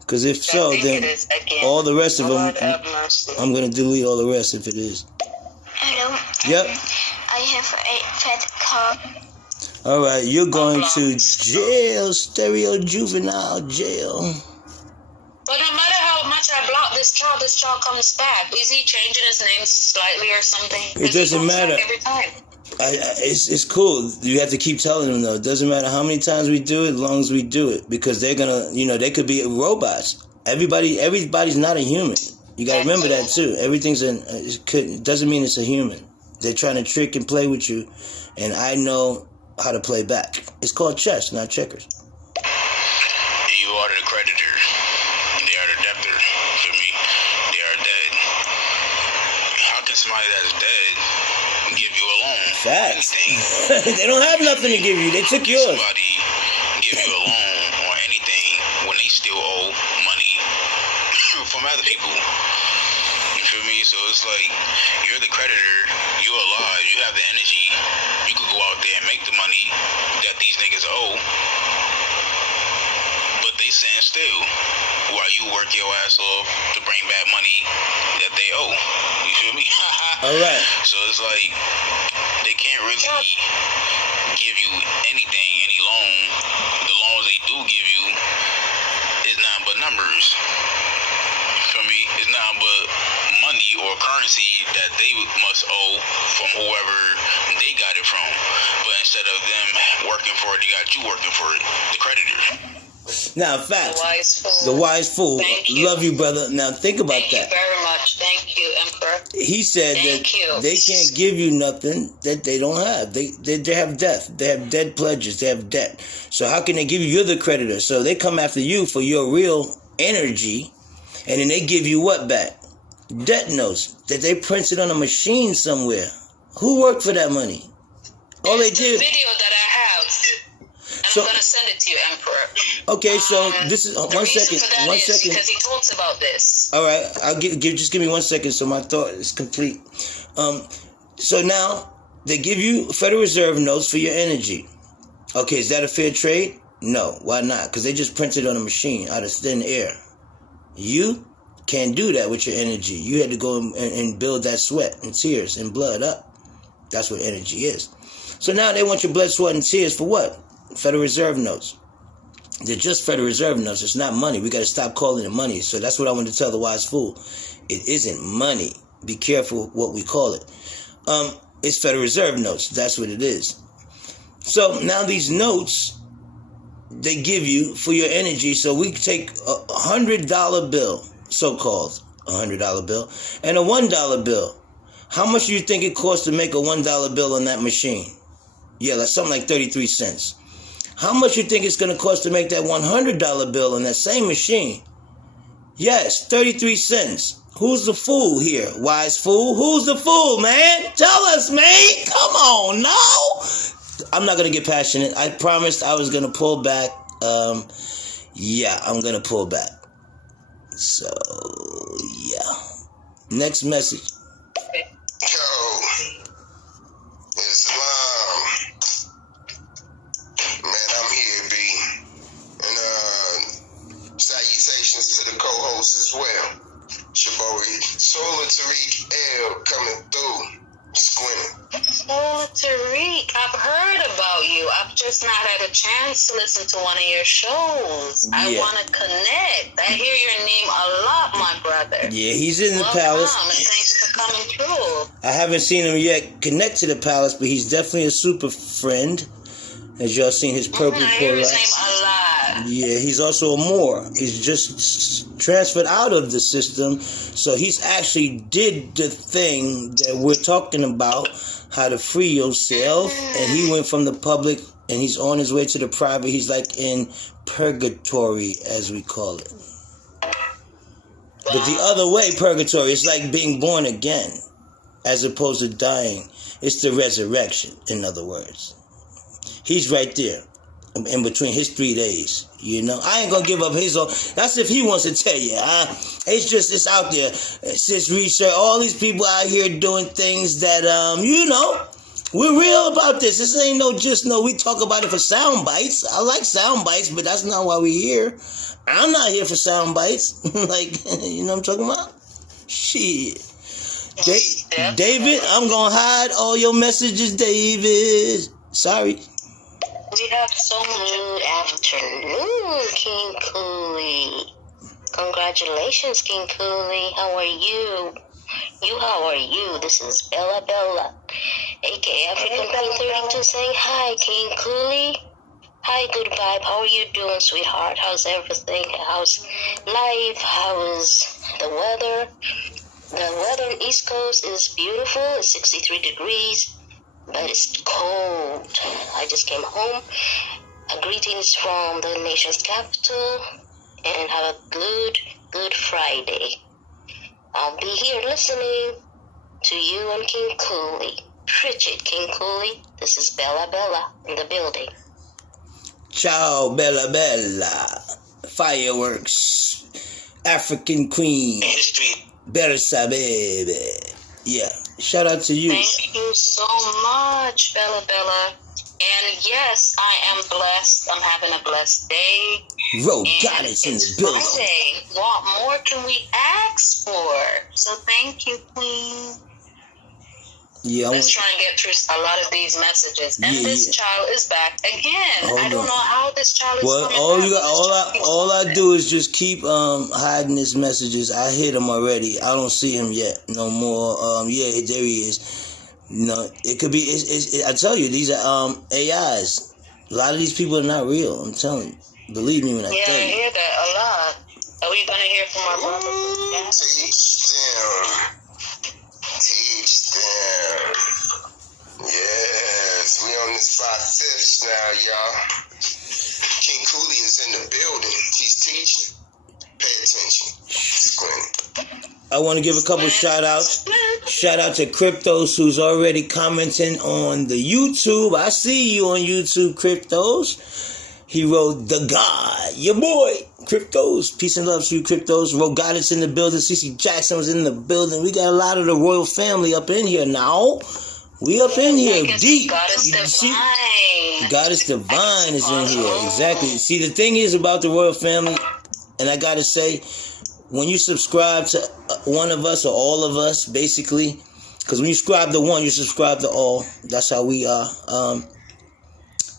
Because if so, then all the rest of them, I'm going to delete all the rest if it is. Hello. Yep. I have a fat car. All right, you're going to jail, stereo juvenile jail. But no matter how much I block this child comes back. Is he changing his name slightly or something? It doesn't matter. Every time. It's cool. You have to keep telling them, though. It doesn't matter how many times we do it, as long as we do it. Because they're going to, they could be robots. Everybody's not a human. You got to remember that, too. It doesn't mean it's a human. They're trying to trick and play with you. And I know how to play back. It's called chess, not checkers. You are the creditor. They are the debtor. For me, they are dead. How can somebody that's dead give you a loan? Facts. They don't have nothing to give you. They took yours. Somebody give you a loan or anything when they still owe money from other people. You feel me? So it's like, you're the creditor, you're alive, you have the energy, you could go out there and make the money that these niggas owe, but they stand still while you work your ass off to bring back money that they owe. You feel me? Alright. So it's like, they can't really give you anything, any loan. The loans they do give you is nothing but numbers. For me, it's nothing but money or currency that they must owe from whoever they got it from. But instead of them working for it, they got you working for it, the creditor. Now, facts. The wise fool. Thank you. Love you, brother. Now, think about that. Thank you very much. Thank you, Emperor. He said they can't give you nothing that they don't have. They have death. They have dead pledges. They have debt. So how can they give you? You're the creditor. So they come after you for your real energy, and then they give you what back? Debt notes that they printed on a machine somewhere. Who worked for that money? All they did. Video that I have. And I'm going to send it to you, Emperor. Okay, so this is one second. Because he talks about this. All right, just give me 1 second so my thought is complete. So now they give you Federal Reserve notes for your energy. Okay, is that a fair trade? No, why not? Because they just printed on a machine out of thin air. You can't do that with your energy. You had to go and build that sweat and tears and blood up. That's what energy is. So now they want your blood, sweat, and tears for what? Federal Reserve notes. They're just Federal Reserve notes. It's not money. We got to stop calling it money. So that's what I want to tell the wise fool. It isn't money. Be careful what we call it. It's Federal Reserve notes. That's what it is. So now these notes, they give you for your energy. So we take a $100 bill, so-called $100 bill, and a $1 bill. How much do you think it costs to make a $1 bill on that machine? Yeah, that's something like 33 cents. How much you think it's going to cost to make that $100 bill on that same machine? Yes, 33 cents. Who's the fool here? Wise fool? Who's the fool, man? Tell us, man. Come on, no. I'm not going to get passionate. I promised I was going to pull back. Yeah, I'm going to pull back. So, yeah. Next message. Yo. Tariq L coming through. Squinting. Oh, Tariq, I've heard about you. I've just not had a chance to listen to one of your shows. Yeah. I want to connect. I hear your name a lot, my brother. Yeah, he's in the palace. And thanks for coming through. I haven't seen him yet connect to the palace, but he's definitely a super friend. As y'all seen his purple I hear his name a lot. Yeah, he's also a Moor. He's just transferred out of the system, so he's actually did the thing that we're talking about, how to free yourself, and he went from the public, and he's on his way to the private. He's like in purgatory, as we call it. But the other way, purgatory, it's like being born again, as opposed to dying. It's the resurrection, in other words. He's right there, in between his 3 days, you know. I ain't gonna give up his own. That's if he wants to tell you. It's out there. Sis research, all these people out here doing things that, you know, we're real about this. This ain't we talk about it for sound bites. I like sound bites, but that's not why we're here. I'm not here for sound bites. Like, you know what I'm talking about? Shit. David, I'm gonna hide all your messages, David. Sorry. We have so much. Good afternoon, King Cooley. Congratulations, King Cooley. How are you? How are you? This is Bella, aka African Queen 32, saying hi, King Cooley. Hi, Good Vibe. How are you doing, sweetheart? How's everything? How's life? How is the weather? The weather on East Coast is beautiful. It's 63 degrees. But it's cold. I just came home. Greetings from the nation's capital. And have a good Friday. I'll be here listening to you and King Cooley. Preach it, King Cooley. This is Bella in the building. Ciao, Bella. Fireworks. African Queen. Bersa, baby. Yeah. Shout out to you. Thank you so much, Bella. And yes, I am blessed. I'm having a blessed day. Goddess in the building. Monday. What more can we ask for? So thank you, Queen. Yeah, let's try and get through a lot of these messages. And this child is back again. I don't know how this child is coming back. All I do is just keep hiding his messages. I hit him already. I don't see him yet no more. There he is. You know, it could be. I tell you, these are AIs. A lot of these people are not real. I'm telling you. Believe me when I tell you. Yeah, I hear that a lot. Are we gonna hear from our brother? Yeah. Teach them. Yes, we on this 5/5 now, y'all. King Cooley is in the building. He's teaching. Pay attention. Squint. I want to give a couple shout outs. Shout out to Cryptos, who's already commenting on the YouTube. I see you on YouTube, Cryptos. He wrote The God, your boy, Cryptos. Peace and love to you, Cryptos. Wrote Goddess in the building. CC Jackson was in the building. We got a lot of the royal family up in here now. We up in here deep. Goddess Divine. Goddess Divine is in here. Exactly. See, the thing is about the royal family, and I got to say, when you subscribe to one of us or all of us, basically, because when you subscribe to one, you subscribe to all. That's how we are.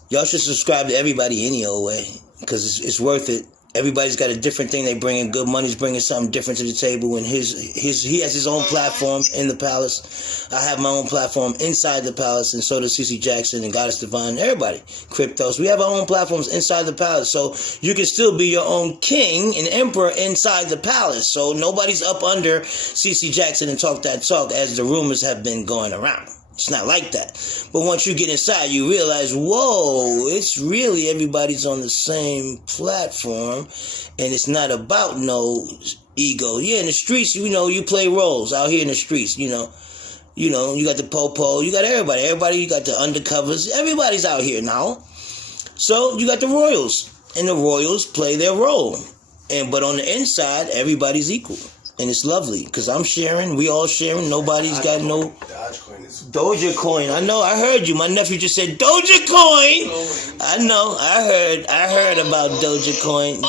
Y'all should subscribe to everybody any old way, because it's worth it. Everybody's got a different thing they bring in. Good Money's bringing something different to the table, and he has his own platform in the palace. I have my own platform inside the palace, and so does CC Jackson and Goddess Divine, everybody. Cryptos. We have our own platforms inside the palace, so you can still be your own king and emperor inside the palace. So nobody's up under CC Jackson and talk that talk, as the rumors have been going around. It's not like that. But once you get inside, you realize, whoa, it's really everybody's on the same platform, and it's not about no ego. Yeah, in the streets, you know, you play roles out here in the streets, you know, you got the po-po, you got everybody, you got the undercovers, everybody's out here now. So you got the royals, and the royals play their role. But on the inside, everybody's equal. And it's lovely, because I'm sharing, we all sharing, nobody's got no... Dogecoin, I know, I heard you. My nephew just said, Dogecoin! I know, I heard about Dogecoin.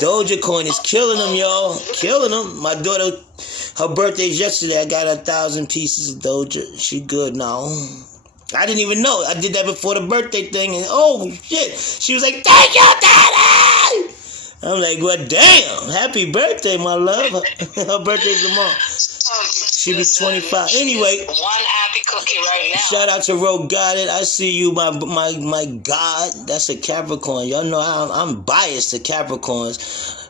Dogecoin is killing them, y'all. Killing them. My daughter, her birthday's yesterday. I got 1,000 pieces of Doja. She good now. I didn't even know. I did that before the birthday thing, and oh shit, she was like, "Thank you, Daddy." I'm like, "Well, damn, happy birthday, my love." Her birthday's tomorrow. She be 25. Anyway, one happy cookie right now. Shout out to Rogue Got It. I see you, my God. That's a Capricorn. Y'all know I'm biased to Capricorns.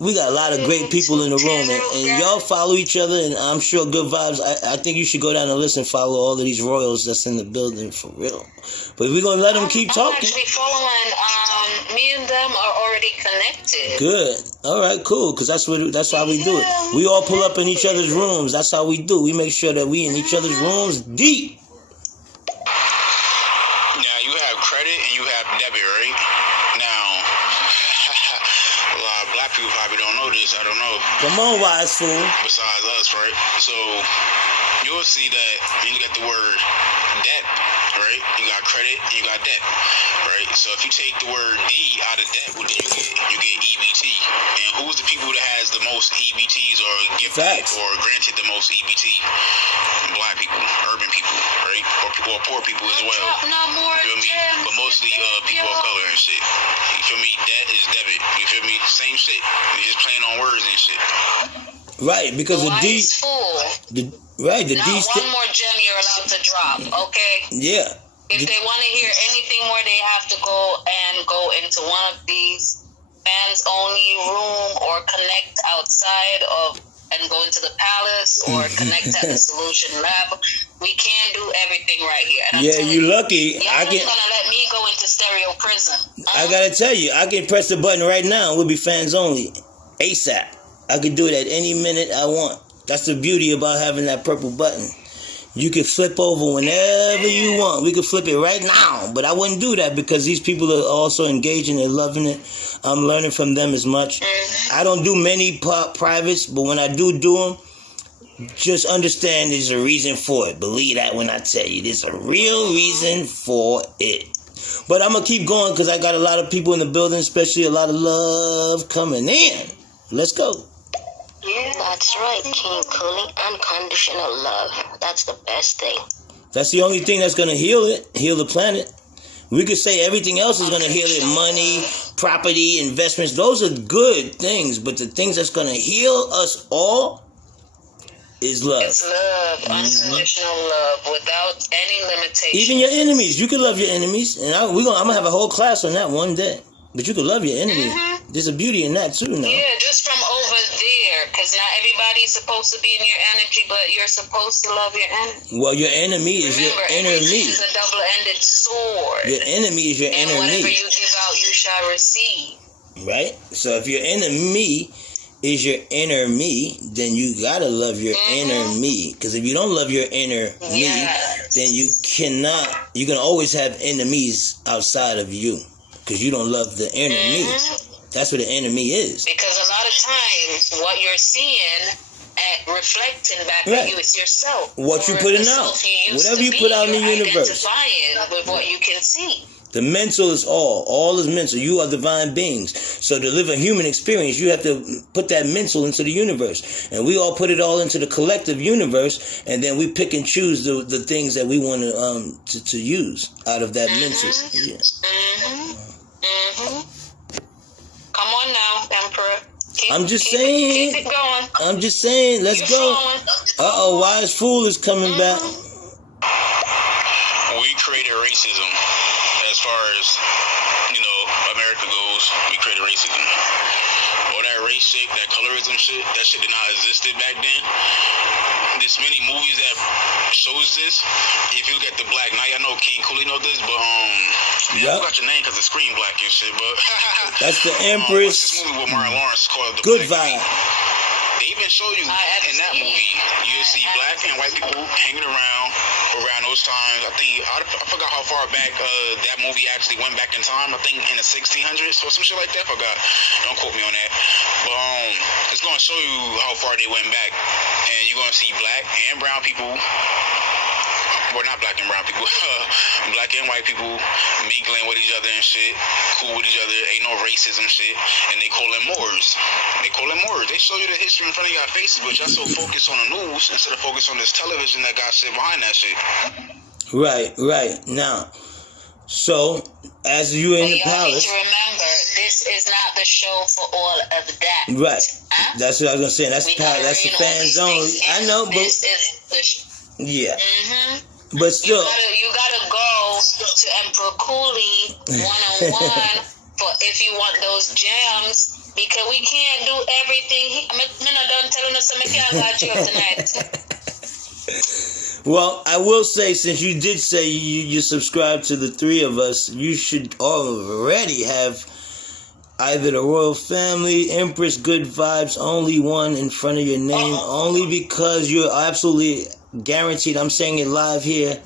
We got a lot of great people in the room, and y'all follow each other, and I'm sure Good Vibes. I think you should go down the list and follow all of these royals that's in the building for real. But we're going to let them keep talking. I'm actually following, me and them are already connected. Good. All right, cool, because that's how we do it. We all pull up in each other's rooms. That's how we do. We make sure that we in each other's rooms deep. Now, you have credit and you have debit, right? Now, a lot of black people probably don't know this. I don't know. Come on, wise fool. Besides us, right? So, you'll see that when you look at the word debt, right? You got credit and you got debt, right? So if you take the word D out of debt, what do you get? You get EBT. And who's the people that has the most EBTs or gifted or granted the most EBT? Black people, urban people, right? Or poor people as well. No more. You feel me? But mostly people of color and shit. You feel me? Debt is debit. You feel me? Same shit. You're just playing on words and shit. Right, because the D. Right, the now, D. One more gem you're allowed to drop, okay? Yeah. If they want to hear anything more, they have to go into one of these fans only room or connect outside of and go into the palace or connect at the Solution Lab. We can't do everything right here. And yeah, you lucky. Y'all gonna let me go into stereo prison. I gotta tell you, I can press the button right now. We'll be fans only, ASAP. I can do it at any minute I want. That's the beauty about having that purple button. You can flip over whenever you want. We could flip it right now, but I wouldn't do that because these people are also engaging and loving it. I'm learning from them as much. I don't do many privates, but when I do them, just understand there's a reason for it. Believe that when I tell you. There's a real reason for it. But I'm going to keep going because I got a lot of people in the building, especially a lot of love coming in. Let's go. That's right, King Cooley. Unconditional love. That's the best thing. That's the only thing that's going to heal it, heal the planet. We could say everything else is going to heal it. Money, property, investments. Those are good things. But the things that's going to heal us all is love. It's love. Unconditional love without any limitations. Even your enemies. You can love your enemies. And I'm going to have a whole class on that one day. But you can love your enemies. There's a beauty in that too now. Yeah, just from over there. Because not everybody's supposed to be in your energy, but you're supposed to love your enemy. Well, your enemy is your inner me. It's a double-ended sword. Your enemy is your inner me. And whatever you give out, you shall receive. Right? So if your enemy is your inner me, then you gotta love your inner me. Because if you don't love your inner me, then you're gonna always have enemies outside of you. Because you don't love the inner me. That's what the enemy is. Because a lot of times, what you're seeing and reflecting back at you is yourself. What you putting out. Whatever you put out in the universe. Identifying with what you can see. The mental is all. All is mental. You are divine beings. So to live a human experience, you have to put that mental into the universe. And we all put it all into the collective universe. And then we pick and choose the things that we want to use out of that mental. Yeah. Come on now, Emperor. I'm just saying. Keep it going. I'm just saying. Let's go. Uh-oh, Wise Fool is coming back. We created racism. As far as, America goes, we created racism. All that race shit, that colorism shit, that shit did not exist back then. There's many movies that shows this. If you look at the Black Knight, I know King Cooley know this, but I forgot your name because it's screen black and shit, but that's the Empress. What's this movie with Martin Lawrence called The Good Black Vibe. They even show you in that movie, you'll see black and white people hanging around those times. I forgot how far back that movie actually went back in time. I think in the 1600s or some shit like that. I forgot. Don't quote me on that. But it's going to show you how far they went back. And you're going to see black and brown people well, not black and brown people, black and white people mingling with each other and shit, cool with each other, ain't no racism shit, and they call them Moors. They call them Moors. They show you the history in front of your faces, but y'all so focused on the news instead of focused on this television that got shit behind that shit. Right. Now, so as you in the palace, need to remember, this is not the show for all of that. right? Huh? That's what I was gonna say. That's that's the fans only. I know, but yeah. Mm-hmm. But still, you gotta go to Emperor Cooley 101 for if you want those gems, because we can't do everything. I'm not done telling us something. I can't got you up tonight. well, I will say, since you did say you subscribe to the three of us, you should already have either the royal family, Empress, Good Vibes, only one in front of your name, only because you're absolutely guaranteed. I'm saying it live here.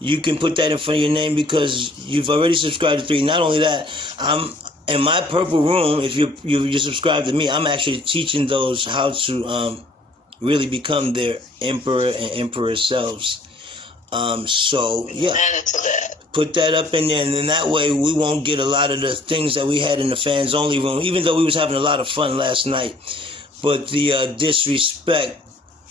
You can put that in front of your name because you've already subscribed to three. Not only that, I'm in my purple room. If you subscribe to me, I'm actually teaching those how to really become their emperor and empress selves. So yeah, put that up in there, and then that way we won't get a lot of the things that we had in the fans only room. Even though we was having a lot of fun last night, but the disrespect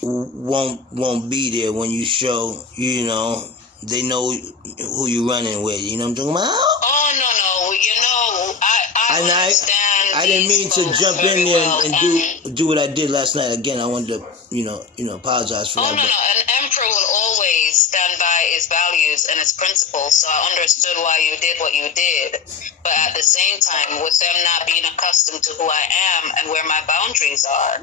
won't be there when you show. You know, they know who you running with. You know what I'm talking about? Oh no, you know, I understand. I didn't mean to jump in there and do what I did last night. Again, I wanted to, you know, apologize for that. No. An emperor will always stand by his values and his principles. So I understood why you did what you did. But at the same time, with them not being accustomed to who I am and where my boundaries are,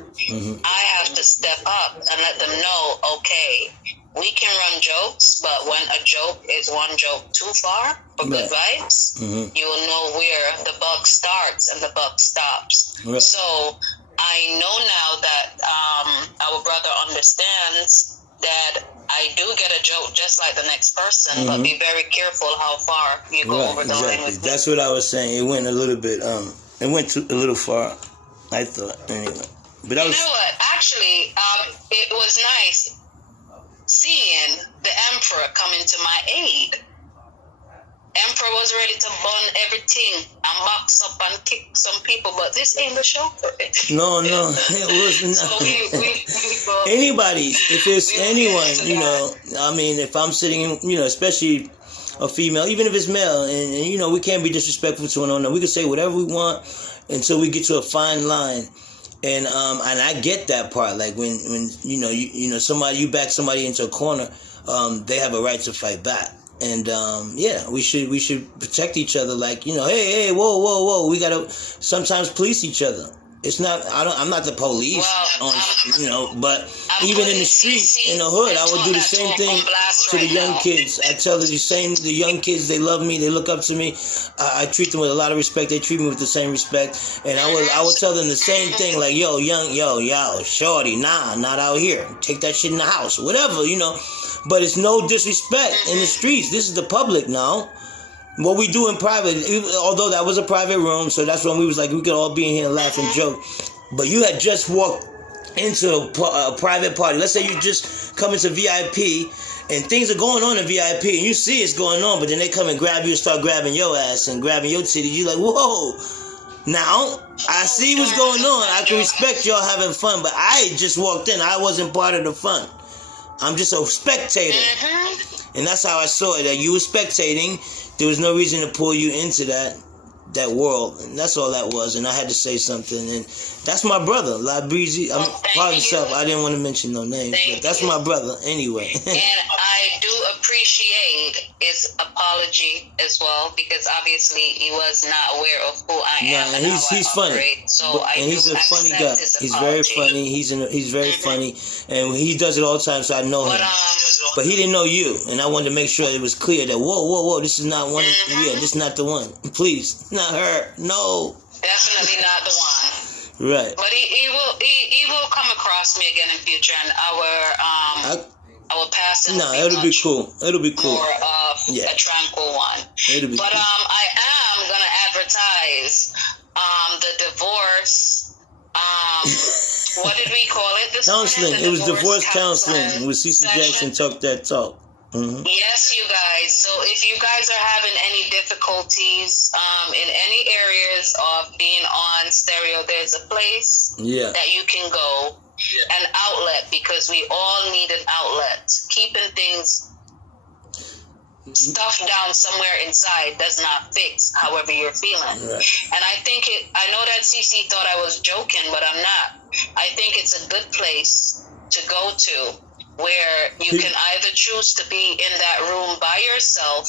I have to step up and let them know, okay, we can run jokes, but when a joke is one joke too far for Good Vibes, you will know where the buck starts and the buck stops. Right. So I know now that our brother understands that I do get a joke just like the next person, but be very careful how far you go over the line with That's what I was saying. It went a little bit, it went a little far, I thought, anyway. But you know what? Actually, it was nice seeing the emperor coming to my aid. Emperor was ready to burn everything and box up and kick some people, but this ain't the show for it. No, it wasn't. So anybody, if it's anyone, you know, I mean, if I'm sitting, you know, especially a female, even if it's male, and you know, we can't be disrespectful to one another. We can say whatever we want until we get to a fine line. And I get that part. Like when you know somebody, you back somebody into a corner, they have a right to fight back. And yeah, we should protect each other. Like, you know, hey, whoa, we gotta sometimes police each other. It's not. I'm not the police, you know. But even in the streets, in the hood, I would do the same thing to the young kids. I tell the young kids, they love me, they look up to me. I treat them with a lot of respect. They treat me with the same respect, and I would tell them the same thing. Like, yo, shorty, nah, not out here. Take that shit in the house, whatever, you know. But it's no disrespect in the streets. This is the public now. What we do in private, although that was a private room, so that's when we was like, we could all be in here and laugh and joke. But you had just walked into a private party. Let's say you just come into VIP, and things are going on in VIP, and you see it's going on, but then they come and grab you and start grabbing your ass and grabbing your titties. You're like, whoa. Now, I see what's going on. I can respect y'all having fun, but I just walked in. I wasn't part of the fun. I'm just a spectator. And that's how I saw it, that you were spectating. There was no reason to pull you into that world. And that's all that was. And I had to say something. And that's my brother, La Breezy. Pardon yourself, I didn't want to mention no names. But that's my brother anyway. And I do appreciate his apology as well, because obviously he was not aware of who I am. And he's funny. So and he's a funny guy. He's very funny. He's very funny. And he does it all the time, so I know him. But he didn't know you, and I wanted to make sure it was clear that whoa, this is not one. Yeah, this is not the one. Please, not her. No. Definitely not the one. Right. But he will come across me again in future, and our past. No, it'll be cool. It'll be cool. More a tranquil one. It'll be but cool. I am gonna advertise the divorce. What did we call it this counseling. morning? It was divorce counseling with CeCe Jackson. Talk that talk. Mm-hmm. Yes, you guys. So if you guys are having any difficulties in any areas of being on stereo, there's a place that you can go, an outlet, because we all need an outlet. Keeping things stuffed down somewhere inside does not fix however you're feeling. Right. And I know that CC thought I was joking, but I'm not. I think it's a good place to go to, where you can either choose to be in that room by yourself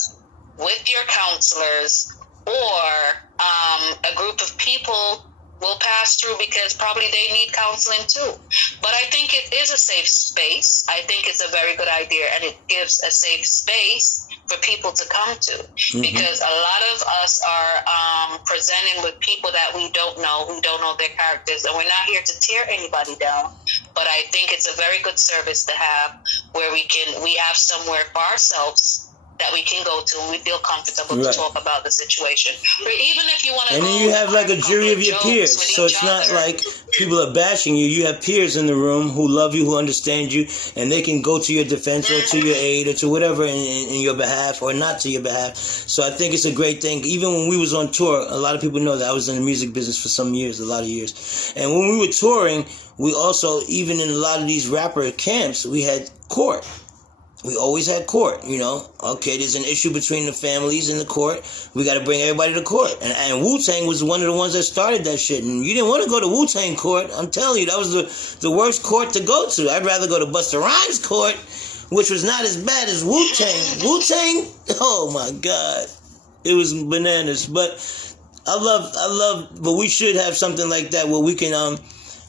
with your counselors, or a group of people will pass through, because probably they need counseling too. But I think it is a safe space. I think it's a very good idea, and it gives a safe space for people to come to, because a lot of us are presenting with people that we don't know their characters, and we're not here to tear anybody down. But I think it's a very good service to have, where we have somewhere for ourselves that we can go to, and we feel comfortable to talk about the situation. Or even if you want to, and then you have like a jury of your peers, so it's not like people are bashing you. You have peers in the room who love you, who understand you, and they can go to your defense or to your aid or to whatever in your behalf, or not to your behalf. So I think it's a great thing. Even when we was on tour, a lot of people know that I was in the music business for some years, a lot of years. And when we were touring, we also, even in a lot of these rapper camps, we had court. We always had court, you know. Okay, there's an issue between the families in the court. We got to bring everybody to court. And Wu-Tang was one of the ones that started that shit. And you didn't want to go to Wu-Tang court. I'm telling you, that was the worst court to go to. I'd rather go to Busta Rhymes court, which was not as bad as Wu-Tang. Wu-Tang, oh my God. It was bananas. But I love, but we should have something like that where we can,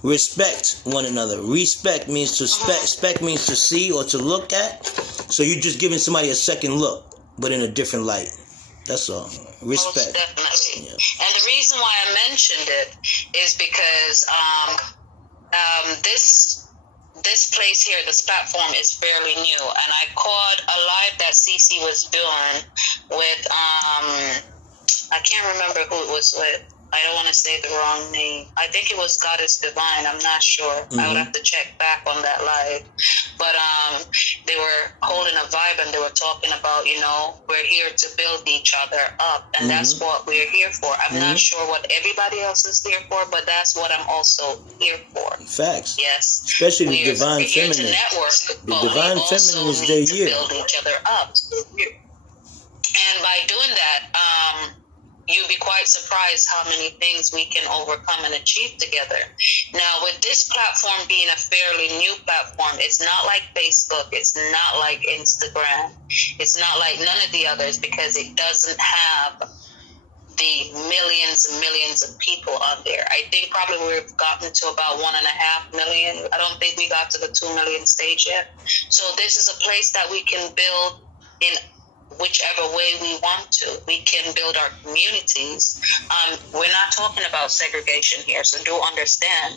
respect one another. Respect means to spec means to see or to look at. So you're just giving somebody a second look, but in a different light. That's all. Respect. Most definitely. Yeah. And the reason why I mentioned it is because this place here, this platform, is fairly new, and I caught a live that CC was doing with I can't remember who it was with. I don't want to say the wrong name. I think it was Goddess Divine. I'm not sure. I would have to check back on that live. But they were holding a vibe, and they were talking about, we're here to build each other up. And that's what we're here for. I'm not sure what everybody else is here for, but that's what I'm also here for. Facts. Yes. Especially the Divine Feminine. The Divine Feminine is their year. Build each other up. And by doing that, you'd be quite surprised how many things we can overcome and achieve together. Now, with this platform being a fairly new platform, it's not like Facebook, it's not like Instagram, it's not like none of the others, because it doesn't have the millions and millions of people on there. I think probably we've gotten to about 1.5 million. I don't think we got to the 2 million stage yet. So this is a place that we can build in whichever way we want to. We can build our communities. We're not talking about segregation here, so do understand.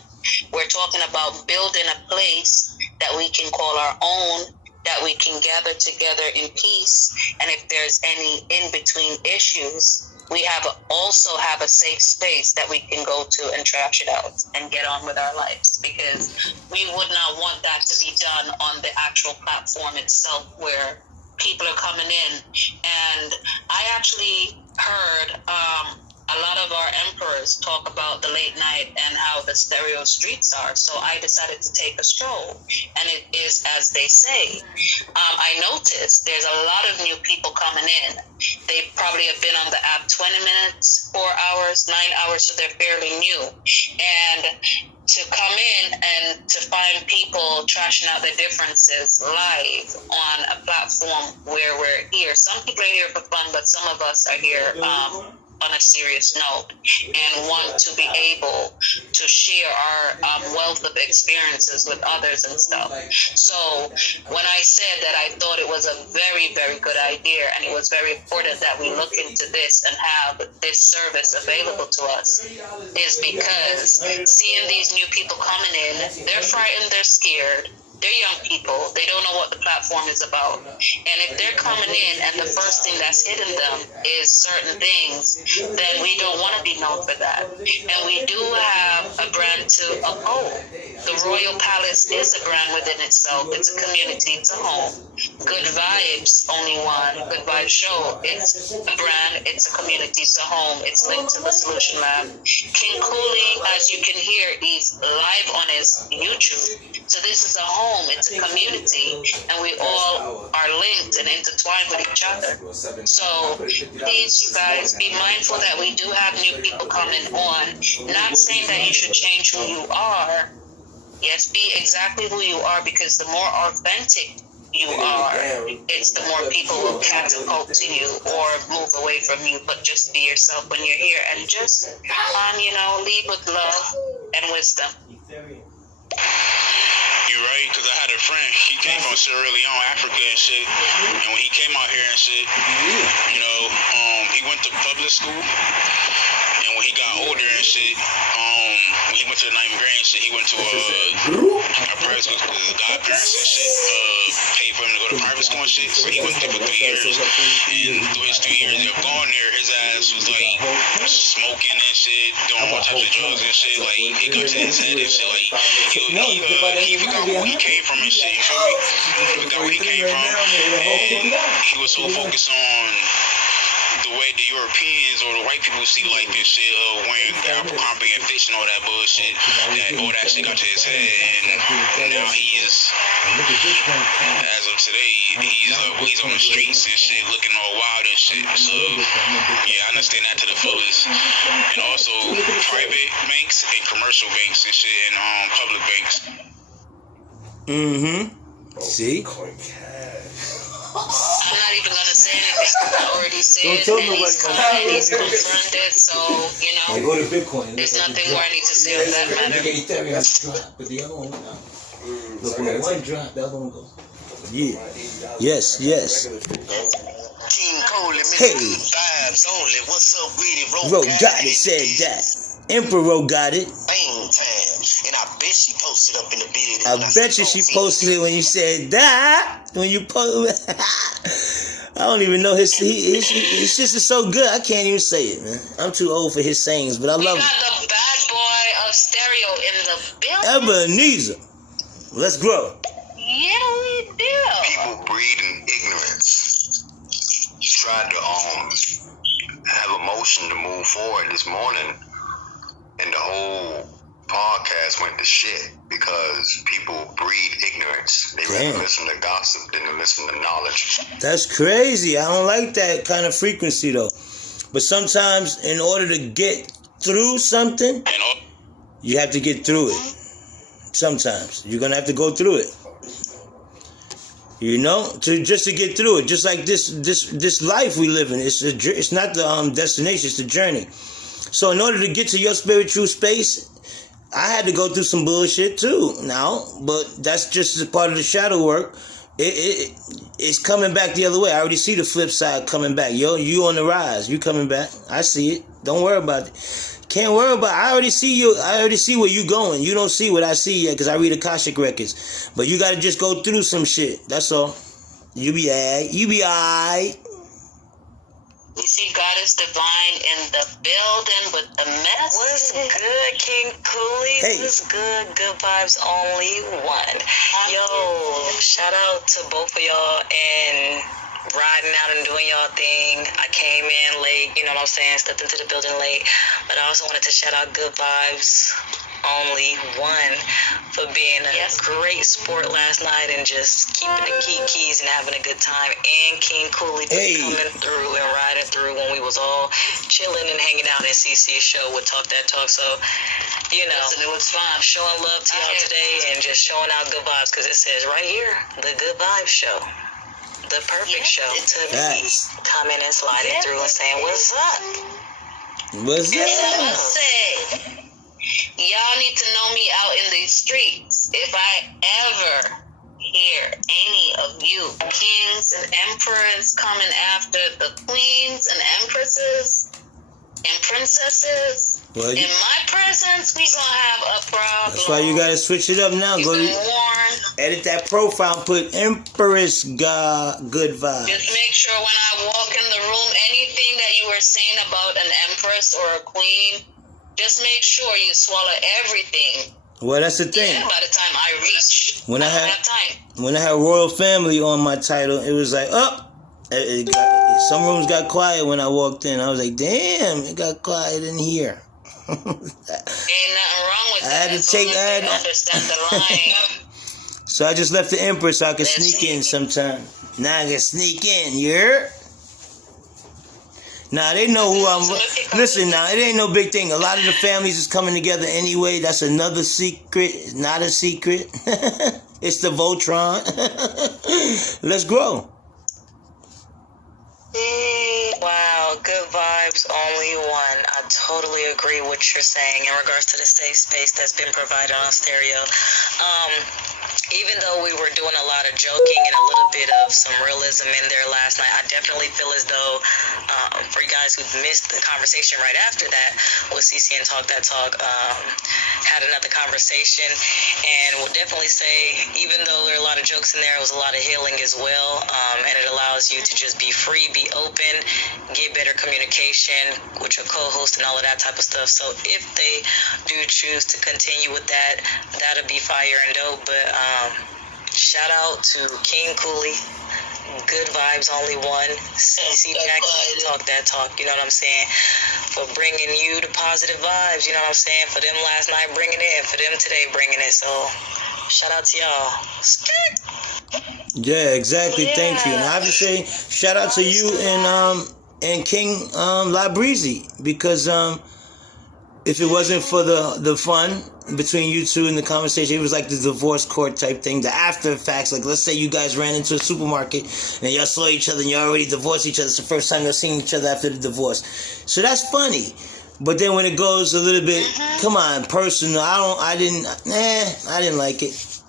We're talking about building a place that we can call our own, that we can gather together in peace. And if there's any in-between issues, we also have a safe space that we can go to and trash it out and get on with our lives, because we would not want that to be done on the actual platform itself, where people are coming in. And I actually heard a lot of our emperors talk about the late night and how the stereo streets are. So I decided to take a stroll, and it is as they say. I noticed there's a lot of new people coming in. They probably have been on the app 20 minutes, 4 hours, 9 hours, so they're fairly new. And to come in and to find people trashing out their differences live on a platform where we're here. Some people are here for fun, but some of us are here on a serious note and want to be able to share our wealth of experiences with others and stuff. So when I said that I thought it was a very, very good idea, and it was very important that we look into this and have this service available to us, is because seeing these new people coming in, they're frightened, they're scared. They're young people. They don't know what the platform is about. And if they're coming in and the first thing that's hitting them is certain things, then we don't want to be known for that. And we do have a brand to uphold. The Royal Palace is a brand within itself. It's a community. It's a home. Good Vibes Only One, Good Vibes Show. It's a brand, it's a community, it's a home, it's linked to the Solution Lab. King Cooley, as you can hear, he's live on his YouTube. So this is a home, it's a community, and we all are linked and intertwined with each other. So please, you guys, be mindful that we do have new people coming on. Not saying that you should change who you are. Yes, be exactly who you are, because the more authentic you are, it's the more people will catapult to you or move away from you. But just be yourself when you're here, and just, lead with love and wisdom. You're right, because I had a friend, he came from Sierra Leone, Africa and shit, and when he came out here and shit, he went to public school, and when he got older and shit, when he went to the 9th grade and shit, he went to a private school because his godparents and shit paid for him to go to private school and shit, so he went there for 3 years, and through his 3 years of going there, his ass was like smoking and shit, doing all types of drugs and shit, like it got to his head and shit, like he forgot where he came from and shit, you feel me? He forgot where he came from, and he was so focused on the way the Europeans or the white people see like this shit, wearing Abercrombie and Fitch and all that bullshit, all that shit got to his head, and now he's, as of today, he's on the streets and shit, looking all wild and shit. So yeah, I understand that to the fullest. And also private banks and commercial banks and shit, and public banks. See? I'm not even gonna say anything. I already said, and he's confronted, so go to Bitcoin. There's nothing more I need to say on that matter. But the other one went out. Look, when one dropped, the other one goes. Yeah. Yes. King Coley, hey. Good Vibes Only. What's up, Greedy Ro got it, said that. Emperor got it. Bang time. And I bet she posted up in the bed. I bet you she posted it when you said that. When you post, I don't even know his shit is so good. I can't even say it, man. I'm too old for his sayings, but I love it. We got the bad boy of stereo in the building. Ebenezer, let's grow. Yeah, we do. People breed in ignorance. Tried to have emotion to move forward this morning, and the whole podcast went to shit because people breed ignorance. They rather listen to gossip than to listen to knowledge. That's crazy. I don't like that kind of frequency though. But sometimes in order to get through something, you have to get through it. Sometimes you're gonna have to go through it. Just to get through it. Just like this life we live in. It's not the destination, it's the journey. So in order to get to your spiritual space, I had to go through some bullshit too now, but that's just a part of the shadow work. It's coming back the other way. I already see the flip side coming back. You on the rise. You coming back. I see it. Don't worry about it. Can't worry about it. I already see you. I already see where you going. You don't see what I see yet because I read Akashic records. But you got to just go through some shit. That's all. You be alright. You be alright. We see Goddess Divine in the building with the mess. What's good, King Cooley? Hey. What's good? Good Vibes Only One. Yo, shout out to both of y'all and riding out and doing y'all thing. I came in late, you know what I'm saying, stepped into the building late. But I also wanted to shout out Good Vibes Only One for being a great sport last night and just keeping the keys and having a good time. And King Cooley coming through and riding through when we was all chilling and hanging out in CC's show with Talk That Talk. So, it was fun. Showing love to y'all today and just showing out good vibes because it says right here, the Good Vibes Show. The perfect show to be coming and sliding through and saying, what's up? What's up? I must say, y'all need to know me out in these streets. If I ever hear any of you kings and emperors coming after the queens and empresses and princesses, in my presence, we gonna have a problem. That's why you gotta switch it up now. Go edit that profile, put Empress Good Vibes. Just make sure when I walk in the room, anything that you were saying about an empress or a queen, just make sure you swallow everything. Well, that's the thing. Even by the time I reach When I have time. When I had Royal Family on my title, it was like, some rooms got quiet when I walked in. I was like, damn, it got quiet in here. Ain't nothing wrong with that. I had to take that. Understand the line. So I just left the Empress so I could sneak in sometime. Now I can sneak in, you heard? Nah, they know who I'm. Listen, now it ain't no big thing. A lot of the families is coming together anyway. That's another secret. It's not a secret. It's the Voltron. Let's grow. Wow, good vibes, only one. I totally agree with what you're saying in regards to the safe space that's been provided on stereo. Even though we were doing a lot of joking and a little bit of some realism in there last night, I definitely feel as though, for you guys who missed the conversation right after that with CC and Talk That Talk, had another conversation, and will definitely say, even though there are a lot of jokes in there, it was a lot of healing as well, and it allows you to just be free, be open, get better communication with your co-host and all of that type of stuff. So if they do choose to continue with that, that'll be fire and dope. But shout out to King Cooley, Good Vibes Only One, CC Jackson, Talk That Talk, you know what I'm saying, for bringing you the positive vibes, you know what I'm saying, for them last night bringing it, and for them today bringing it. So shout out to y'all. Yeah, exactly. Yeah. Thank you. And I have to say, shout out to you and King Labreezy, because if it wasn't for the fun between you two in the conversation, it was like the divorce court type thing, the after effects. Like, let's say you guys ran into a supermarket and y'all saw each other and you already divorced each other. It's the first time you're seeing each other after the divorce. So that's funny. But then when it goes a little bit, come on, personal, I didn't like it.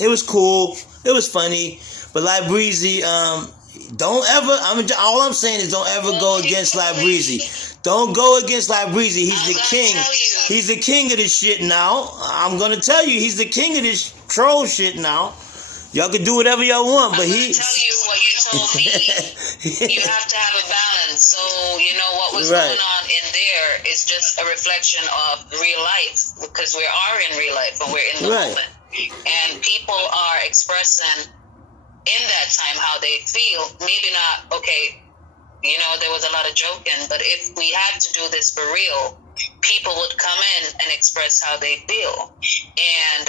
It was cool. It was funny. But Labreezy, don't ever, all I'm saying is don't ever go against Labreezy. Don't go against Labreezy. He's the king. He's the king of this shit now. I'm going to tell you, he's the king of this troll shit now. Y'all can do whatever y'all want, but he... I'm going to tell you what you told me. You have to have a balance. So, you know, what was going on in there is just a reflection of real life, because we are in real life and we're in the moment. And people are expressing in that time how they feel. Maybe not, okay, you know, there was a lot of joking, but if we had to do this for real, people would come in and express how they feel. And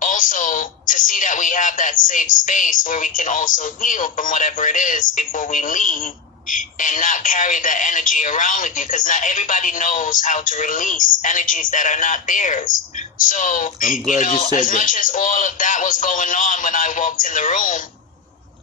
also to see that we have that safe space where we can also heal from whatever it is before we leave, and not carry that energy around with you, because not everybody knows how to release energies that are not theirs. So, I'm glad you said as much as all of that was going on when I walked in the room,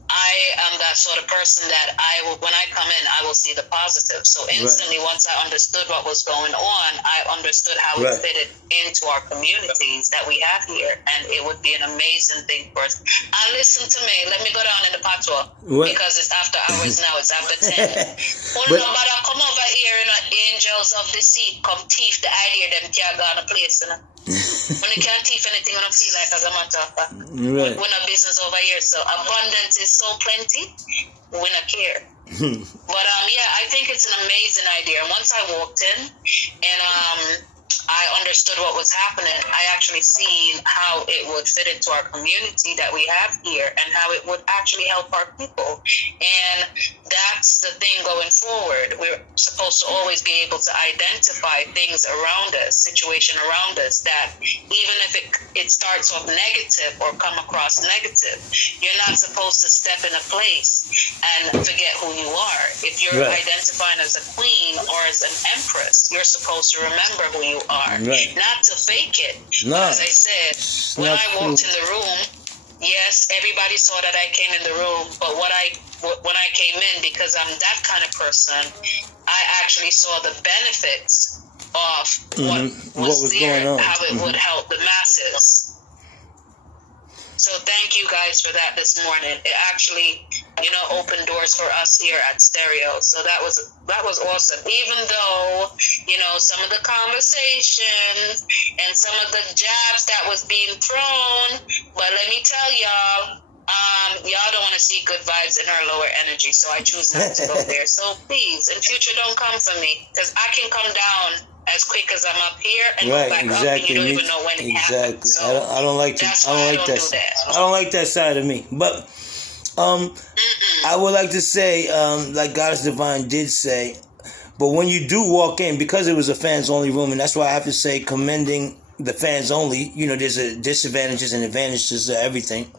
I am that sort of person that when I come in, I will see the positive. So instantly, once I understood what was going on, I understood how it fitted into our communities that we have here, and it would be an amazing thing for us. And listen to me, let me go down in the patois, because it's after hours now, it's after 10. Nobody come over here, angels of the sea, come thief the idea them can't go on a place, you know? When they can't thief anything, when I feel like, as a matter of fact, we're not business over here. So abundance is so plenty, we not care. But I think it's an amazing idea. And once I walked in and I understood what was happening, I actually seen how it would fit into our community that we have here, and how it would actually help our people. And that's the thing going forward. We're supposed to always be able to identify things around us, situation around us, that even if it starts off negative or come across negative, you're not supposed to step in a place and forget who you are. If you're identifying as a queen or as an empress, you're supposed to remember who you are. Not to fake it. As I said, when I walked in the room, yes, everybody saw that I came in the room, but when I came in, because I'm that kind of person, I actually saw the benefits of what was there, going on, how it would help the masses. So thank you guys for that this morning. It actually, opened doors for us here at Stereo. So that was awesome. Even though, some of the conversations and some of the jabs that was being thrown, but let me tell y'all, y'all don't want to see good vibes in her lower energy. So I choose not to go there. So please, in future, don't come for me, because I can come down as quick as I'm up here and Right, go back exactly. up, and you don't even know when it happens. So I don't like that. I don't like that side of me. But I would like to say, like Goddess Divine did say, but when you do walk in, because it was a fans only room, and that's why I have to say, commending the fans only. You know, there's a disadvantages and advantages to everything.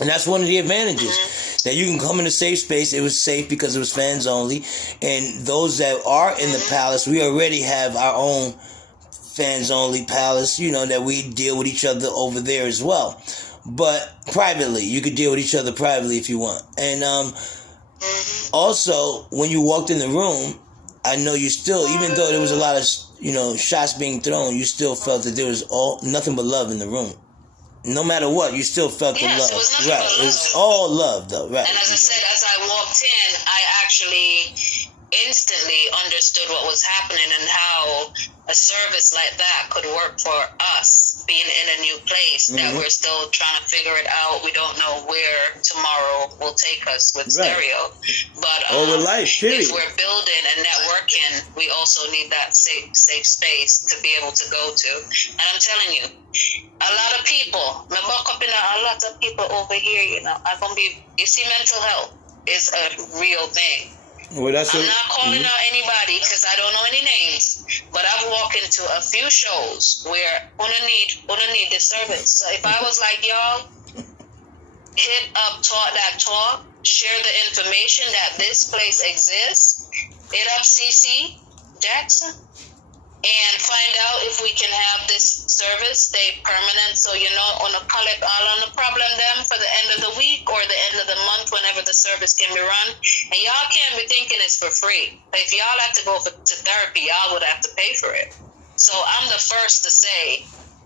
And that's one of the advantages, that you can come in a safe space. It was safe because it was fans only. And those that are in the palace, we already have our own fans only palace, you know, that we deal with each other over there as well. But privately, you could deal with each other privately if you want. And also, when you walked in the room, I know you still, even though there was a lot of, you know, shots being thrown, you still felt that there was nothing but love in the room. No matter what, you still felt the love. It was nothing but love. It was all love, though. Right. And as I said, as I walked in, I actually instantly understood what was happening and how a service like that could work for us, being in a new place that we're still trying to figure it out. We don't know where tomorrow will take us with stereo. But with life, period. If we're building and networking, we also need that safe space to be able to go to. And I'm telling you, a lot of people, a lot of people over here, you know, you see, mental health is a real thing. Well, I'm not calling out anybody because I don't know any names, but I've walked into a few shows where una need the service. So if I was like, y'all, hit up, talk, share the information that this place exists, hit up CC Jackson, and find out if we can have this service stay permanent, so you know, on a collect all on the problem them for the end of the week or the end of the month, whenever the service can be run. And y'all can't be thinking it's for free. But if y'all have to go to therapy, y'all would have to pay for it. So I'm the first to say,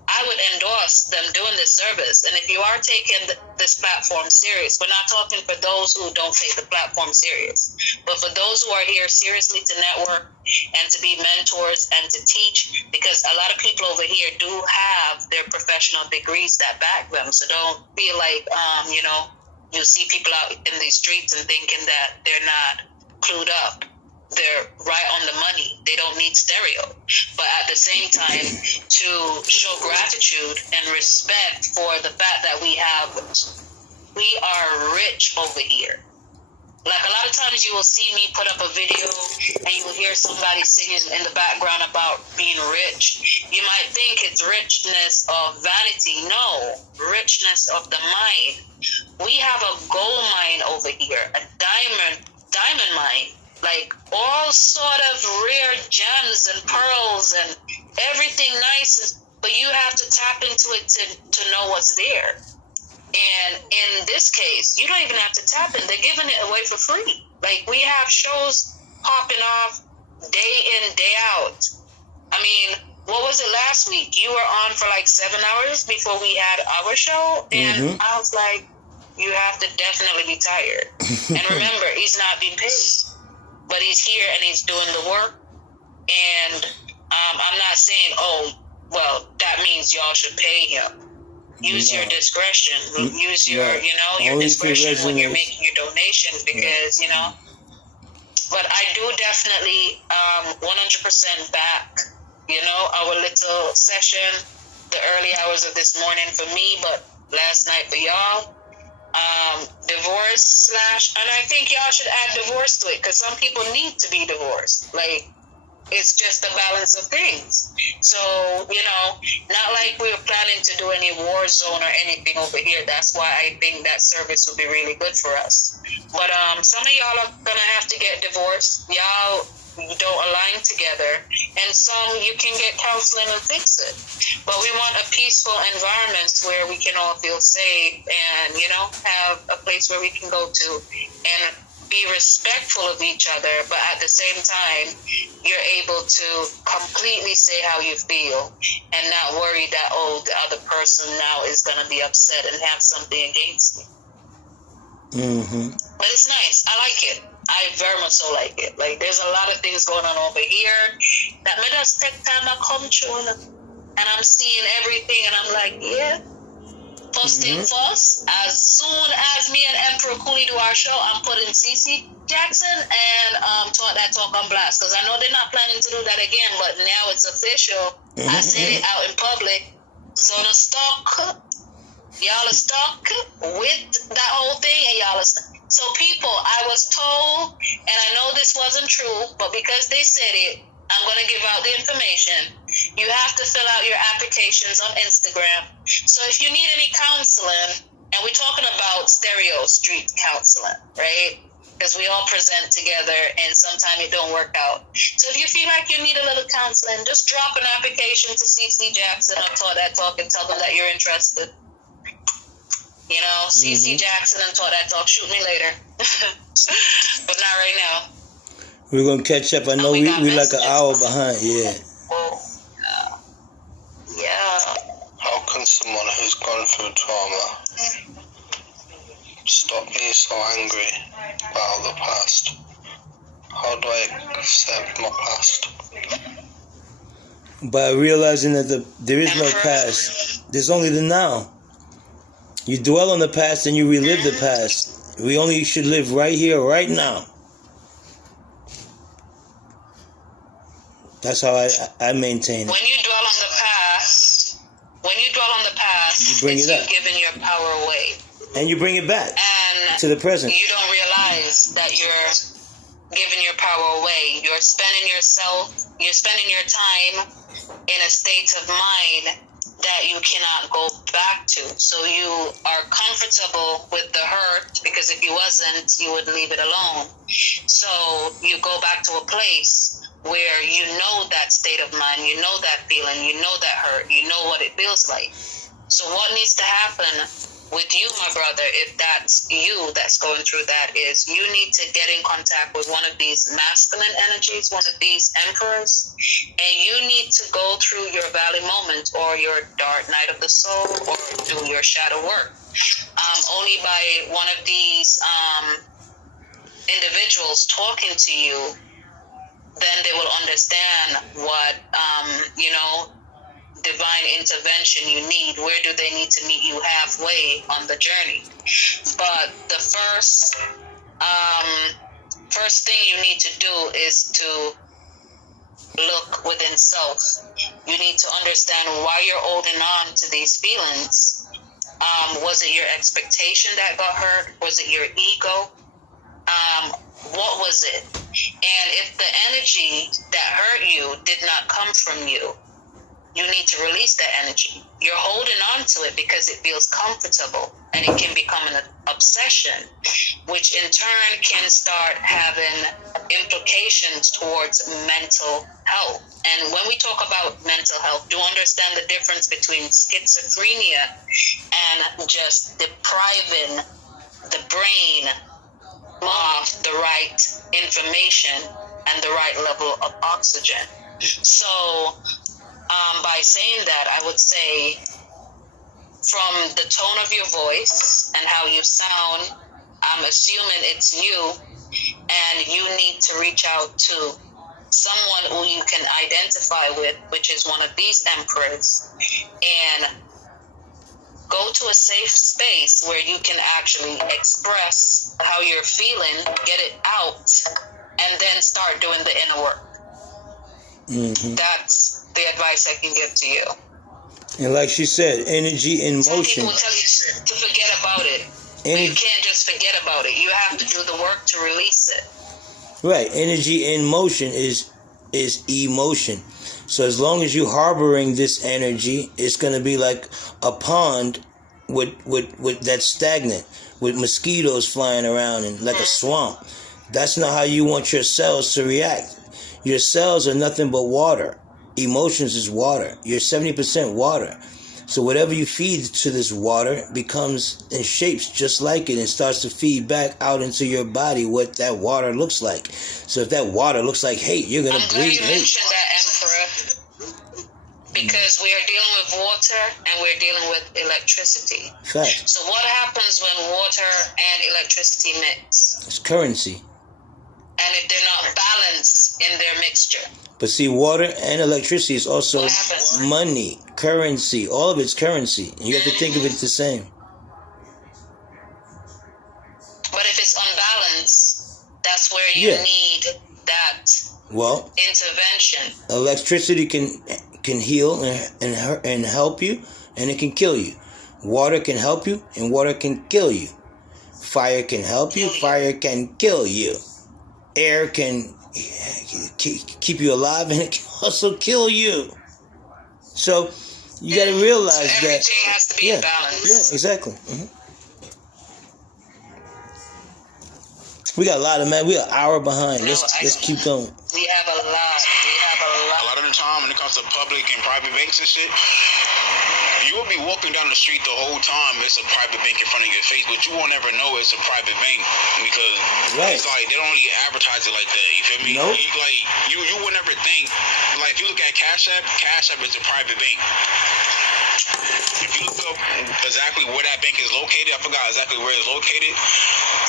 I would endorse them doing this service. And if you are taking this platform serious, we're not talking for those who don't take the platform serious, but for those who are here seriously to network and to be mentors and to teach, because a lot of people over here do have their professional degrees that back them. So don't feel like, you know, you see people out in these streets and thinking that they're not clued up. They're right on the money. They don't need stereo. But at the same time, to show gratitude and respect for the fact that we are rich over here. Like a lot of times you will see me put up a video and you will hear somebody singing in the background about being rich. You might think it's richness of vanity. No, richness of the mind. We have a gold mine over here, a diamond mine. Like all sort of rare gems and pearls and everything nice, but you have to tap into it to know what's there. And in this case, you don't even have to tap in. They're giving it away for free. Like we have shows popping off day in, day out. I mean, what was it last week? You were on for like 7 hours before we had our show. And I was like, you have to definitely be tired. And remember, he's not being paid. But he's here and he's doing the work. And I'm not saying, oh, well, that means y'all should pay him. Use your discretion. Use your, you know, your discretion when you're making your donations because, you know. But I do definitely 100% back, you know, our little session, the early hours of this morning for me, but last night for y'all. Divorce / and I think y'all should add divorce to it because some people need to be divorced. Like it's just a balance of things. So, you know, not like we were planning to do any war zone or anything over here. That's why I think that service would be really good for us. But some of y'all are gonna have to get divorced. Y'all don't align together, and some you can get counseling and fix it. But we want a peaceful environment where we can all feel safe and, you know, have a place where we can go to and be respectful of each other, but at the same time you're able to completely say how you feel and not worry that, oh, the other person now is going to be upset and have something against me. But it's nice. I like it. I very much so like it. Like, there's a lot of things going on over here that made us take time to come through, and I'm seeing everything, and I'm like, yeah. First thing first, as soon as me and Emperor Cooley do our show, I'm putting CC Jackson and Talk That Talk on blast, because I know they're not planning to do that again, but now it's official. I said it out in public. So the stock, y'all are stuck with that whole thing, and y'all are stuck. So people, I was told, and I know this wasn't true, but because they said it, I'm going to give out the information. You have to fill out your applications on Instagram. So if you need any counseling, and we're talking about stereo street counseling, right? Because we all present together and sometimes it don't work out. So if you feel like you need a little counseling, just drop an application to CC Jackson or Talk That Talk and tell them that you're interested. You know, CC Jackson and Talk That Talk. Shoot me later. But not right now. We're going to catch up. I know we like an hour behind, yeah. Yeah. How can someone who's gone through trauma stop being so angry about the past? How do I accept my past? By realizing that there is no past. There's only the now. You dwell on the past and you relive the past. We only should live right here, right now. That's how I maintain it. When you dwell on the past, you bring it up. You're giving your power away. And you bring it back and to the present. You don't realize that you're giving your power away. You're spending your time in a state of mind that you cannot go back to. So you are comfortable with the hurt, because if you wasn't, you would leave it alone. So you go back to a place where you know that state of mind, you know that feeling, you know that hurt, you know what it feels like. So what needs to happen with you, my brother, if that's you that's going through that, is you need to get in contact with one of these masculine energies, one of these emperors, and you need to go through your valley moment or your dark night of the soul or do your shadow work. Only by one of these individuals talking to you, then they will understand what, divine intervention you need. Where do they need to meet you halfway on the journey? But the first thing you need to do is to look within self. You need to understand why you're holding on to these feelings. Was it your expectation that got hurt? Was it your ego? What was it? And if the energy that hurt you did not come from you, you need to release that energy. You're holding on to it because it feels comfortable, and it can become an obsession, which in turn can start having implications towards mental health. And when we talk about mental health, do understand the difference between schizophrenia and just depriving the brain of the right information and the right level of oxygen. So by saying that, I would say from the tone of your voice and how you sound, I'm assuming it's you, and you need to reach out to someone who you can identify with, which is one of these emperors, and go to a safe space where you can actually express how you're feeling, get it out, and then start doing the inner work. That's the advice I can give to you. And like she said, energy in motion. Some people tell you to forget about it. But you can't just forget about it. You have to do the work to release it. Right. Energy in motion is emotion. So as long as you're harboring this energy, it's going to be like a pond with that's stagnant, with mosquitoes flying around and like a swamp. That's not how you want your cells to react. Your cells are nothing but water. Emotions is water. You're 70% water. So whatever you feed to this water becomes and shapes just like it and starts to feed back out into your body what that water looks like. So if that water looks like hate, you're going to breathe hate. I'm glad you mentioned that, Emperor, because we are dealing with water and we're dealing with electricity. Fact. So what happens when water and electricity mix? It's currency. And if they're not balanced in their mixture. But see, water and electricity is also money, currency. All of it's currency. And you have to think of it the same. But it's unbalanced, that's where you need that intervention. Electricity can heal and help you, and it can kill you. Water can help you, and water can kill you. Fire can help you, fire can kill you. Air can keep you alive, and it can also kill you. So you got to realize that everything has to be in balance. Yeah, exactly. We got a lot of we are an hour behind. Let's keep going. We have a lot. A lot of the time when it comes to public and private banks and shit, you will be walking down the street the whole time. It's a private bank in front of your face, but you won't ever know it's a private bank because it's like they don't really advertise it like that. You feel me? Nope. You would never think. Like if you look at Cash App is a private bank. If you look up exactly where that bank is located, I forgot exactly where it's located.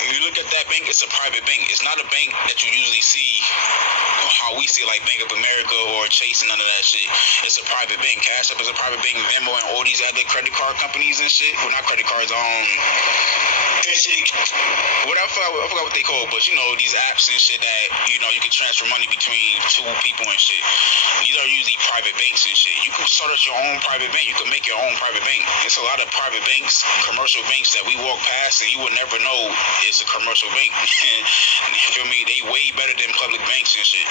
If you look at that bank, it's a private bank. It's not a bank that you usually see how we see like Bank of America or Chase and none of that shit. It's a private bank. Cash App is a private bank. Venmo and all these other credit card companies and shit. Well, not credit cards. I forgot what they call, but you know these apps and shit that you can transfer money between two people and shit. These are usually private banks and shit. You can start up your own private bank. You can make your own private bank. It's a lot of private banks, commercial banks that we walk past and you would never know it's a commercial bank. You feel me? They way better than public banks and shit.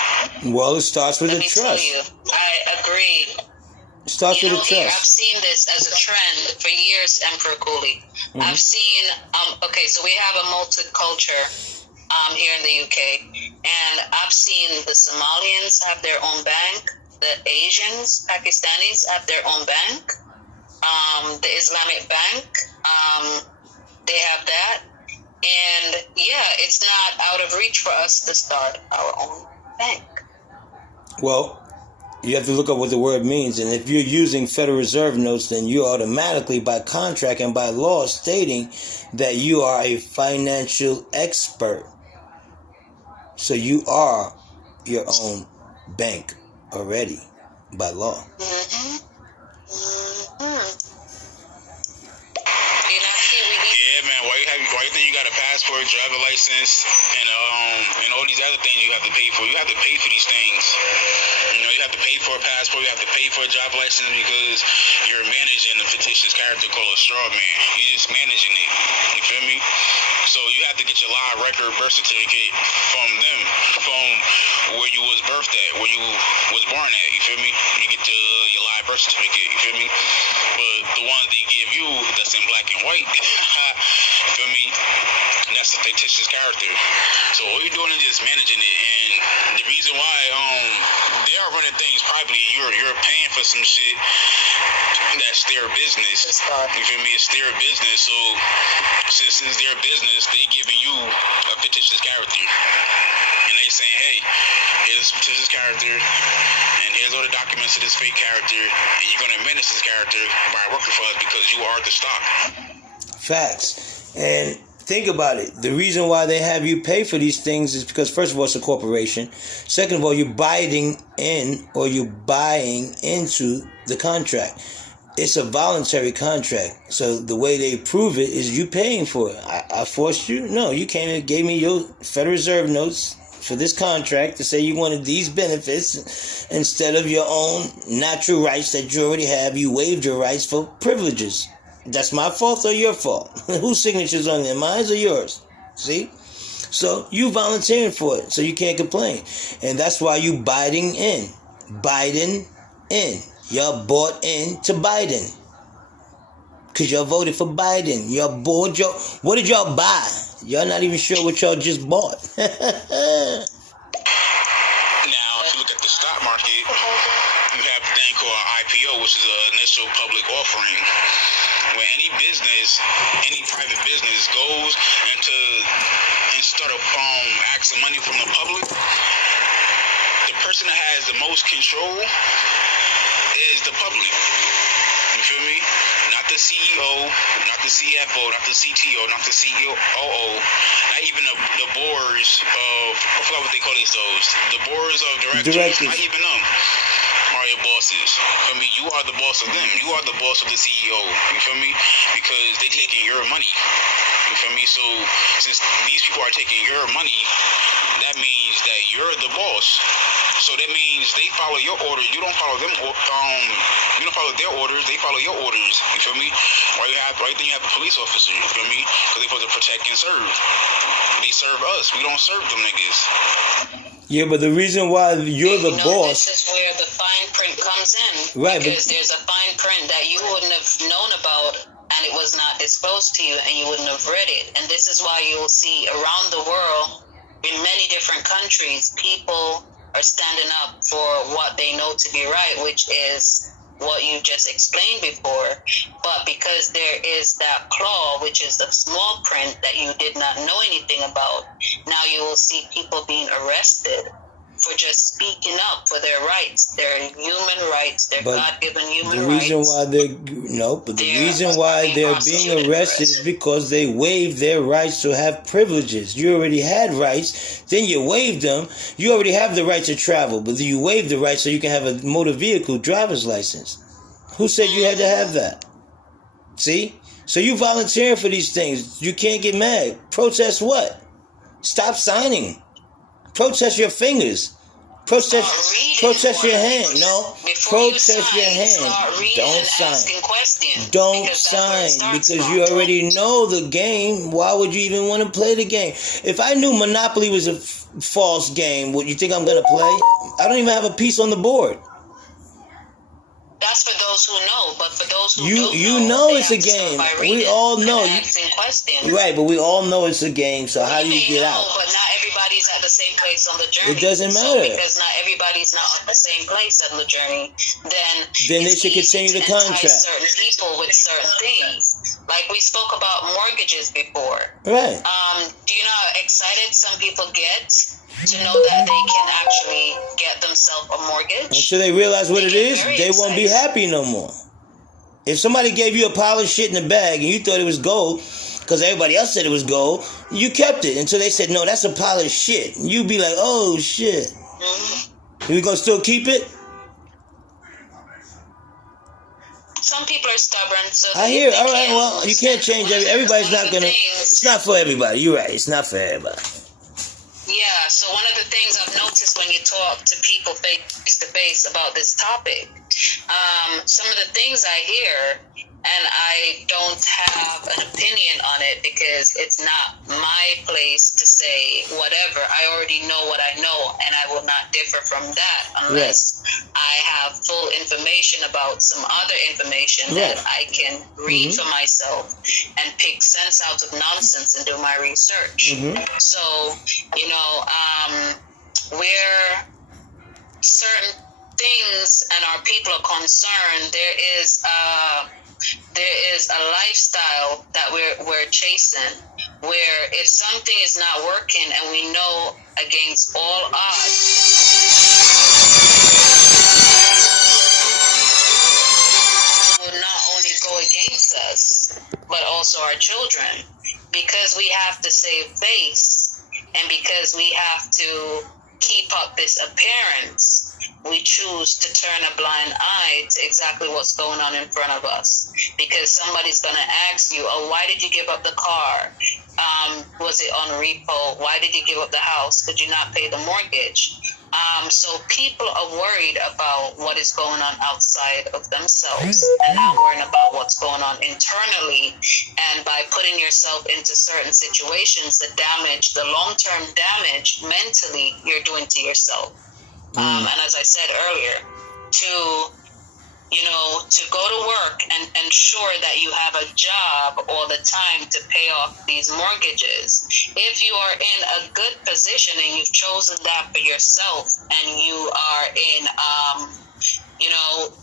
Well, it starts with a trust. I agree. It starts with a trust. I've seen this as a trend for years, Emperor Cooley. I've seen, so we have a multiculture here in the UK, and I've seen the Somalians have their own bank, the Asians, Pakistanis have their own bank, the Islamic bank, they have that, and it's not out of reach for us to start our own bank. Well, you have to look up what the word means, and if you're using Federal Reserve notes, then you're automatically, by contract and by law, stating that you are a financial expert. So you are your own bank already, by law. Yeah, man. Why you think you got a passport, driver license, and all these other things you have to pay for? You have to pay for these things. You have to pay for a passport. You have to pay for a driver license because you're managing a fictitious character called a straw man. You're just managing it. You feel me? So you have to get your live record birth certificate from them, from where you was birthed at, where you was born at. You feel me? You get your live birth certificate. You feel me? But the ones they give you, that's in black and white. You feel me? That's a fictitious character. So all you're doing is just managing it, and the reason why they are running things privately, you're paying for some shit that's their business. You feel me? It's their business. So since it's their business, they giving you a fictitious character, and they saying, hey, here's a fictitious character, and here's all the documents of this fake character, and you're gonna manage this character by working for us because you are the stock. Facts. And think about it. The reason why they have you pay for these things is because, first of all, it's a corporation. Second of all, you're buying in or you're buying into the contract. It's a voluntary contract. So the way they prove it is you paying for it. I forced you? No, you came and gave me your Federal Reserve notes for this contract to say you wanted these benefits instead of your own natural rights that you already have. You waived your rights for privileges. That's my fault or your fault? Whose signature's on there? Mine or yours? See? So you volunteering for it, so you can't complain. And that's why you biting in. Biden in. Y'all bought into Biden. Because y'all voted for Biden. Y'all bought what did y'all buy? Y'all not even sure what y'all just bought. Now, if you look at the stock market, you have a thing called an IPO, which is an initial public offering. When any business, any private business goes into instead of asking money from the public, the person that has the most control is the public. You feel me? Not the CEO, not the CFO, not the CTO, not the COO, not even the boards of, I forgot what they call these those. The boards of directors. Not even them are your bosses. For me, you are the boss of them. You are the boss of the CEO. You feel me? Because they taking your money. You feel me? So since these people are are taking your money, that means that you're the boss. So that means they follow your orders. You don't follow them. You don't follow their orders. They follow your orders. You feel me? Right then you have a police officer. You feel me? Because they're supposed to protect and serve. They serve us. We don't serve them niggas. Yeah, but the reason why you're the boss... This is where the fine print comes in. Right. Because there's a fine print that you wouldn't have known about, and it was not disclosed to you, and you wouldn't have read it. And this is why you'll see around the world, in many different countries, people are standing up for what they know to be right, which is what you just explained before. But because there is that claw, which is the small print that you did not know anything about, now you will see people being arrested for just speaking up for their rights, their human rights, their God-given human rights. The reason why they're being arrested is because they waived their rights to have privileges. You already had rights, then you waived them. You already have the right to travel, but you waived the right so you can have a motor vehicle driver's license. Who said you had to have that? See? So you volunteering for these things. You can't get mad. Protest what? Stop signing. Protest your fingers. Protest your hand. No. Protest your hand. Don't sign. Don't sign because you already know the game. Why would you even want to play the game? If I knew Monopoly was a false game, would you think I'm going to play? I don't even have a piece on the board. That's for those who know, but for those who you know it's a game. We all know. Right, but we all know it's a game, so how do you get out? But not everybody's at the same place on the journey. It doesn't matter. So because not everybody's not at the same place on the journey, then they should continue the contract. Certain people with certain things. Like we spoke about mortgages before. Right. Do you know how excited some people get to know that they can actually get themselves a mortgage? Until they realize what it is, they won't be happy no more. If somebody gave you a pile of shit in a bag and you thought it was gold because everybody else said it was gold, you kept it until they said, no, that's a pile of shit. And you'd be like, oh, shit. Mm-hmm. You gonna still keep it? Some people are stubborn. So I hear. All right, well, you can't change everybody's not gonna. It's not for everybody. You're right. It's not for everybody. Yeah, so one of the things I've noticed when you talk to people face to face about this topic, some of the things I hear, and I don't have an opinion on it because it's not my place to say whatever. I already know what I know, and I will not differ from that unless I have full information about some other information that I can read for myself and pick sense out of nonsense and do my research. So, you know, where certain things and our people are concerned, there is a lifestyle that we're chasing, where if something is not working and we know against all odds will not only go against us but also our children, because we have to save face and because we have to keep up this appearance, we choose to turn a blind eye to exactly what's going on in front of us. Because somebody's going to ask you, oh, why did you give up the car? Was it on repo? Why did you give up the house? Could you not pay the mortgage? So people are worried about what is going on outside of themselves and not worrying about what's going on internally. And by putting yourself into certain situations, the long-term damage mentally you're doing to yourself. And as I said earlier, to go to work and ensure that you have a job all the time to pay off these mortgages. If you are in a good position and you've chosen that for yourself, and you are in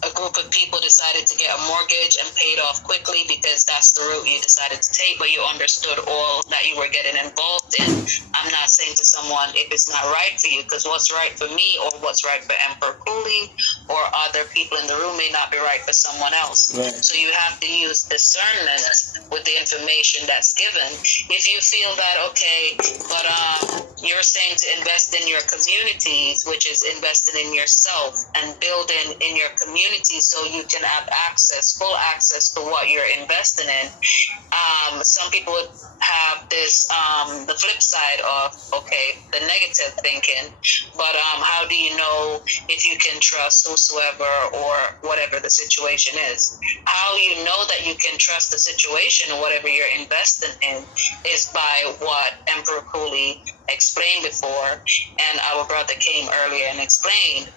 a group of people decided to get a mortgage and pay it off quickly because that's the route you decided to take, but you understood all that you were getting involved in. I'm not saying to someone if it's not right for you, because what's right for me or what's right for Emperor Cooley or other people in the room may not be right for someone else. Right. So you have to use discernment with the information that's given. If you feel that, okay, but you're saying to invest in your communities, which is investing in yourself and building in your community so you can have full access to what you're investing in. Some people would have this, the flip side of, okay, the negative thinking, but how do you know if you can trust whosoever or whatever the situation is? How you know that you can trust the situation or whatever you're investing in is by what Emperor Cooley explained before, and our brother came earlier and explained.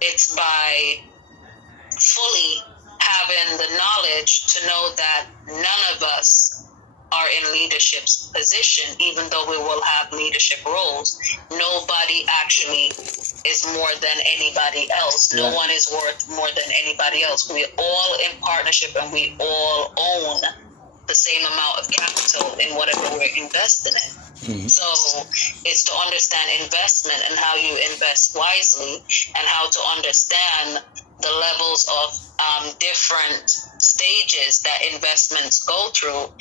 It's by fully having the knowledge to know that none of us are in leadership position, even though we will have leadership roles. Nobody actually is more than anybody else. No one is worth more than anybody else. We're all in partnership and we all own the same amount of capital in whatever we're investing in. So it's to understand investment and how you invest wisely and how to understand the levels of different stages that investments go through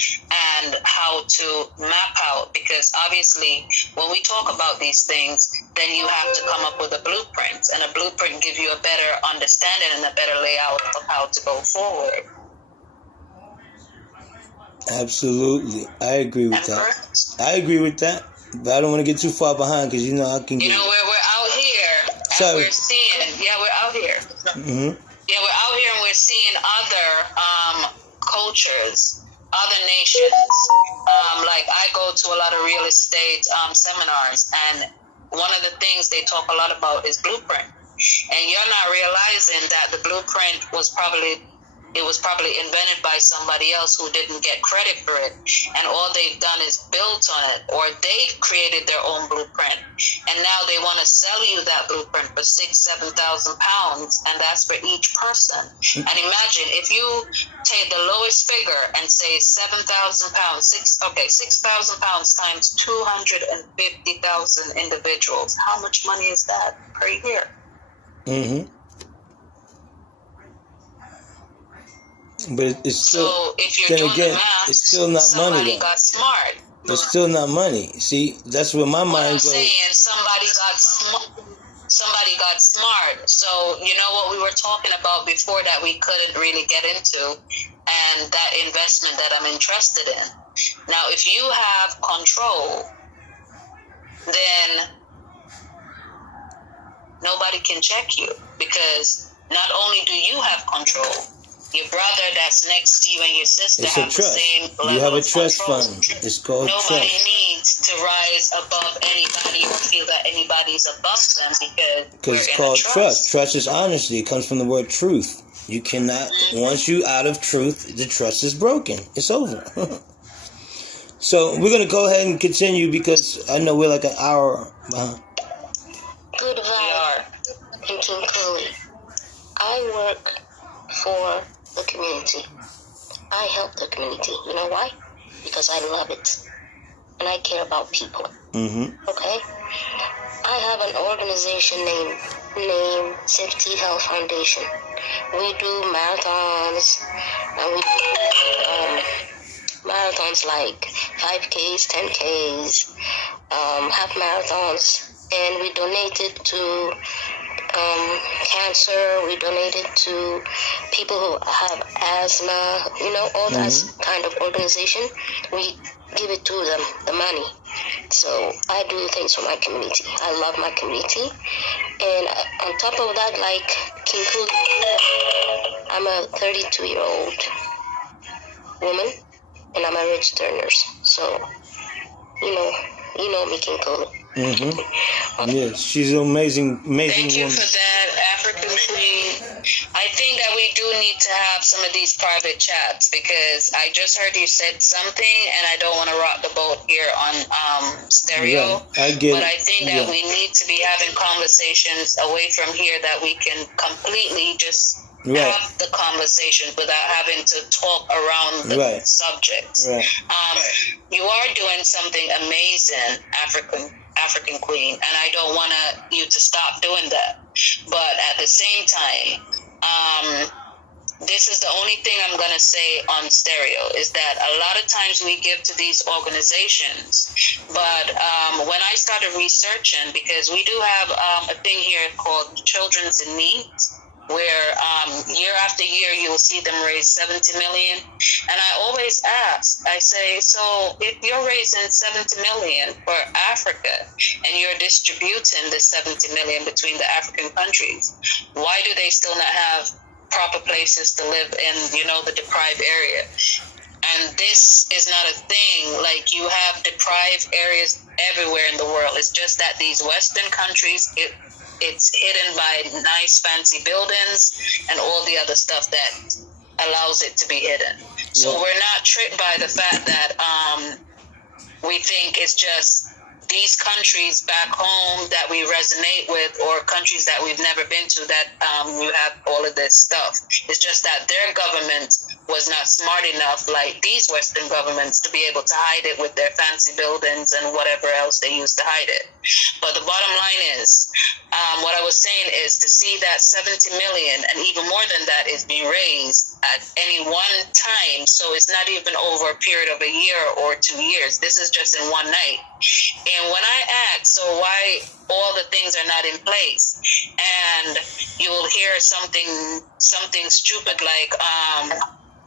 and how to map out, because obviously when we talk about these things, then you have to come up with a blueprint, and a blueprint gives you a better understanding and a better layout of how to go forward. Absolutely. I agree with that. I agree with that. But I don't want to get too far behind because, you know, I can get... You know, we're out here and we're seeing... Yeah, we're out here. Yeah, we're out here and we're seeing other cultures, other nations. Like, I go to a lot of real estate seminars, and one of the things they talk a lot about is blueprint. And you're not realizing that the blueprint was probably invented by somebody else who didn't get credit for it, and all they've done is built on it, or they created their own blueprint, and now they want to sell you that blueprint for £6,000-7,000, and that's for each person. And imagine if you take the lowest figure and say £7,000, £6,000 times 250,000 individuals. How much money is that per year? But it's still, so if you're doing the math, it's still not money. Somebody got smart. It's still not money. See, that's where my mind goes. Saying somebody got smart. So you know what we were talking about before that we couldn't really get into, and that investment that I'm interested in. Now, if you have control, then nobody can check you, because not only do you have control, your brother that's next to you and your sister have the same level. You have a of trust control. fund. It's called Nobody trust. needs to rise above anybody or feel that anybody's above them, because it's called trust. Trust is honesty. It comes from the word truth. You cannot, once you out of truth, the trust is broken. It's over. So we're going to go ahead and continue because I know we're like an hour behind. Good vibe. And King Cooley. I work for the community. I help the community. You know why? Because I love it. And I care about people. Okay? I have an organization named Safety Health Foundation. We do marathons, and we do marathons like 5Ks, 10Ks, half marathons, and we donated to cancer. We donated to people who have asthma, you know, all that kind of organization. We give it to them, the money. So I do things for my community. I love my community. And on top of that, like King Cooley, I'm a 32-year-old woman, and I'm a registered nurse. So, you know me, King Cooley. Yes, she's an amazing Thank you woman. for that, African Queen. I think that we do need to have some of these private chats, because I just heard you said something, and I don't want to rock the boat here on stereo. Yeah, I get but it. I think that we need to be having conversations away from here that we can completely just have the conversation without having to talk around the subjects. You are doing something amazing, African Queen, and I don't want you to stop doing that. But at the same time, this is the only thing I'm going to say on stereo, is that a lot of times we give to these organizations, but when I started researching, because we do have a thing here called Children's in Need, where year after year you will see them raise 70 million. And I always ask, I say, so if you're raising 70 million for Africa and you're distributing the 70 million between the African countries, why do they still not have proper places to live in, you know, the deprived area? And this is not a thing. Like, you have deprived areas everywhere in the world. It's just that these Western countries, it's hidden by nice fancy buildings and all the other stuff that allows it to be hidden. So we're not tricked by the fact that we think it's just these countries back home that we resonate with, or countries that we've never been to, that you have all of this stuff. It's just that their government was not smart enough, like these Western governments, to be able to hide it with their fancy buildings and whatever else they use to hide it. But the bottom line is, what I was saying is, to see that 70 million and even more than that is being raised at any one time. So it's not even over a period of a year or 2 years. This is just in one night. And when I ask, so why all the things are not in place, and you will hear something stupid like,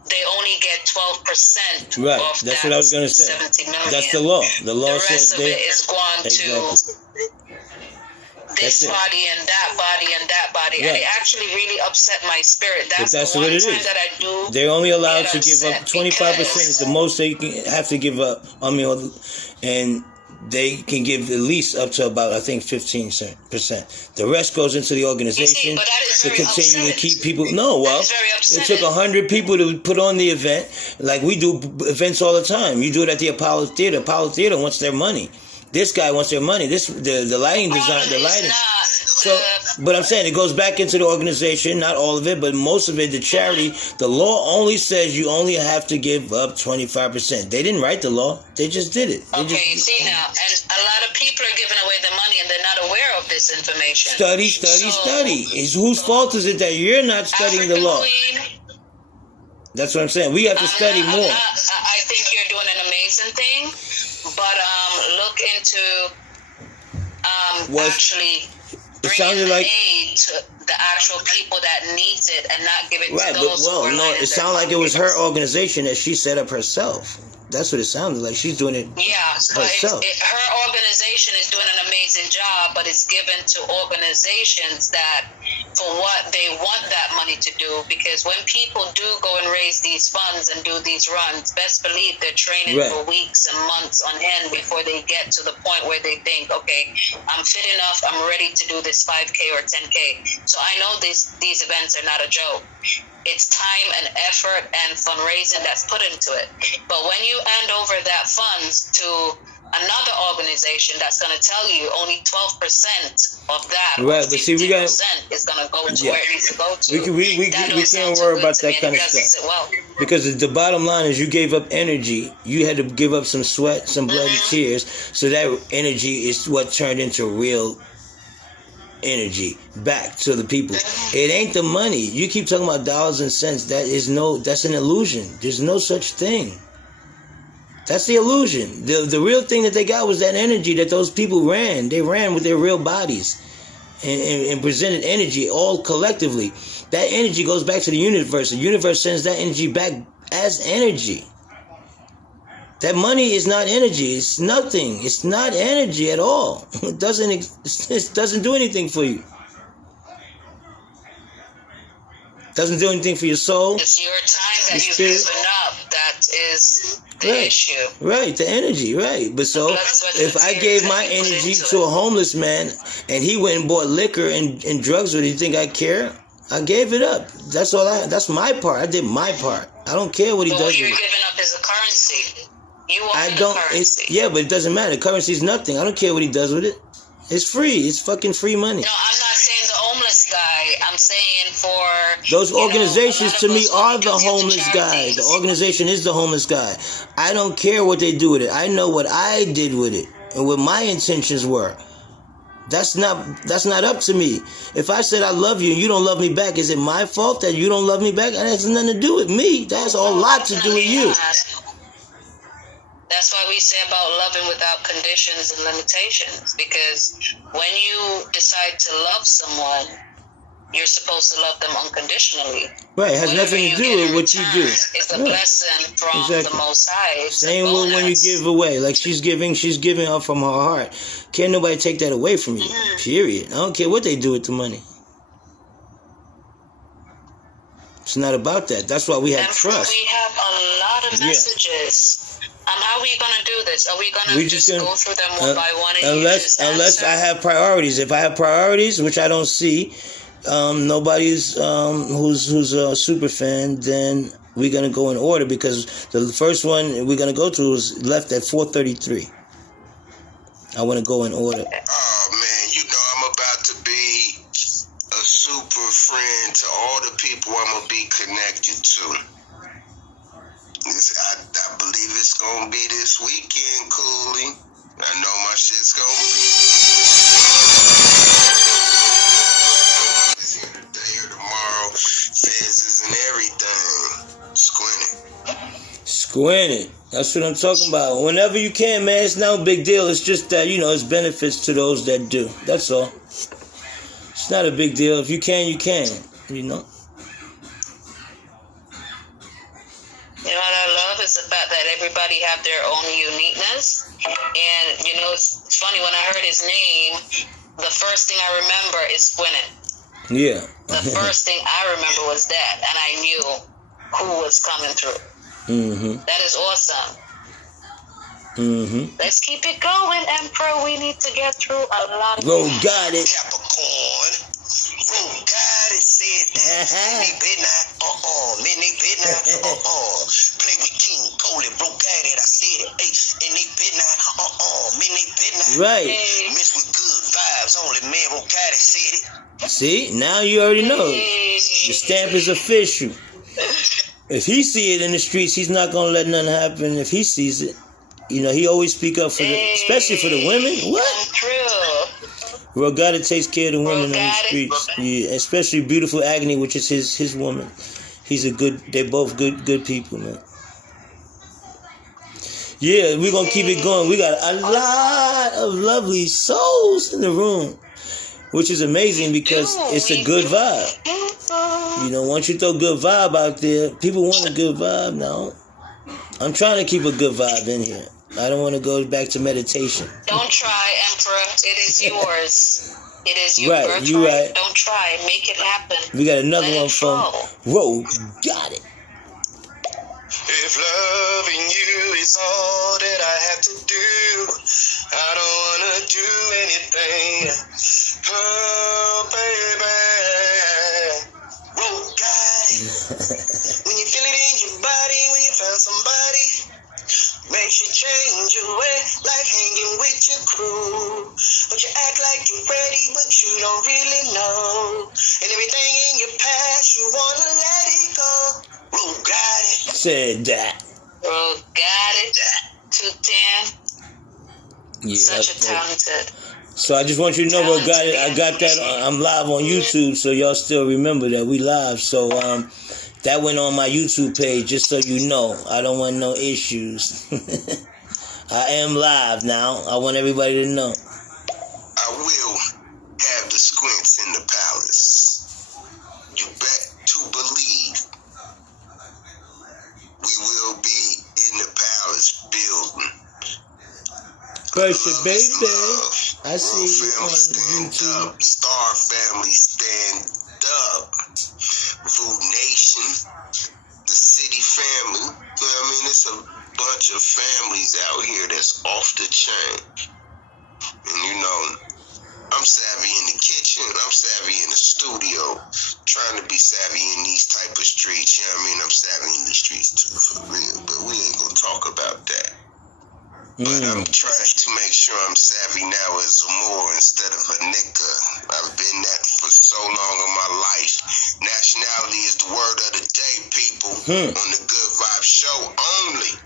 they only get 12% right. of That's that what I was going to say. 70 million. That's the law. The law the says rest of it is going to this body and that body and that body. Right. And it actually really upset my spirit. That's the one time that I do. They're only allowed to give up 25% is the most they can have to give up. I mean, and they can give at least up to about, I think, 15%. The rest goes into the organization to continue to keep people. No, well, it took 100 people to put on the event. Like, we do events all the time. You do it at the Apollo Theater. Apollo Theater wants their money. This guy wants their money. The lighting design, the lighting. So, but I'm saying it goes back into the organization, not all of it, but most of it, the charity. The law only says you only have to give up 25%. They didn't write the law. They just did it. You see now, and a lot of people are giving away the money and they're not aware of this information. Study. Whose fault is it that you're not studying the law? That's what I'm saying. We have to study more. I think you're doing an amazing thing, but look into actually bringing aid to the actual people that needs it and not give it to those who are it sounded like it was her organization that she set up herself. That's what it sounded like. She's doing it herself. Her organization is doing an amazing job, but it's given to organizations that, for what they want that money to do. Because when people do go and raise these funds and do these runs, best believe they're training for weeks and months on end before they get to the point where they think, okay, I'm fit enough, I'm ready to do this 5K or 10K. So I know these events are not a joke. It's time and effort and fundraising that's put into it. But when you hand over that funds to another organization that's going to tell you only 12% of that, right? But see, we got is going to go to where it needs to go to. We can't worry about that kind of stuff. Because the bottom line is, you gave up energy. You had to give up some sweat, some blood and tears. So that energy is what turned into real energy back to the people. It ain't the money. You keep talking about dollars and cents. That's an illusion. There's no such thing. That's the illusion. The real thing that they got was that energy that those people ran. They ran with their real bodies and presented energy all collectively. That energy goes back to the universe. The universe sends that energy back as energy. That money is not energy. It's nothing. It's not energy at all. It doesn't do anything for you. Doesn't do anything for your soul. It's your time that you've given up that is the issue. Right, the energy, right. But so, if I gave my energy to a homeless man and he went and bought liquor and drugs with it, you think I care? I gave it up. That's all. That's my part. I did my part. I don't care what he does. What you're giving up is a currency. But it doesn't matter. Currency is nothing. I don't care what he does with it. It's free. It's fucking free money. No, I'm not saying the homeless guy. I'm saying for those organizations to me are the homeless guy. The organization is the homeless guy. I don't care what they do with it. I know what I did with it and what my intentions were. That's not up to me. If I said I love you and you don't love me back, is it my fault that you don't love me back? That has nothing to do with me. That's a lot to do with you. That's why we say about loving without conditions and limitations. Because when you decide to love someone, you're supposed to love them unconditionally. Right, it has nothing to do with what you do. It's a blessing from the Most High. Same way when you give away. Like she's giving up from her heart. Can't nobody take that away from you. Period. I don't care what they do with the money. It's not about that. That's why we have trust. We have a lot of messages. How are we going to do this? Are we going to just go through them one by one? Unless I have priorities. If I have priorities, which I don't see, nobody's who's a super fan, then we're going to go in order, because the first one we're going to go to is left at 4:33. I want to go in order. Oh, man, you know I'm about to be a super friend to all the people I'm going to be connected to. I believe it's going to be this weekend, Cooley. I know my shit's going to be. It's here today or tomorrow. Fezes and everything. Squinting. That's what I'm talking about. Whenever you can, man, it's no big deal. It's just that, it's benefits to those that do. That's all. It's not a big deal. If you can, you can. You know what I love is the fact that everybody have their own uniqueness. And, it's funny, when I heard his name, the first thing I remember is Squinting. Yeah. The first thing I remember was that, and I knew who was coming through. Mm-hmm. That is awesome. Mm-hmm. Let's keep it going, Emperor. We need to get through a lot of got it. Capricorn. Got it, said that. Play with King Coley, got it. I said it. And they midnight. Right. Miss with good vibes only, man. Got it, said it. See, now you already know. The stamp is official. If he see it in the streets, he's not gonna let nothing happen. If he sees it, he always speak up for especially for the women. What? True. Rogata takes care of the women on the streets. Yeah, especially beautiful Agony, which is his woman. They're both good people, man. Yeah, we're gonna keep it going. We got a lot of lovely souls in the room, which is amazing because it's a good vibe. Once you throw good vibe out there, people want a good vibe now. I'm trying to keep a good vibe in here. I don't want to go back to meditation. Don't try, Emperor. It is yours. It is your birthright. You right. Don't try. Make it happen. We got another one from Whoa, got it. If loving you is all that I have to do, I don't want to do anything. Oh, baby. Whoa, got it. When you feel it in your body, when you found somebody, makes you change your way, like hanging with your crew. But you act like you're ready, but you don't really know. And everything in your past, you want to let it go. Whoa, got it. Said that. Bro, got it. 210. Yeah, such a talented. So I just want you to know, bro, got it. I got that. I'm live on YouTube, so y'all still remember that we live. So that went on my YouTube page, just so you know. I don't want no issues. I am live now. I want everybody to know. I will have the squints in the palace. You bet to believe. We will be in the palace building. Pressure, baby. I see you on YouTube. Up. Star Family stand up. Voodoo Nation. The City Family. It's a bunch of families out here that's off the chain. And I'm savvy in the kitchen. I'm savvy in the studio. Trying to be savvy in these type of streets. I'm savvy in these streets too, for real. But we ain't gonna talk about that. But I'm trying to make sure I'm savvy now as a Moor instead of a nigga. I've been that for so long in my life. Nationality is the word of the day, people. On the Good Vibes Show only.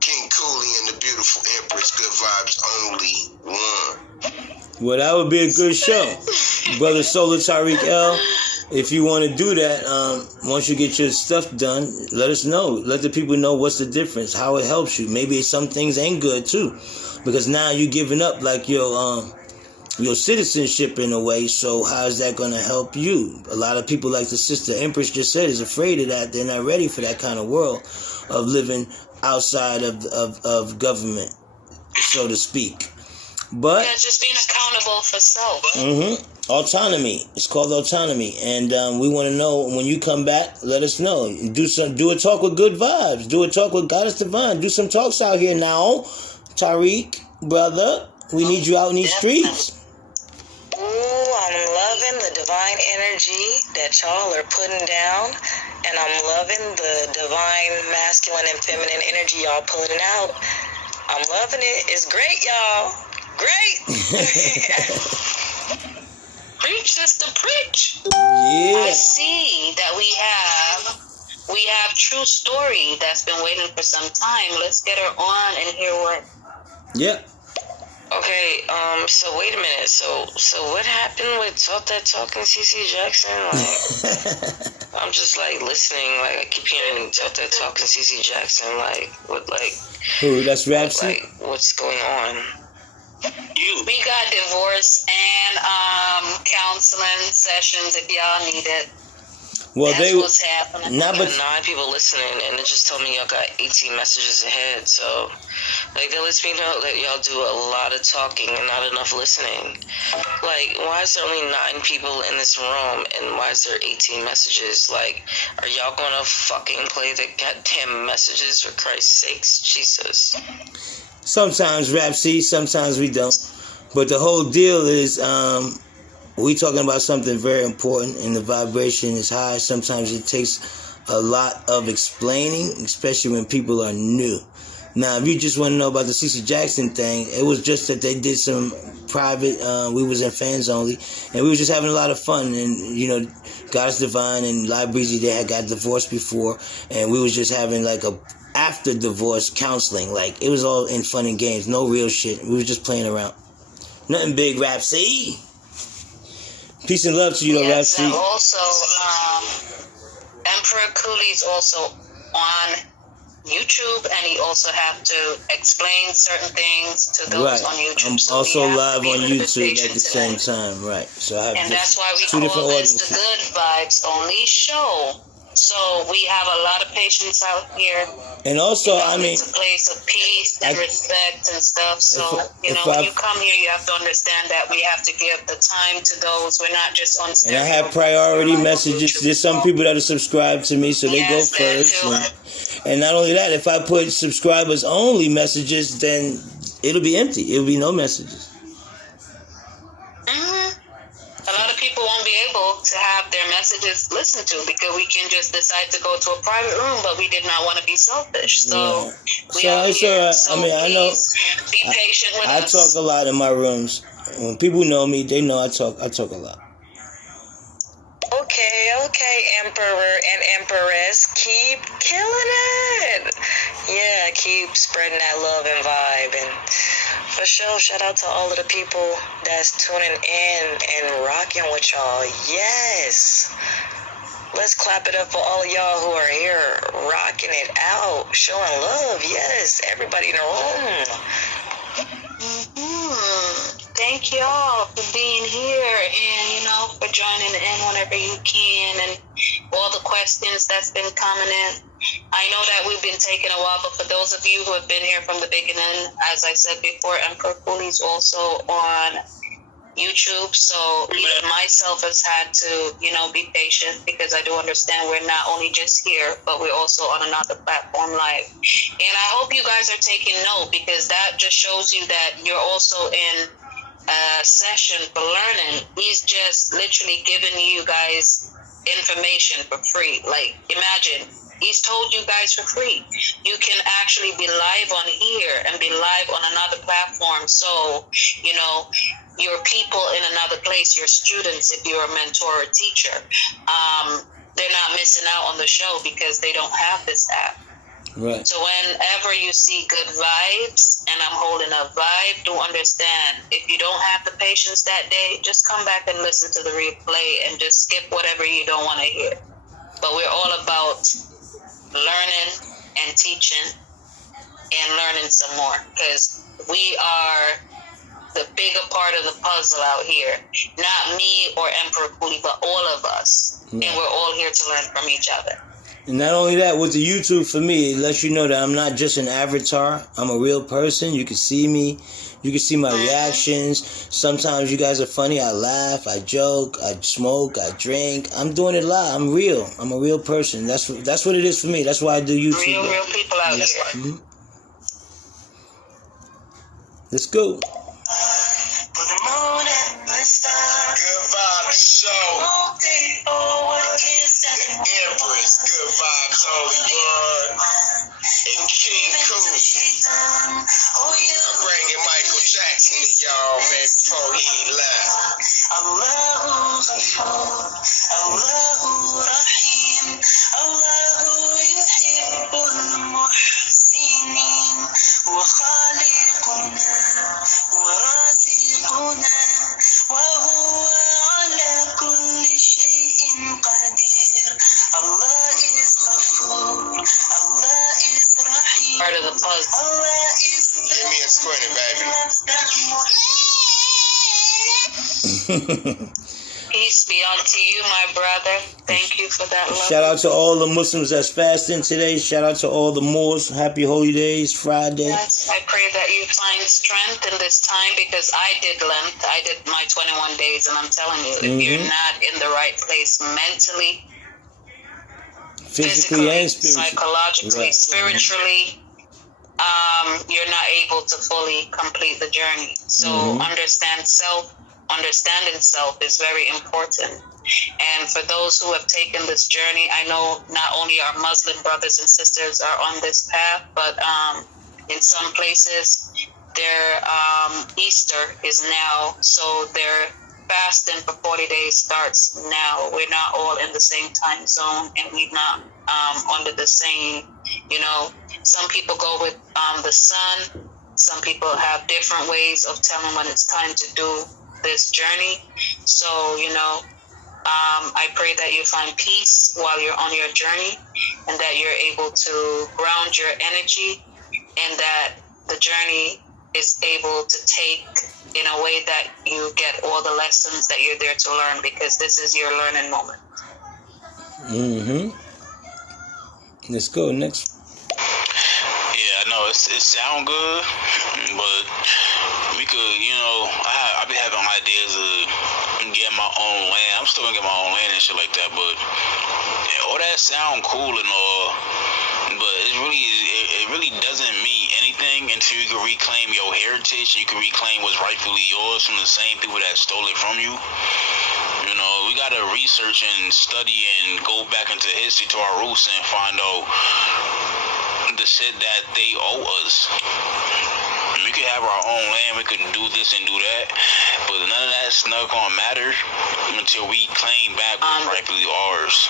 King Cooley and the beautiful Empress, Good Vibes only one. Well, that would be a good show. Brother Solar Tariq L, if you want to do that, once you get your stuff done, let us know. Let the people know what's the difference, how it helps you. Maybe some things ain't good, too. Because now you're giving up, like, your citizenship in a way, so how is that going to help you? A lot of people, like the Sister Empress just said, is afraid of that. They're not ready for that kind of world of living outside of government, so to speak. But just being accountable for self. Autonomy. It's called autonomy, and we want to know when you come back. Let us know. Do a talk with Good Vibes. Do a talk with Goddess Divine. Do some talks out here now, Tariq, brother. We need you out in these streets. Ooh, I'm loving the divine energy that y'all are putting down, and I'm loving the divine masculine and feminine energy y'all putting out. I'm loving it. It's great, y'all. Great. Preach, sister, preach. Yeah. I see that we have True Story that's been waiting for some time. Let's get her on and hear what. Yeah. Okay, so wait a minute. So what happened with Talk That Talk and CC Jackson? Like, I'm just like listening. Like I keep hearing Talk That Talk and CC Jackson. Like what? Like who? That's Rapsy. Like what's going on? We got divorce and counseling sessions if y'all need it. Well, that's what's happening. Not but 9 people listening, and it just told me y'all got 18 messages ahead. So, like, that lets me know that y'all do a lot of talking and not enough listening. Like, why is there only 9 people in this room, and why is there 18 messages? Like, are y'all gonna fucking play the goddamn messages for Christ's sakes? Jesus. Sometimes Rapsy, sometimes we don't. But the whole deal is, we talking about something very important, and the vibration is high. Sometimes it takes a lot of explaining, especially when people are new. Now, if you just want to know about the CC Jackson thing, it was just that they did some private, we was in fans only, and we was just having a lot of fun. And, you know, Goddess Divine and Live Breezy, they had got divorced before, and we was just having like a after divorce counseling. Like, it was all in fun and games, no real shit. We was just playing around. Nothing big, Rapsy. Peace and love to you, yes, Rapsy. And also, Emperor Cooley's also on YouTube, and he also have to explain certain things to those on YouTube. I'm so also live on YouTube at the same time, right? So I have and that's why we two different call audiences. this the Good Vibes Only Show. So we have a lot of patience out here. And also, I mean, it's a place of peace and respect and stuff. So, when you come here, you have to understand that we have to give the time to those. We're not just on stereo. And I have priority messages. There's some people that are subscribed to me, so they go first. And not only that, if I put subscribers only messages, then it'll be empty. It'll be no messages. A lot of people won't be able to have their messages listened to because we can just decide to go to a private room, but we did not want to be selfish. So, it's all right. So I mean, I know. Be patient with us. I talk a lot in my rooms. When people know me, they know I talk a lot. Okay, Emperor and Empress, keep killing it. Yeah, keep spreading that love and vibe. And for sure, shout out to all of the people that's tuning in and rocking with y'all. Yes. Let's clap it up for all of y'all who are here rocking it out, showing love. Yes, everybody in the room. Thank y'all for being here and, for joining in whenever you can and all the questions that's been coming in. I know that we've been taking a while, but for those of you who have been here from the beginning, as I said before, Emperor Cooley's also on YouTube. So even myself has had to, be patient because I do understand we're not only just here, but we're also on another platform live. And I hope you guys are taking note because that just shows you that you're also in a session for learning. He's just literally giving you guys information for free. Like, imagine, he's told you guys for free. You can actually be live on here and be live on another platform. So, your people in another place, your students, if you're a mentor or teacher, they're not missing out on the show because they don't have this app. Right. So whenever you see good vibes and I'm holding a vibe, do understand, if you don't have the patience that day, just come back and listen to the replay and just skip whatever you don't want to hear. But we're all about learning and teaching and learning some more, because we are the bigger part of the puzzle out here. Not me or Emperor Cooley, but all of us. And we're all here to learn from each other. And not only that, with the YouTube for me, it lets you know that I'm not just an avatar. I'm a real person. You can see me. You can see my reactions. Sometimes you guys are funny. I laugh. I joke. I smoke. I drink. I'm doing it live. I'm real. I'm a real person. That's what it is for me. That's why I do YouTube. Real people out here. Mm-hmm. Let's go. Good Vibes Show. The Empress, Good Vibes Hollywood, and King Cooley. I'm bringing Michael Jackson to y'all, man, before he left. Part of the puzzle. Give me a squinty, baby. Peace be unto you, my brother. Thank you for that love. Shout out to all the Muslims that's fasting today. Shout out to all the Moors. Happy Holy Days, Friday. Yes, I pray that you find strength in this time, because I did Lent. I did my 21 days, and I'm telling you, if you're not in the right place mentally, physically and spiritually, psychologically, spiritually, you're not able to fully complete the journey. So understanding self is very important. And for those who have taken this journey, I know not only our Muslim brothers and sisters are on this path, but in some places their Easter is now, so their fasting for 40 days starts now. We're not all in the same time zone, and we're not under the same, some people go with the sun. Some people have different ways of telling when it's time to do this journey. So, I pray that you find peace while you're on your journey, and that you're able to ground your energy, and that the journey is able to take in a way that you get all the lessons that you're there to learn, because this is your learning moment. Let's go next. Yeah, I know it sound good, but we could, I be having ideas of getting my own land. I'm still gonna get my own land and shit like that, but all that sound cool and all, but it really doesn't mean anything until you can reclaim your heritage. You can reclaim what's rightfully yours from the same people that stole it from you. We gotta research and study and go back into history to our roots and find out the shit that they owe us. We could have our own land, we could do this and do that, but none of that's not gonna matter until we claim back what's rightfully ours.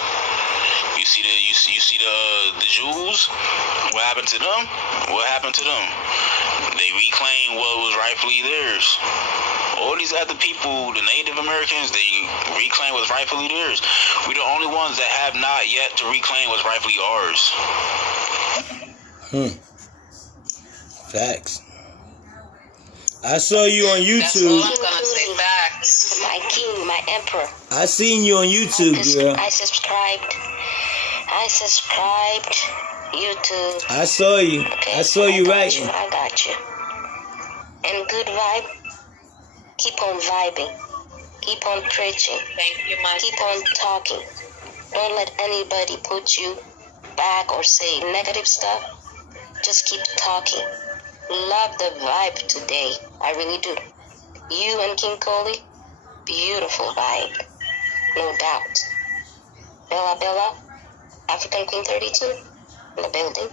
You see the Jews? What happened to them? What happened to them? They reclaimed what was rightfully theirs. All these other people, the Native Americans, they reclaim what's rightfully theirs. We're the only ones that have not yet to reclaim what's rightfully ours. Facts. I saw you on YouTube. That's all I'm gonna say. Facts. My king, my emperor. I seen you on YouTube, girl. I subscribed YouTube. I saw you. Okay, I saw you writing. I got you. And good vibe. Keep on vibing. Keep on preaching. Thank you, my Keep on talking. Don't let anybody put you back or say negative stuff. Just keep talking. Love the vibe today. I really do. You and King Coley, beautiful vibe. No doubt. Bella, African Queen 32, in the building.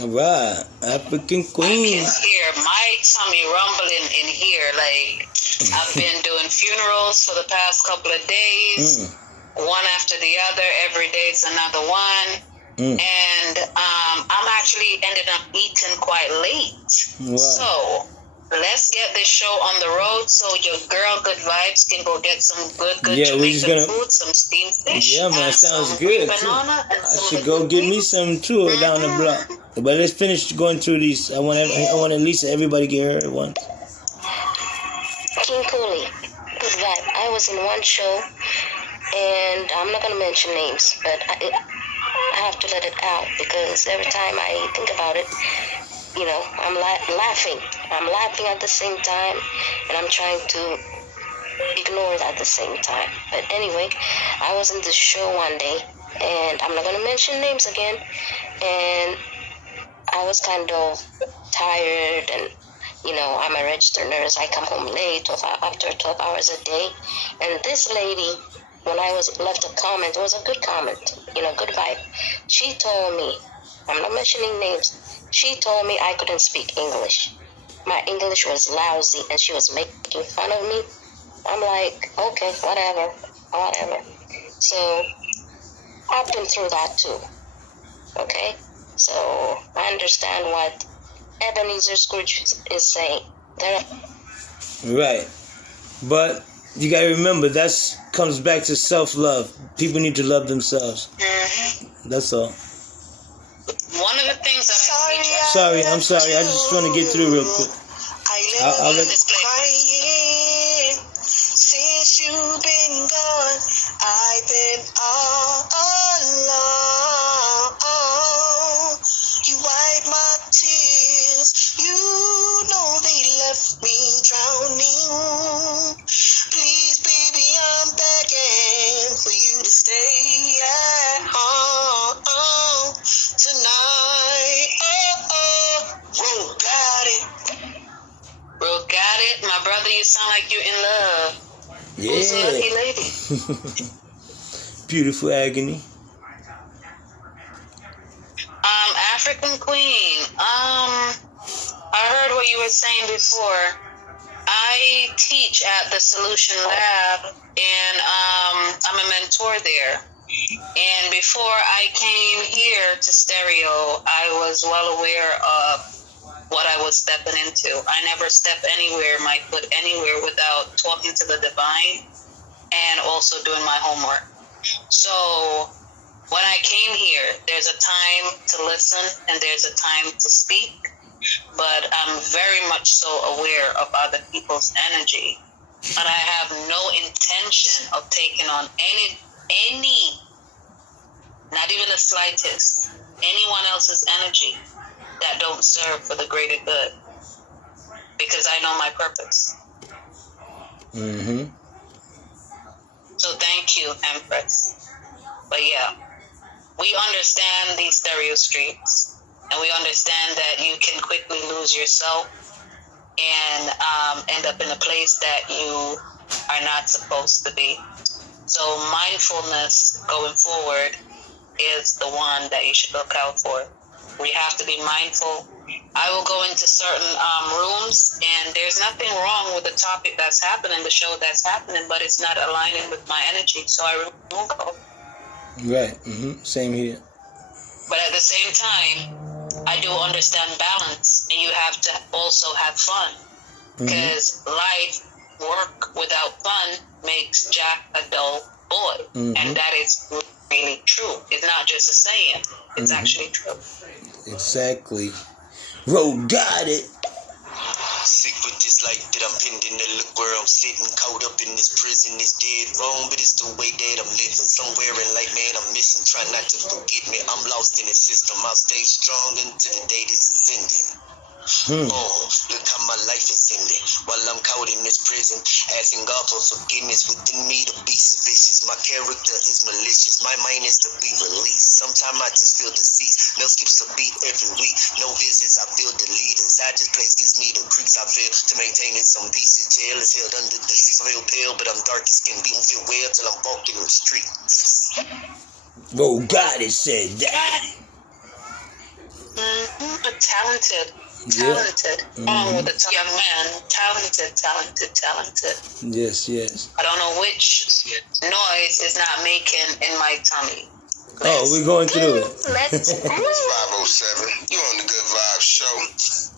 Alright, African Queen. I can hear my tummy rumbling in here. Like, I've been doing funerals for the past couple of days. One after the other. Every day it's another one. And I'm actually ended up eating quite late. Wow. So let's get this show on the road so your girl Good Vibes can go get some good Jamaican food, some steamed fish. Yeah, man, sounds good. Banana and I should go get me some too down the block. But let's finish going through these. I want at least everybody get her at once. King Cooley, Good Vibe. I was in one show, and I'm not gonna mention names, but I have to let it out because every time I think about it, you know, I'm laughing. I'm laughing at the same time, and I'm trying to ignore it at the same time. But anyway, I was in this show one day, and I'm not going to mention names again, and I was kind of tired, and, you know, I'm a registered nurse. I come home late after 12 hours a day, and this lady, when I was left a comment, it was a good comment, you know, good vibe. She told me, I'm not mentioning names, she told me I couldn't speak English. My English was lousy, and she was making fun of me. I'm like, okay, whatever. So I've been through that too. Okay? So I understand what Ebenezer Scrooge is saying. Right. But you gotta remember, that comes back to self-love. People need to love themselves. That's all. One of the things that I'm sorry. I just want to get through real quick. I'll let crying since you've been gone. I've been all alone. You wipe my tears. You know they left me drowning. Please, baby, I'm begging for you to stay at home tonight. Bro, got it. Bro, got it. My brother, you sound like you're in love. Yeah. Who's a lucky lady? Beautiful Agony. African Queen. I heard what you were saying before. I teach at the Solution Lab, and I'm a mentor there. And before I came here to Stereo, I was well aware of what I was stepping into. I never step anywhere, my foot anywhere, without talking to the divine and also doing my homework. So when I came here, there's a time to listen and there's a time to speak, but I'm very much so aware of other people's energy. But I have no intention of taking on any, not even the slightest, anyone else's energy that don't serve for the greater good, because I know my purpose. So thank you, Empress. But yeah, we understand these stereo streets, and we understand that you can quickly lose yourself and end up in a place that you are not supposed to be. So mindfulness going forward is the one that you should look out for. We have to be mindful. I will go into certain rooms, and there's nothing wrong with the topic that's happening, the show that's happening, but it's not aligning with my energy, so I remove it. Right. Same here. But at the same time, I do understand balance, and you have to also have fun, because life, work without fun makes Jack a dull boy, and that is really true. It's not just a saying, it's actually true. Exactly. Road got it. Sick with this life that I'm pinned in, look where I'm sitting, caught up in this prison, it's dead wrong, but it's the way that I'm living. Somewhere in life, man, I'm missing, try not to forget me, I'm lost in the system, I'll stay strong until the day this is ending. Look how my life is ending while I'm caught in this prison, asking God for forgiveness. Within me the beast is vicious, my character is malicious, my mind is to be released. Sometimes I just feel deceased, no skips a beat every week, no visits, I feel deleted. Inside this place gives me the creeps, I feel to maintain in some decent jail is held under the streets. I feel pale, but I'm dark as skin, don't feel well till I'm walking the streets. Road got it said that. Talented. With a young man. Talented. Yes. I don't know which noise is not making in my tummy. we're going through it. Let's It's 507. You on the Good Vibes show.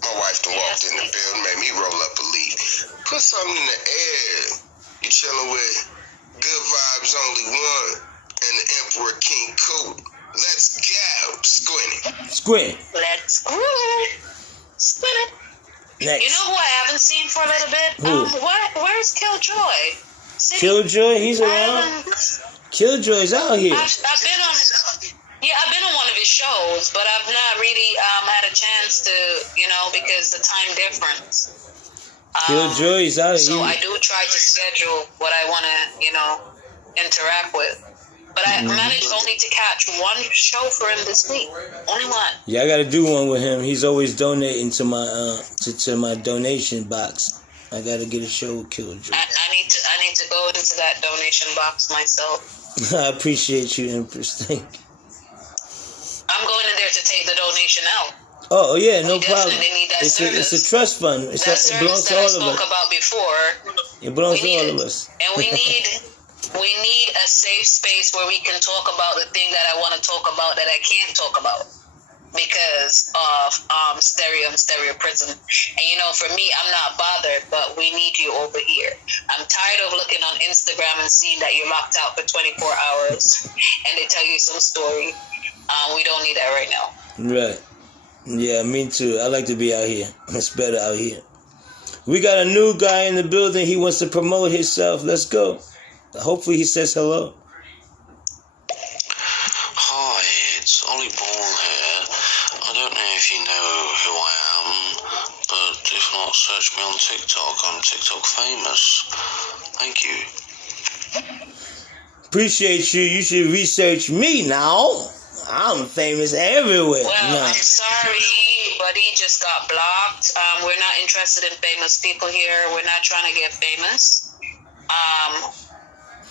My wife done walked in the building, made me roll up a leaf. Put something in the air. You chilling with Good Vibes Only One and the Emperor King Cool. Let's go. Squinty. Squint. Let's go. Squint. Next. You know who I haven't seen for a little bit? Who? Where's Killjoy? Killjoy, he's around. Killjoy's out here. I've been on one of his shows, but I've not really had a chance to, because the time difference. Killjoy's out here. So I do try to schedule what I want to, interact with. But I managed only to catch one show for him this week. Only one. Yeah, I got to do one with him. He's always donating to my to my donation box. I got to get a show with Killjoy. I need to go into that donation box myself. I appreciate you, Empress. Thank you. I'm going in there to take the donation out. Oh yeah, no problem. Need that It's a trust fund. It belongs to all of us. That I spoke about before. It belongs to all of us. And we need a safe space where we can talk about the thing that I want to talk about that I can't talk about because of stereo prison. And for me, I'm not bothered, but we need you over here. I'm tired of looking on Instagram and seeing that you're locked out for 24 hours and they tell you some story. We don't need that right now. Right. Yeah, me too. I like to be out here. It's better out here. We got a new guy in the building. He wants to promote himself. Let's go. Hopefully he says hello. Hi, it's Ollie Ball here. I don't know if you know who I am, but if not, search me on TikTok. I'm TikTok famous. Thank you. Appreciate you. You should research me now. I'm famous everywhere. Well, I'm sorry, but he just got blocked. We're not interested in famous people here. We're not trying to get famous.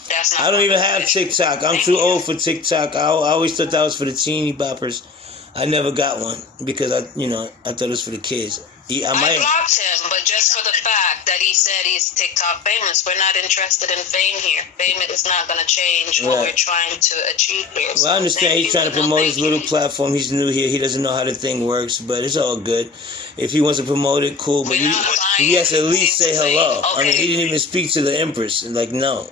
That's not I don't even have TikTok. I'm too old for TikTok. I always thought that was for the teeny boppers. I never got one because I thought it was for the kids. I blocked him, but just for the fact that he said he's TikTok famous, we're not interested in fame here. Fame is not going to change what we're trying to achieve here. Well, I understand he's trying to promote his little platform. He's new here. He doesn't know how the thing works, but it's all good. If he wants to promote it, cool. But he has to at least say hello. Okay. I mean, he didn't even speak to the Empress. Like, no.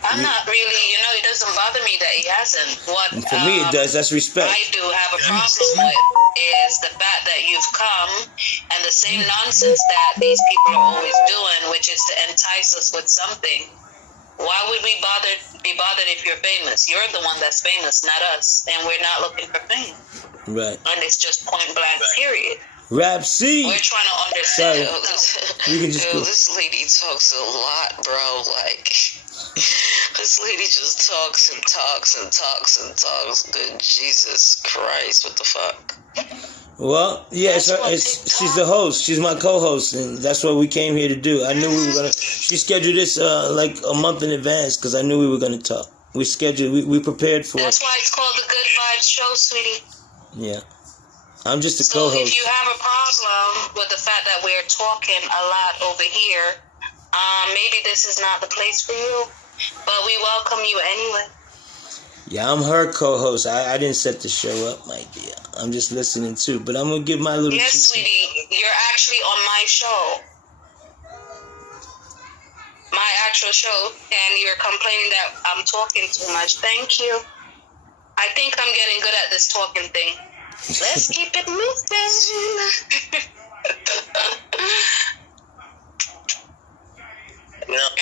I'm not really, it doesn't bother me that he hasn't. What for me it does. That's respect. I do have a problem with is the fact that you've come and the same nonsense that these people are always doing, which is to entice us with something. Why would we be bothered if you're famous? You're the one that's famous, not us, and we're not looking for fame. Right. And it's just point blank, period. Rap C. We're trying to understand. This lady talks a lot, bro. Like, this lady just talks and talks and talks and talks. Good Jesus Christ, what the fuck? Well, yeah, she's the host. She's my co-host, and that's what we came here to do. I knew we were gonna. She scheduled this like a month in advance because I knew we were gonna talk. We scheduled. We prepared for it. That's why it's called the Good Vibes Show, sweetie. Yeah. I'm just a co-host. So if you have a problem with the fact that we're talking a lot over here, maybe this is not the place for you, but we welcome you anyway. Yeah, I'm her co-host. I didn't set the show up, my dear. I'm just listening too, but I'm going to give my little... Yes, sweetie, you're actually on my show. My actual show, and you're complaining that I'm talking too much. Thank you. I think I'm getting good at this talking thing. Let's keep it moving.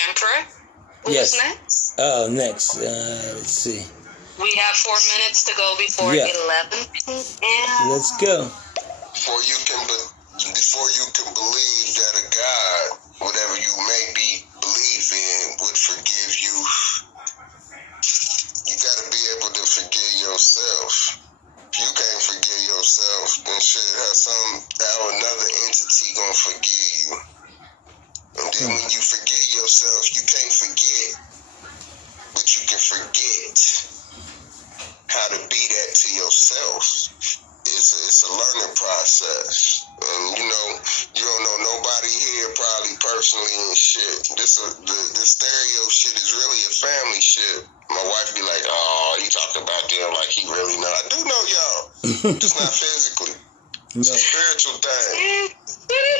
Emperor? Who's next? Oh, next. Let's see. We have 4 minutes to go before 11 p.m. Let's go. Before you can believe that a God, whatever you may believe in, would forgive you, you got to be able to forgive yourself. If you can't forgive yourself, then how another entity gonna forgive you. And then when you forgive yourself, you can't forget, but you can forget how to be that to yourself. It's a learning process. And you don't know nobody here probably personally and shit. The stereo shit is really a family shit. My wife be like, oh, he talking about them like he really know. I do know y'all. Just not physically. No. It's a spiritual thing.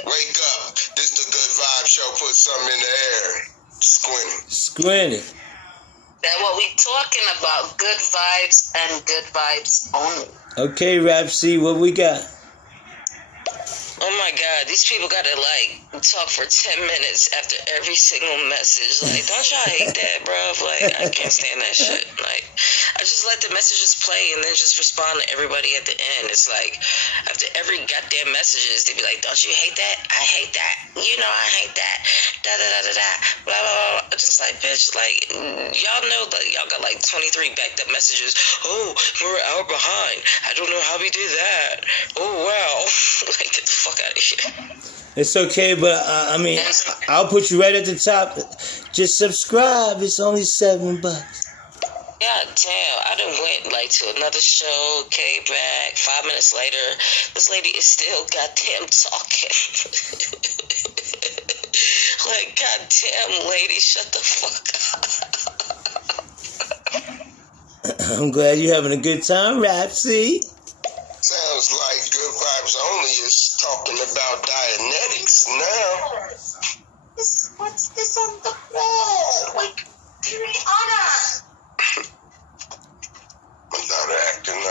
Wake up. This the Good Vibe Show. Put something in the air. Squinty. That's what we talking about. Good vibes and good vibes only. Okay, Rapsy, what we got? Oh my God, these people gotta like talk for 10 minutes after every single message. Like, don't y'all hate that, bruv? Like, I can't stand that shit. Like, I just let the messages play and then just respond to everybody at the end. It's like, after every goddamn messages, they be like, don't you hate that? I hate that. You know I hate that. Da da da da da. Blah blah blah. Just like, bitch, like, y'all know that y'all got like 23 backed up messages. Oh, we're out behind. I don't know how we did that. Oh wow. Like, get the fuck out of here. It's okay, but I mean, I'll put you right at the top. Just subscribe. It's only $7. God damn, I done went like to another show, came back, 5 minutes later, this lady is still goddamn talking. Like, goddamn lady, shut the fuck up. I'm glad you're having a good time, Rapsy. Sounds like Good Vibes Only is talking about Dianetics now. What's this on the wall? Like, Anna. My daughter acting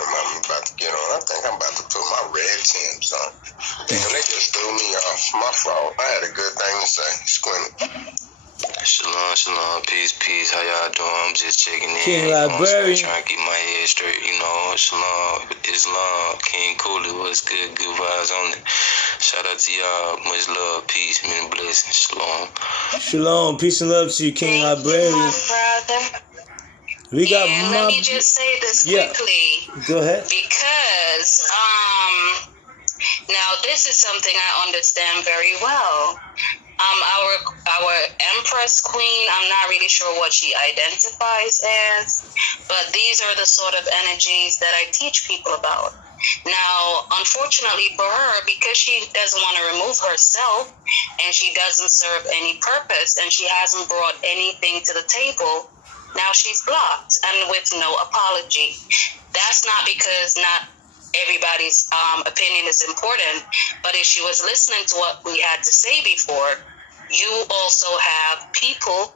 I'm about to get on. I think I'm about to put my red Timbs on. Damn, they just threw me off. My fault. I had a good thing to say. Squinty. Shalom, shalom, peace, peace. How y'all doing? I'm just checking in. King Librarian. Trying to keep my head straight, you know. Shalom, Islam, King Cooley, what's good? Good vibes only. Shout out to y'all. Much love, peace, many blessings. Shalom. Shalom, peace and love to you, King Librarian. We got and let me just say this quickly. Go ahead. Because now this is something I understand very well. Our Empress Queen, I'm not really sure what she identifies as, but these are the sort of energies that I teach people about. Now, unfortunately for her, because she doesn't want to remove herself and she doesn't serve any purpose and she hasn't brought anything to the table, now she's blocked and with no apology. That's not because not everybody's opinion is important, but if she was listening to what we had to say before, you also have people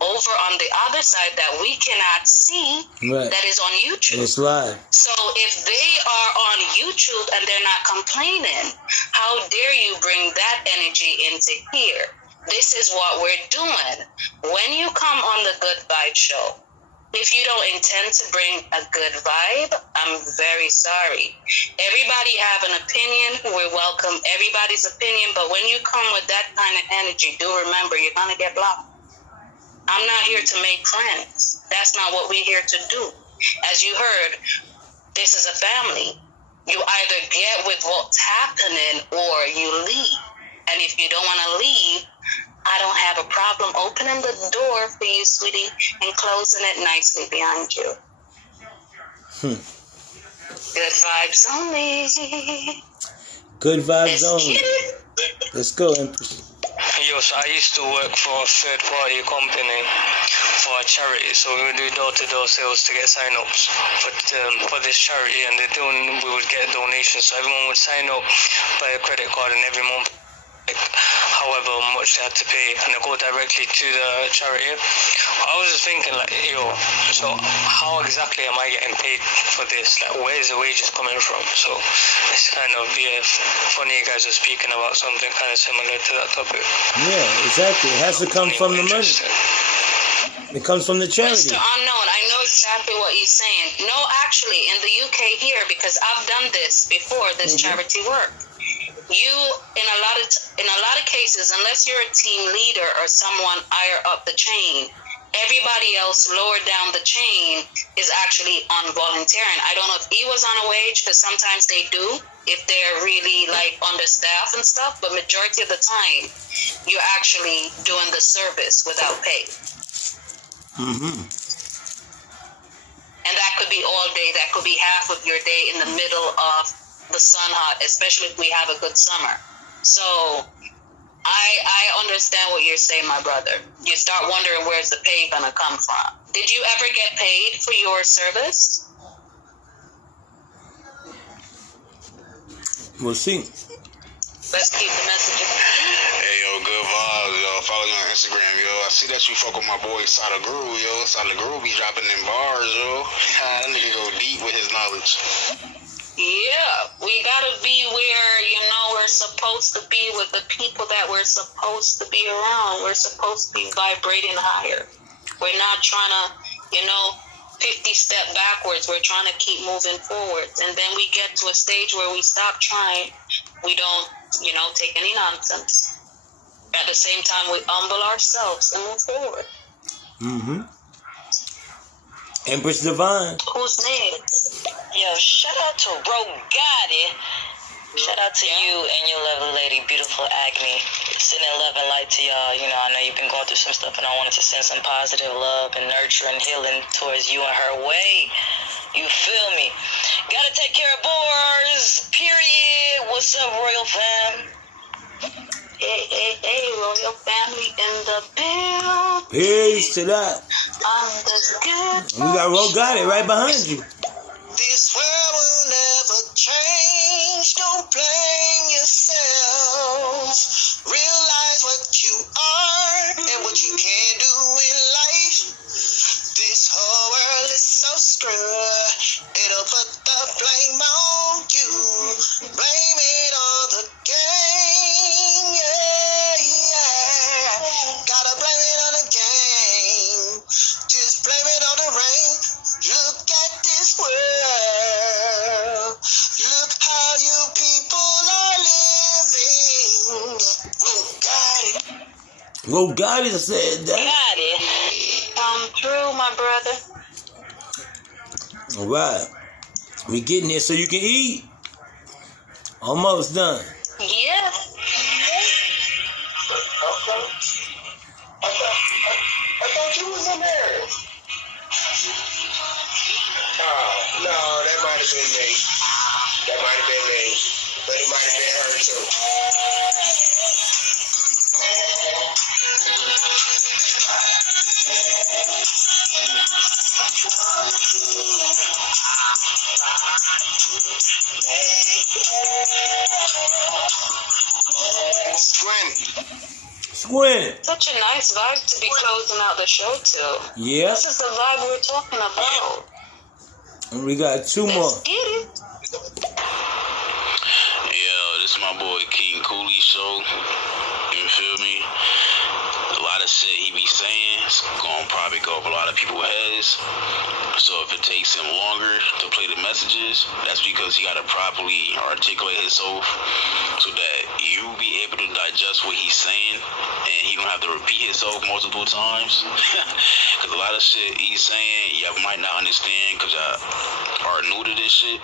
over on the other side that we cannot see, that is on YouTube. And it's live. So if they are on YouTube and they're not complaining, how dare you bring that energy into here? This is what we're doing. When you come on the Good Vibe Show, if you don't intend to bring a good vibe, I'm very sorry. Everybody have an opinion. We welcome everybody's opinion. But when you come with that kind of energy, do remember you're going to get blocked. I'm not here to make friends. That's not what we're here to do. As you heard, this is a family. You either get with what's happening or you leave. And if you don't want to leave, I don't have a problem opening the door for you, sweetie, and closing it nicely behind you. Good vibes only. Good vibes only. Let's go, Empress. Yo, so I used to work for a third-party company for a charity, so we would do door-to-door sales to get sign-ups for this charity, and we would get donations, so everyone would sign up by a credit card, and every month, however much they had to pay, and they go directly to the charity. I was just thinking, like, yo, so how exactly am I getting paid for this? Like, where is the wages coming from? So it's kind of funny you guys are speaking about something kind of similar to that topic. Yeah, exactly. It has to come from the money. It comes from the charity. Mr. Unknown, I know exactly what you're saying. No, actually, in the UK here, because I've done this before, this charity work. You, in a lot of cases, unless you're a team leader or someone higher up the chain, everybody else lower down the chain is actually on volunteering. I don't know if he was on a wage, because sometimes they do if they're really like understaffed and stuff, but majority of the time you're actually doing the service without pay. And that could be all day, that could be half of your day in the middle of the sun hot, especially if we have a good summer. So I understand what you're saying, my brother. You start wondering where's the pay gonna come from. Did you ever get paid for your service? We'll see. Let's keep the message. Hey, yo, good vibes, yo. Follow you on Instagram, yo. I see that you fuck with my boy Sada Groove, yo. Sada Groove be dropping them bars, yo. That nigga go deep with his knowledge. Yeah, we gotta be where, we're supposed to be with the people that we're supposed to be around. We're supposed to be vibrating higher. We're not trying to, 50 step backwards. We're trying to keep moving forwards. And then we get to a stage where we stop trying. We don't, take any nonsense. At the same time, we humble ourselves and move forward. Mm-hmm. Empress Divine. Who's next? Yo, shout out to Rogati. Shout out to you and your lovely lady, beautiful Agni. Sending love and light to y'all. I know you've been going through some stuff, and I wanted to send some positive love and nurture and healing towards you and her way. You feel me? Gotta take care of boars, period. What's up, Royal Fam? Hey, Royal Family in the building. Peace to that. We got Rogati right behind you. This world will never change. Don't blame yourself. Realize what you are and what you can do in life. This whole world is so screwed. It'll put the blame on you. Blame it on the game. Yeah. Gotta blame it on the game. Just blame it on the rain. Look at this world. Look how you people are living. Got it. Rogati said that. Got it. Come through, my brother. All right. We getting there so you can eat. Almost done. Yeah. I thought you was in there. Oh, no, that might have been me. But it might have been her too. Squint. Such a nice vibe to be closing out the show to. Yeah. This is the vibe we're talking about. And we got two more. Let's get it. Yo, this is my boy King Cooley show. You feel me? A lot of shit he be saying is gonna probably go up a lot of people's heads. So if it takes him longer to play the messages, that's because he gotta properly articulate himself so that you be able to digest what he's saying and he don't have to repeat himself multiple times. Because a lot of shit he's saying, y'all might not understand because y'all are new to this shit.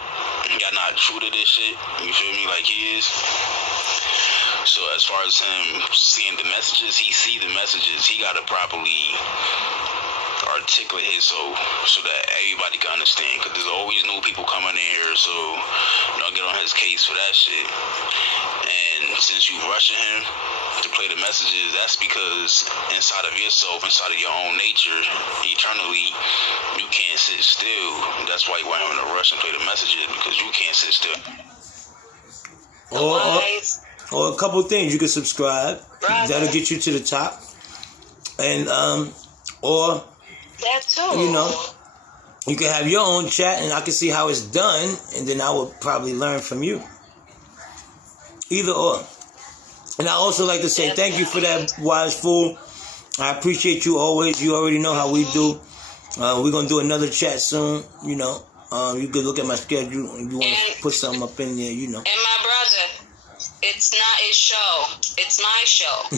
Y'all not true to this shit. You feel me? Like he is. So as far as him seeing the messages, he see the messages. He gotta properly articulate himself so that everybody can understand. Because there's always new people coming in here, so don't get on his case for that shit. And since you rushing him to play the messages, that's because inside of yourself, inside of your own nature, eternally, you can't sit still. That's why you want him to rush and play the messages, because you can't sit still. Or a couple things. You can subscribe. That'll get you to the top. And or that too. You can have your own chat and I can see how it's done, and then I will probably learn from you. Either or. And I also like to say thank you for that, Wise Fool. I appreciate you always. You already know how we do. We're gonna do another chat soon, you can look at my schedule and you want to put something up in there, And my brother, it's not his show. It's my show.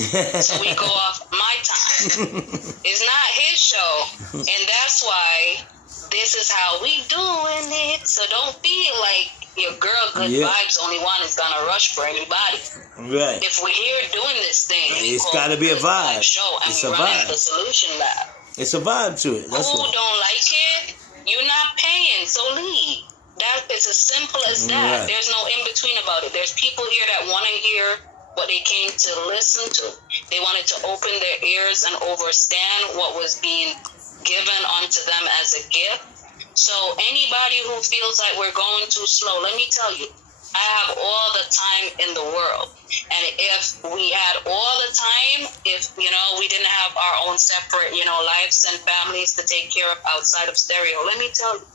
So we go off my time. It's not his show. And that's why this is how we doing it. So don't feel like your girl Good Vibes Only One is going to rush for anybody. Right. If we're here doing this thing, it's got to be a vibe. Show, and it's we a run vibe. The Solution Lab. It's a vibe to it. That's who don't like it, you're not paying, so leave. That is as simple as that. Right. There's no in between about it. There's people here that want to hear what they came to listen to. They wanted to open their ears and understand what was being given unto them as a gift. So anybody who feels like we're going too slow, let me tell you, I have all the time in the world. And if we had all the time, if, you know, we didn't have our own separate, you know, lives and families to take care of outside of stereo, let me tell you,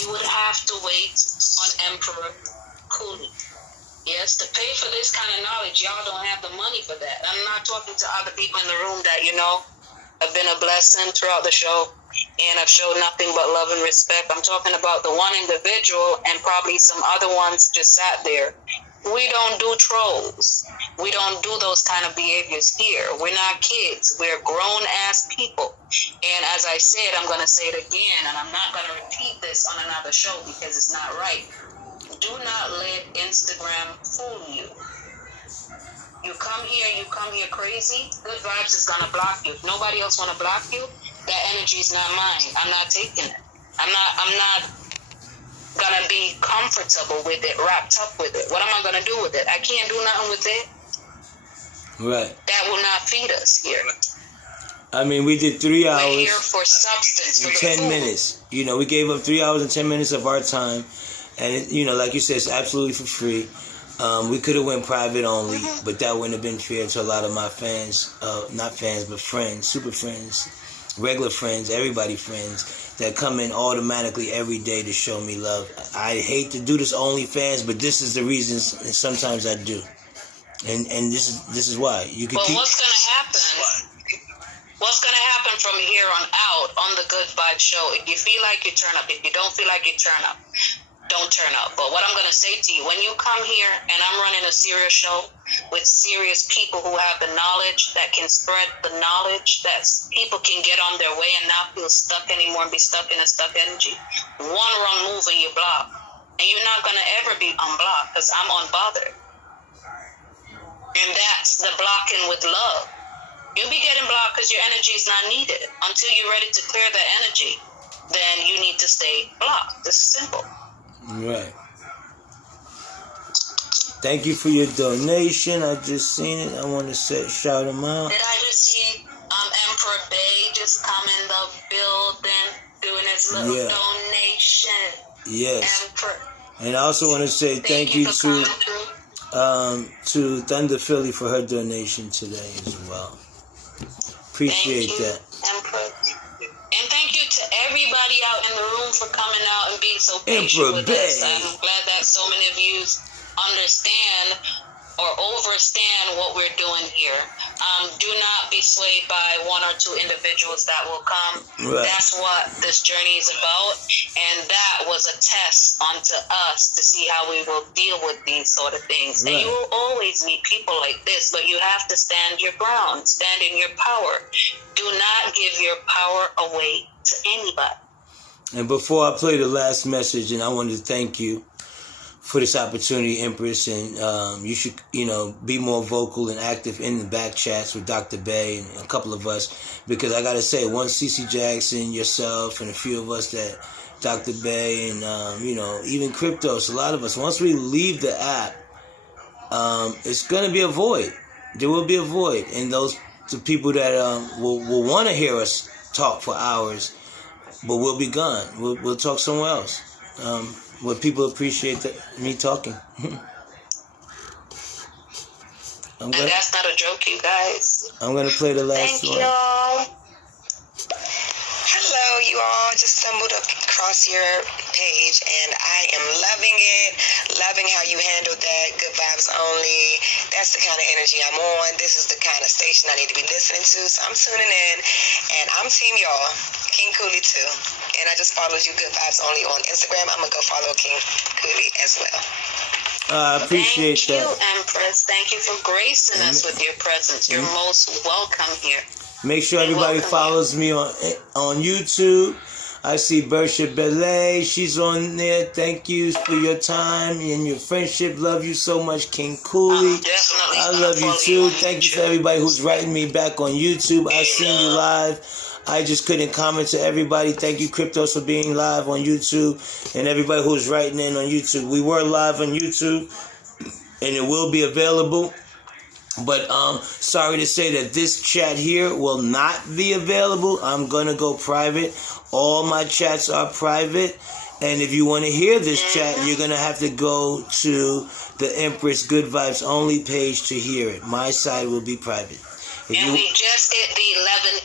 you would have to wait on Emperor Cooley. Yes, to pay for this kind of knowledge, y'all don't have the money for that. I'm not talking to other people in the room that, you know, have been a blessing throughout the show and have showed nothing but love and respect. I'm talking about the one individual and probably some other ones just sat there. We don't do trolls. We don't do those kind of behaviors here. We're not kids. We're grown-ass people. And as I said, I'm going to say it again, and I'm not going to repeat this on another show because it's not right. Do not let Instagram fool you. You come here crazy, Good Vibes is going to block you. If nobody else want to block you, that energy is not mine. I'm not taking it. I'm not going to be comfortable with it, wrapped up with it. What am I going to do with it? I can't do nothing with it. Right. That will not feed us here. I mean, we did 3 hours. We're here for substance, and for 10 food. minutes. You know, we gave up 3 hours and 10 minutes of our time. And, it, you know, like you said, it's absolutely for free. We could have went private only, but that wouldn't have been fair to a lot of my fans. Not fans, but friends, super friends, regular friends, everybody friends that come in automatically every day to show me love. I hate to do this OnlyFans, but this is the reasons, and sometimes I do. And this is why. You can keep... What's going to happen? What's going to happen from here on out on the Good Vibe Show? If you feel like you turn up, if you don't feel like you turn up, don't turn up. But what I'm going to say to you, when you come here and I'm running a serious show with serious people who have the knowledge that can spread the knowledge that people can get on their way and not feel stuck anymore and be stuck in a stuck energy. One wrong move and you block. And you're not going to ever be unblocked because I'm unbothered. And that's the blocking with love. You'll be getting blocked because your energy is not needed. Until you're ready to clear that energy, then you need to stay blocked. This is simple. Right. Thank you for your donation. I just seen it. I want to shout him out. Did I just see Emperor Bay just come in the building doing his little donation? Yes. Emperor. And I also want to say thank you to Thunder Philly for her donation today as well. Appreciate that. Emperor. And thank you to everybody out in the room for coming out and being so patient with us. I'm glad that so many of you understand or overstand what we're doing here. Do not be swayed by one or two individuals that will come. Right. That's what this journey is about. And that was a test onto us to see how we will deal with these sort of things. Right. And you will always meet people like this, but you have to stand your ground, stand in your power. Do not give your power away to anybody. And before I play the last message, and I wanted to thank you for this opportunity, Empress, and you should, be more vocal and active in the back chats with Dr. Bay and a couple of us, because I gotta say, one CC Jackson, yourself, and a few of us that Dr. Bay and even Cryptos, a lot of us, once we leave the app, it's gonna be a void. There will be a void, and those the people that will want to hear us talk for hours, but we'll be gone. We'll talk somewhere else. Where people appreciate me talking. And that's not a joke, you guys. I'm going to play the last one. Thank y'all. Hello, you all. Just stumbled across your page, and I am loving it. Loving how you handled that. Good Vibes Only. That's the kind of energy I'm on. This is the kind of station I need to be listening to. So I'm tuning in, and I'm team y'all. King Cooley too. And I just followed you, Good Vibes Only, on Instagram. I'm going to go follow King Cooley as well. I appreciate that. Thank you, Empress. Thank you for gracing us with your presence. You're most welcome here. Make sure everybody follows me on YouTube. I see Bersha Belay. She's on there. Thank you for your time and your friendship. Love you so much, King Cooley. I love you too. Thank you for everybody who's writing me back on YouTube. I seen you live. I just couldn't comment to everybody. Thank you, Cryptos, for being live on YouTube, and everybody who's writing in on YouTube. We were live on YouTube, and it will be available But sorry to say that this chat here will not be available. I'm going to go private. All my chats are private. And if you want to hear this chat, you're going to have to go to the Empress Good Vibes Only page to hear it. My side will be private. We just hit the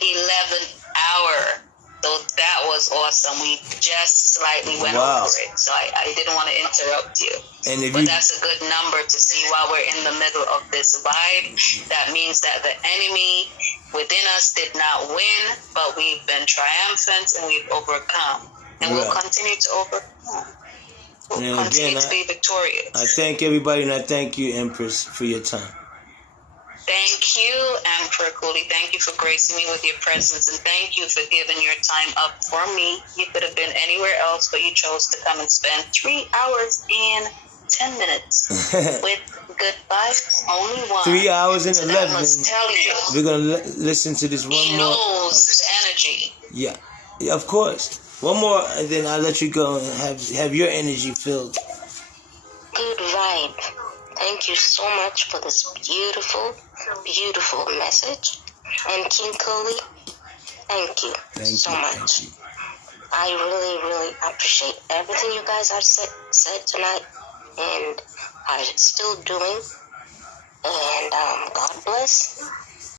11:11 hour. So that was awesome. We just slightly went over it. So I didn't want to interrupt you. But that's a good number to see while we're in the middle of this vibe. That means that the enemy within us did not win, but we've been triumphant and we've overcome. And we'll continue to overcome. We'll continue to be victorious. I thank everybody, and I thank you, Empress, for your time. Thank you, Emperor Cooley. Thank you for gracing me with your presence, and thank you for giving your time up for me. You could have been anywhere else, but you chose to come and spend 3 hours and 10 minutes with Good Vibes Only One. 3 hours and 11. That must tell you. We're going to listen to this one more. He knows his energy. Yeah, of course. One more, and then I'll let you go and have your energy filled. Good vibe. Thank you so much for this beautiful, beautiful message. And King Cooley, thank you so much. I really, really appreciate everything you guys have said tonight, and are still doing. And God bless.